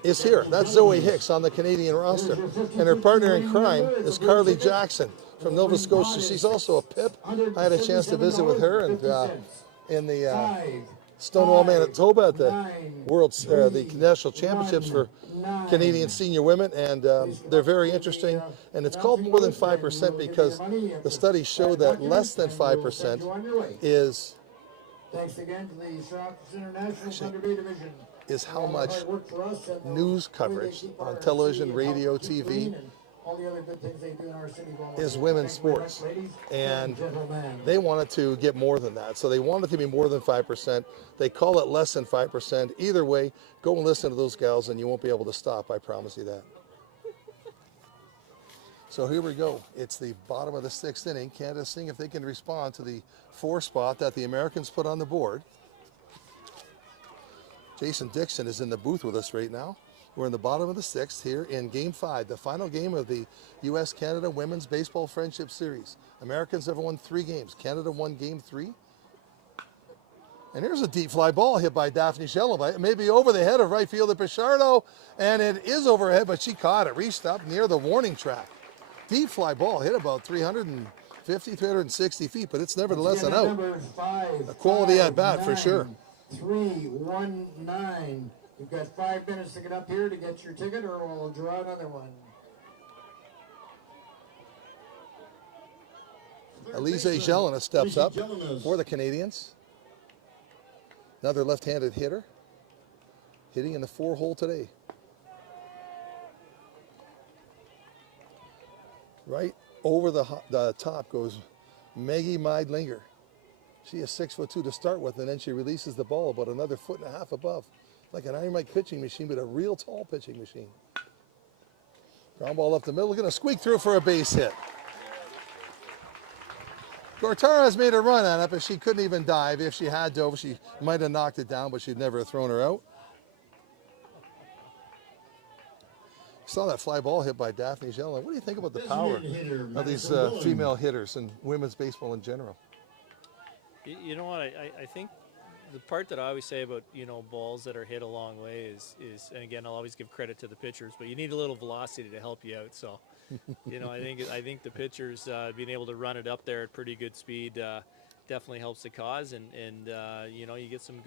is here. That's Zoe Hicks on the Canadian roster. And her partner in crime is Carly Jackson from Nova Scotia. She's also a PIP. I had a chance to visit with her and in the Stonewall, Manitoba at the National Championships for Canadian senior women, and they're very interesting. And it's called More Than 5% because the studies show that less than 5% is how much news coverage on television, radio, TV is women's sports, and they wanted to get more than that. So they wanted to be more than 5%. They call it less than 5%. Either way, go and listen to those gals and you won't be able to stop, I promise you that. So here we go. It's the bottom of the 6th inning. Canada seeing if they can respond to the 4 spot that the Americans put on the board. Jason Dixon is in the booth with us right now. We're in the bottom of the 6th here in Game 5, the final game of the U.S.-Canada Women's Baseball Friendship Series. Americans have won 3 games. Canada won Game 3. And here's a deep fly ball hit by Daphne Shelova. It may be over the head of right fielder Pichardo, and it is overhead, but she caught it, reached up near the warning track. Deep fly ball hit about 350, 360 feet, but it's nevertheless an out. A quality at bat for sure. 319. You've got 5 minutes to get up here to get your ticket, or we'll draw another one. Elise Jelena steps up for the Canadians. Another left-handed hitter, hitting in the 4-hole today. Right over the top goes Maggie Meidlinger. She is 6'2" to start with, and then she releases the ball about another 1.5 feet above. Like an Iron Mike pitching machine, but a real tall pitching machine. Ground ball up the middle, going to squeak through for a base hit. Gortara has made a run at it, but she couldn't even dive. If she had dove, she might have knocked it down, but she'd never have thrown her out. Saw that fly ball hit by Daphne Gellin. What do you think about the power of these female hitters and women's baseball in general? You know what, I think the part that I always say about, you know, balls that are hit a long way is, and again, I'll always give credit to the pitchers, but you need a little velocity to help you out. So, you know, I think the pitchers being able to run it up there at pretty good speed definitely helps the cause, and you know, you get some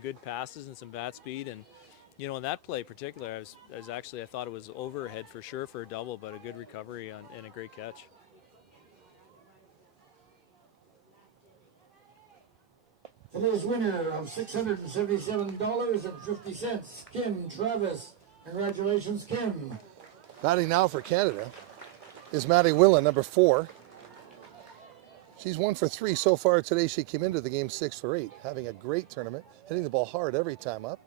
good passes and some bat speed, and you know, in that play in particular, I was actually, I thought it was overhead for sure for a double, but a good recovery and a great catch. Today's winner of $677.50, Kim Travis. Congratulations, Kim. Batting now for Canada is Maddie Willen, number 4. She's 1 for 3 so far today. She came into the game 6 for 8, having a great tournament, hitting the ball hard every time up.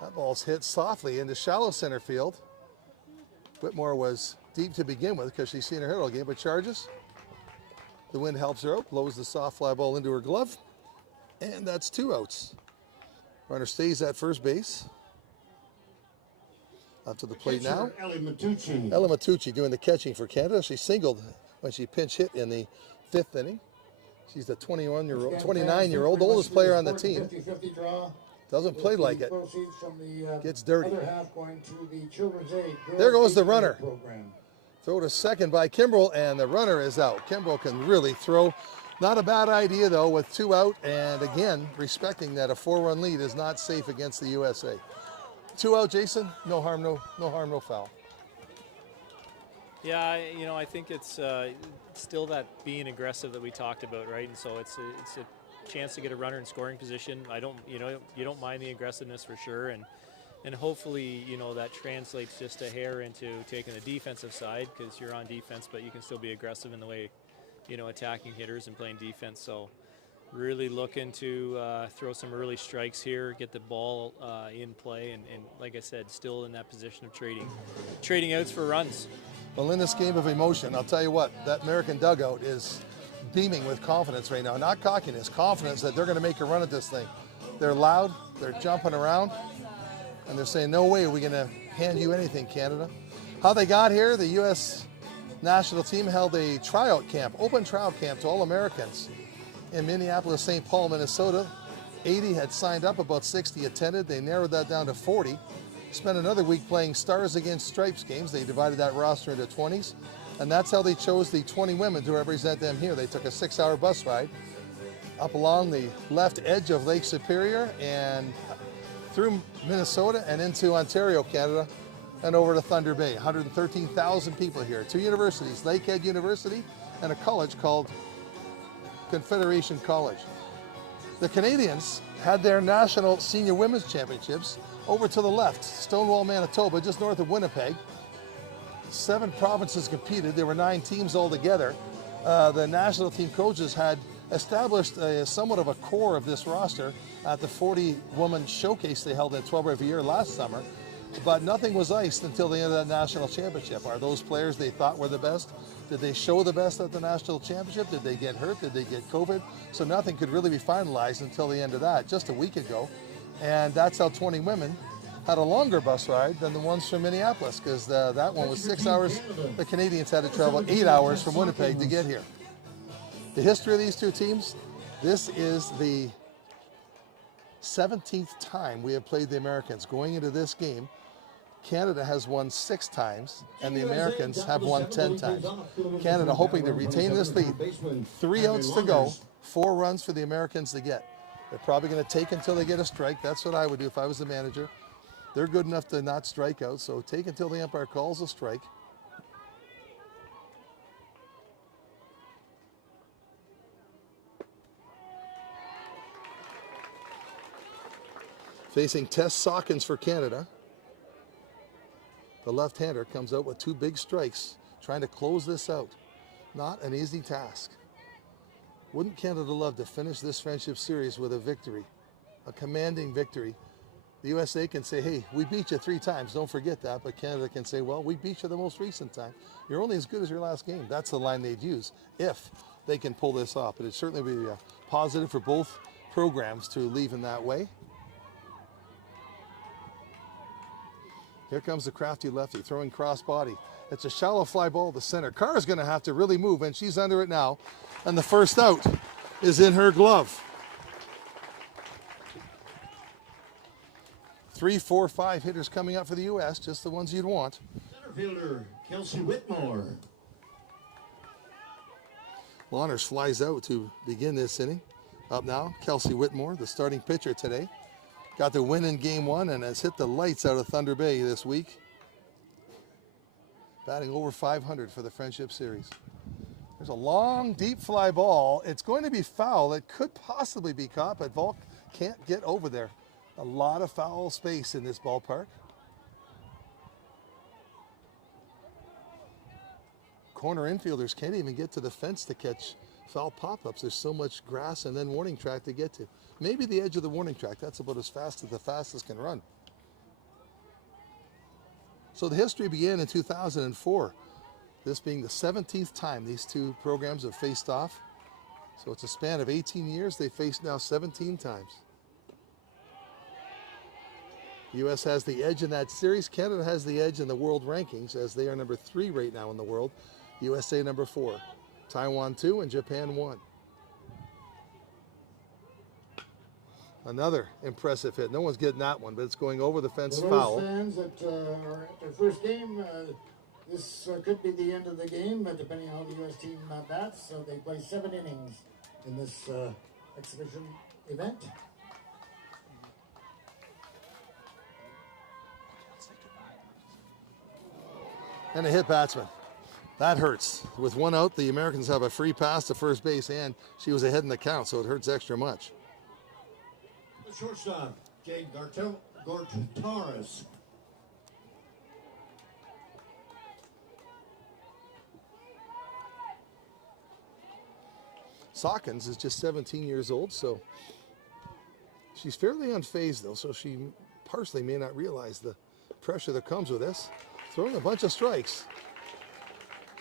That ball's hit softly into shallow center field. Whitmore was deep to begin with because she's seen her hit all game, but charges. The wind helps her out, blows the soft fly ball into her glove, and that's 2 outs. Runner stays at first base. Up to the plate now. Ella Matucci. Ella Matucci doing the catching for Canada. She singled when she pinch hit in the 5th inning. She's the 29-year-old, oldest player on the team. 50-50 draw. Doesn't play like it. Proceeds from the Gets dirty. other half going to the Children's Aid. There goes the runner. Program. Throw to second by Kimbrell, and the runner is out. Kimbrell can really throw. Not a bad idea, though, with 2 out, and again, respecting that a 4-run lead is not safe against the USA. 2 out, Jason. No harm, no harm, no foul. Yeah, you know, I think it's still that being aggressive that we talked about, right? And so it's a chance to get a runner in scoring position. You don't mind the aggressiveness for sure, and hopefully, you know, that translates just a hair into taking the defensive side, because you're on defense, but you can still be aggressive in the way, you know, attacking hitters and playing defense. So really looking to throw some early strikes here, get the ball in play, and like I said, still in that position of trading outs for runs. Well, in this game of emotion, I'll tell you what, that American dugout is beaming with confidence right now. Not cockiness, confidence that they're going to make a run at this thing. They're loud, they're jumping around, and they're saying, no way are we going to hand you anything, Canada. How they got here, the U.S. national team held a tryout camp, open tryout camp to all Americans in Minneapolis, St. Paul, Minnesota. 80 had signed up, about 60 attended. They narrowed that down to 40. Spent another week playing Stars Against Stripes games. They divided that roster into 20s. And that's how they chose the 20 women to represent them here. They took a 6-hour bus ride up along the left edge of Lake Superior and through Minnesota and into Ontario, Canada, and over to Thunder Bay. 113,000 people here. 2 universities, Lakehead University and a college called Confederation College. The Canadians had their National Senior Women's Championships over to the left, Stonewall, Manitoba, just north of Winnipeg. 7 provinces competed. There were 9 teams altogether. The national team coaches had established somewhat of a core of this roster at the 40-woman showcase they held at 12 every year last summer. But nothing was iced until the end of that national championship. Are those players they thought were the best? Did they show the best at the national championship? Did they get hurt? Did they get COVID? So nothing could really be finalized until the end of that, just a week ago. And that's how 20 women had a longer bus ride than the ones from Minneapolis, because that one was 6 hours. The Canadians had to travel 8 hours from Winnipeg to get here. The history of these 2 teams, this is the 17th time we have played the Americans. Going into this game, Canada has won 6 times, and the Americans have won 10 times. Canada hoping to retain this lead. 3 outs to go, 4 runs for the Americans to get. They're probably going to take until they get a strike. That's what I would do if I was the manager. They're good enough to not strike out, so take until the umpire calls a strike. Facing Tess Sawkins for Canada. The left-hander comes out with 2 big strikes, trying to close this out. Not an easy task. Wouldn't Canada love to finish this friendship series with a victory, a commanding victory, The USA can say, hey, we beat you 3 times, don't forget that. But Canada can say, well, we beat you the most recent time. You're only as good as your last game. That's the line they'd use if they can pull this off. But it'd certainly be positive for both programs to leave in that way. Here comes the crafty lefty throwing cross body. It's a shallow fly ball to center. Carr's going to have to really move, and she's under it now. And the first out is in her glove. 3, 4, 5 hitters coming up for the U.S., just the ones you'd want. Center fielder, Kelsey Whitmore. Launers flies out to begin this inning. Up now, Kelsey Whitmore, the starting pitcher today. Got the win in game 1 and has hit the lights out of Thunder Bay this week. Batting over 500 for the Friendship Series. There's a long, deep fly ball. It's going to be foul. It could possibly be caught, but Volk can't get over there. A lot of foul space in this ballpark. Corner infielders can't even get to the fence to catch foul pop-ups. There's so much grass and then warning track to get to. Maybe the edge of the warning track. That's about as fast as the fastest can run. So the history began in 2004. This being the 17th time these two programs have faced off. So it's a span of 18 years. They faced now 17 times. The U.S. has the edge in that series. Canada has the edge in the world rankings as they are number 3 right now in the world. USA number 4. Taiwan 2 and Japan 1. Another impressive hit. No one's getting that one, but it's going over the fence For foul. those fans that are at their first game, this could be the end of the game, depending on how the U.S. team bats. So they play 7 innings in this exhibition event. And a hit batsman. That hurts. With 1 out, the Americans have a free pass to first base, and she was ahead in the count, so it hurts extra much. The shortstop, Jade Gortaris. Sawkins is just 17 years old, so she's fairly unfazed, though, so she partially may not realize the pressure that comes with this. Throwing a bunch of strikes.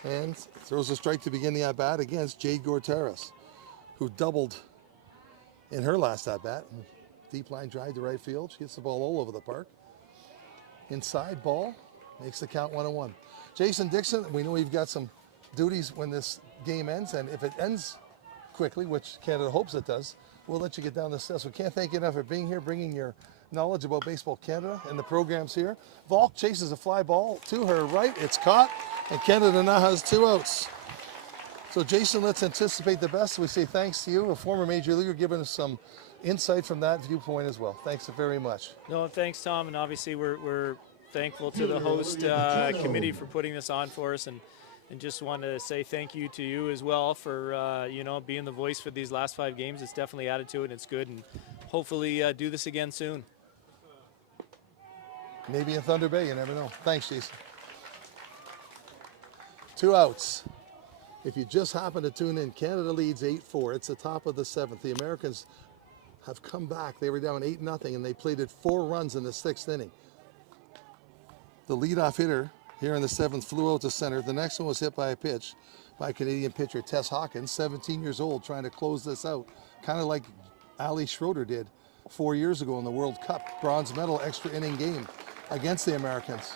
And throws a strike to begin the at-bat against Jade Gortaris, who doubled in her last at-bat. Deep line drive to right field. She hits the ball all over the park. Inside ball. Makes the count 1-1. Jason Dixon, we know you've got some duties when this game ends, and if it ends quickly, which Canada hopes it does, we'll let you get down the steps. We can't thank you enough for being here, bringing your knowledge about Baseball Canada and the programs here. Volk chases a fly ball to her right. It's caught, and Canada now has 2 outs. So, Jason, let's anticipate the best. We say thanks to you, a former major leaguer, giving us some insight from that viewpoint as well. Thanks very much. No, thanks, Tom, and obviously we're thankful to the host committee for putting this on for us, and just want to say thank you to you as well for being the voice for these last 5 games. It's definitely added to it, and it's good, and hopefully do this again soon. Maybe in Thunder Bay, you never know. Thanks, Jason. 2 outs. If you just happen to tune in, Canada leads 8-4. It's the top of the 7th. The Americans have come back. They were down 8-0, and they plated 4 runs in the 6th inning. The leadoff hitter here in the 7th flew out to center. The next one was hit by a pitch by Canadian pitcher Tess Hawkins, 17 years old, trying to close this out, kind of like Ali Schroeder did 4 years ago in the World Cup bronze medal extra inning game against the Americans.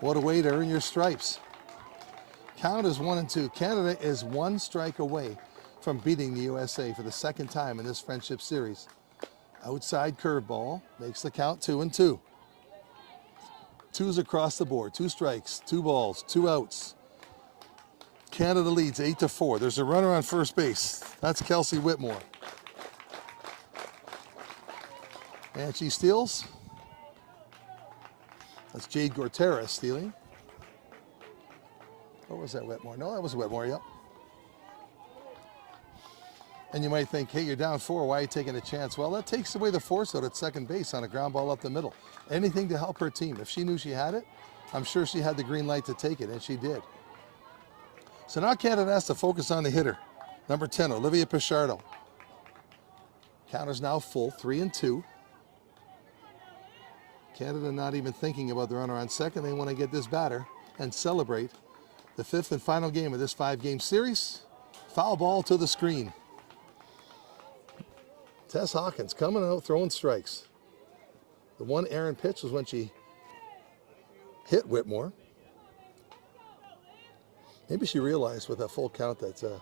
What a way to earn your stripes. Count is 1-2. Canada is 1 strike away from beating the USA for the 2nd time in this Friendship Series. Outside curveball makes the count 2-2. 2s across the board, 2 strikes, 2 balls, 2 outs. Canada leads 8-4. There's a runner on first base. That's Kelsey Whitmore. And she steals. That's Jade Gortaris stealing. Or was that Whitmore? No, that was Whitmore, yep. And you might think, hey, you're down 4, why are you taking a chance? Well, that takes away the force out at second base on a ground ball up the middle. Anything to help her team. If she knew she had it, I'm sure she had the green light to take it, and she did. So now Canada has to focus on the hitter. Number 10, Olivia Pichardo. Counter's now full, 3-2. Canada not even thinking about the runner on second. They want to get this batter and celebrate the 5th and final game of this 5-game series. Foul ball to the screen. Tess Hawkins coming out throwing strikes. The one errant pitch was when she hit Whitmore. Maybe she realized with that full count that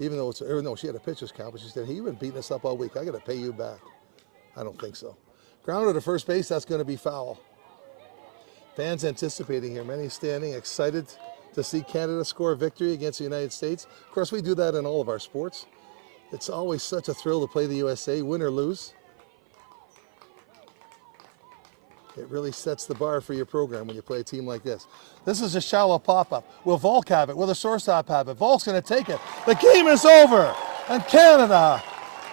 even though she had a pitcher's count, but she said, hey, you've been beating us up all week. I got to pay you back. I don't think so. Grounder to first base, that's going to be foul. Fans anticipating here, many standing, excited to see Canada score a victory against the United States. Of course, we do that in all of our sports. It's always such a thrill to play the USA, win or lose. It really sets the bar for your program when you play a team like this. This is a shallow pop-up. Will Volk have it? Will the shortstop have it? Volk's going to take it. The game is over, and Canada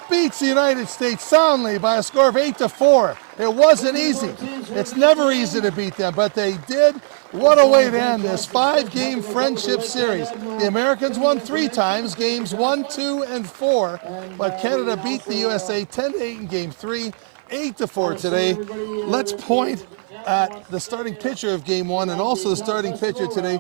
beats the United States soundly by a score of 8-4. It wasn't easy. It's never easy to beat them, but they did. What a way to end this 5-game friendship series. The Americans won 3 times, games 1, 2, and 4, but Canada beat the USA 10-8 in game 3, 8-4 today. Let's point at the starting pitcher of game 1 and also the starting pitcher today,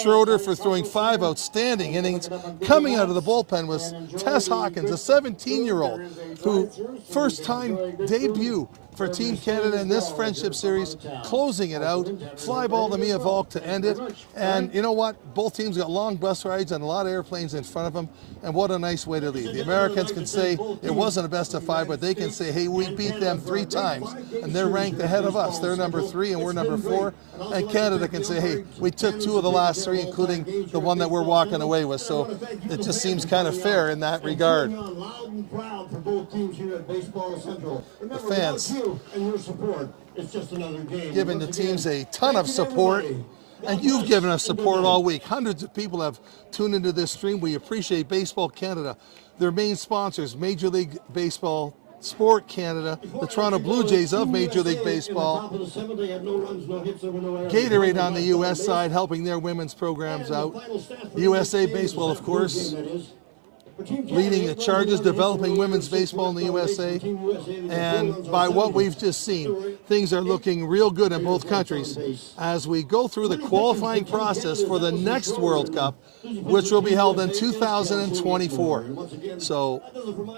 Schroeder, for throwing 5 outstanding innings. Coming out of the bullpen was Tess Hawkins, a 17-year-old who first time debut for Team Canada in this friendship series, closing it out. Fly ball to Mia Volk to end it. And you know what? Both teams got long bus rides and a lot of airplanes in front of them. And what a nice way to lead. The Americans can say it wasn't a best of 5, but they can say, hey, we beat them 3 times, and they're ranked ahead of us. They're number 3 and we're number 4. And Canada can say, hey, we took 2 of the last 3, including the one that we're walking away with. So it just seems kind of fair in that regard. The fans giving the teams a ton of support. And you've given us support all week. Hundreds of people have tuned into this stream. We appreciate Baseball Canada, their main sponsors, Major League Baseball, Sport Canada, the Toronto Blue Jays of Major League Baseball, Gatorade on the U.S. side, helping their women's programs out, USA Baseball, of course, leading the charges, developing women's baseball in the USA. And by what we've just seen, things are looking real good in both countries as we go through the qualifying process for the next World Cup, which will be held in 2024. So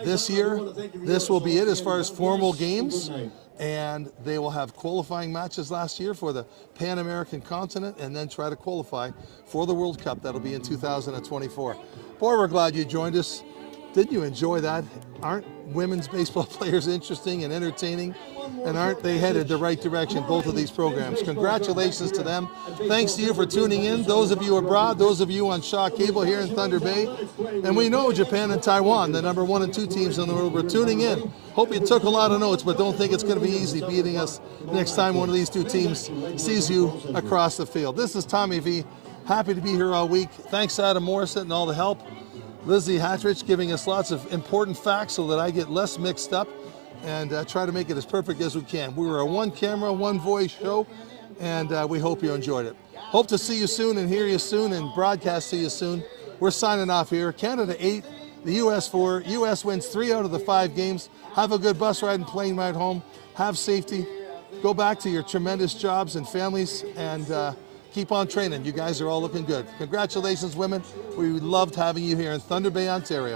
this year, this will be it as far as formal games. And they will have qualifying matches last year for the Pan American continent and then try to qualify for the World Cup. That'll be in 2024. Boy, we're glad you joined us. Didn't you enjoy that? Aren't women's baseball players interesting and entertaining? And aren't they headed the right direction, both of these programs? Congratulations to them. Thanks to you for tuning in. Those of you abroad, those of you on Shaw Cable here in Thunder Bay. And we know Japan and Taiwan, the number 1 and 2 teams in the world, were tuning in. Hope you took a lot of notes, but don't think it's going to be easy beating us next time one of these 2 teams sees you across the field. This is Tommy V. Happy to be here all week. Thanks to Adam Morrison and all the help. Lizzie Hattrich giving us lots of important facts so that I get less mixed up and try to make it as perfect as we can. We were a 1 camera, 1 voice show, and we hope you enjoyed it. Hope to see you soon and hear you soon and broadcast to you soon. We're signing off here. Canada 8, the US 4. US wins 3 out of the 5 games. Have a good bus ride and plane ride home. Have safety. Go back to your tremendous jobs and families, and keep on training. You guys are all looking good. Congratulations, women. We loved having you here in Thunder Bay, Ontario.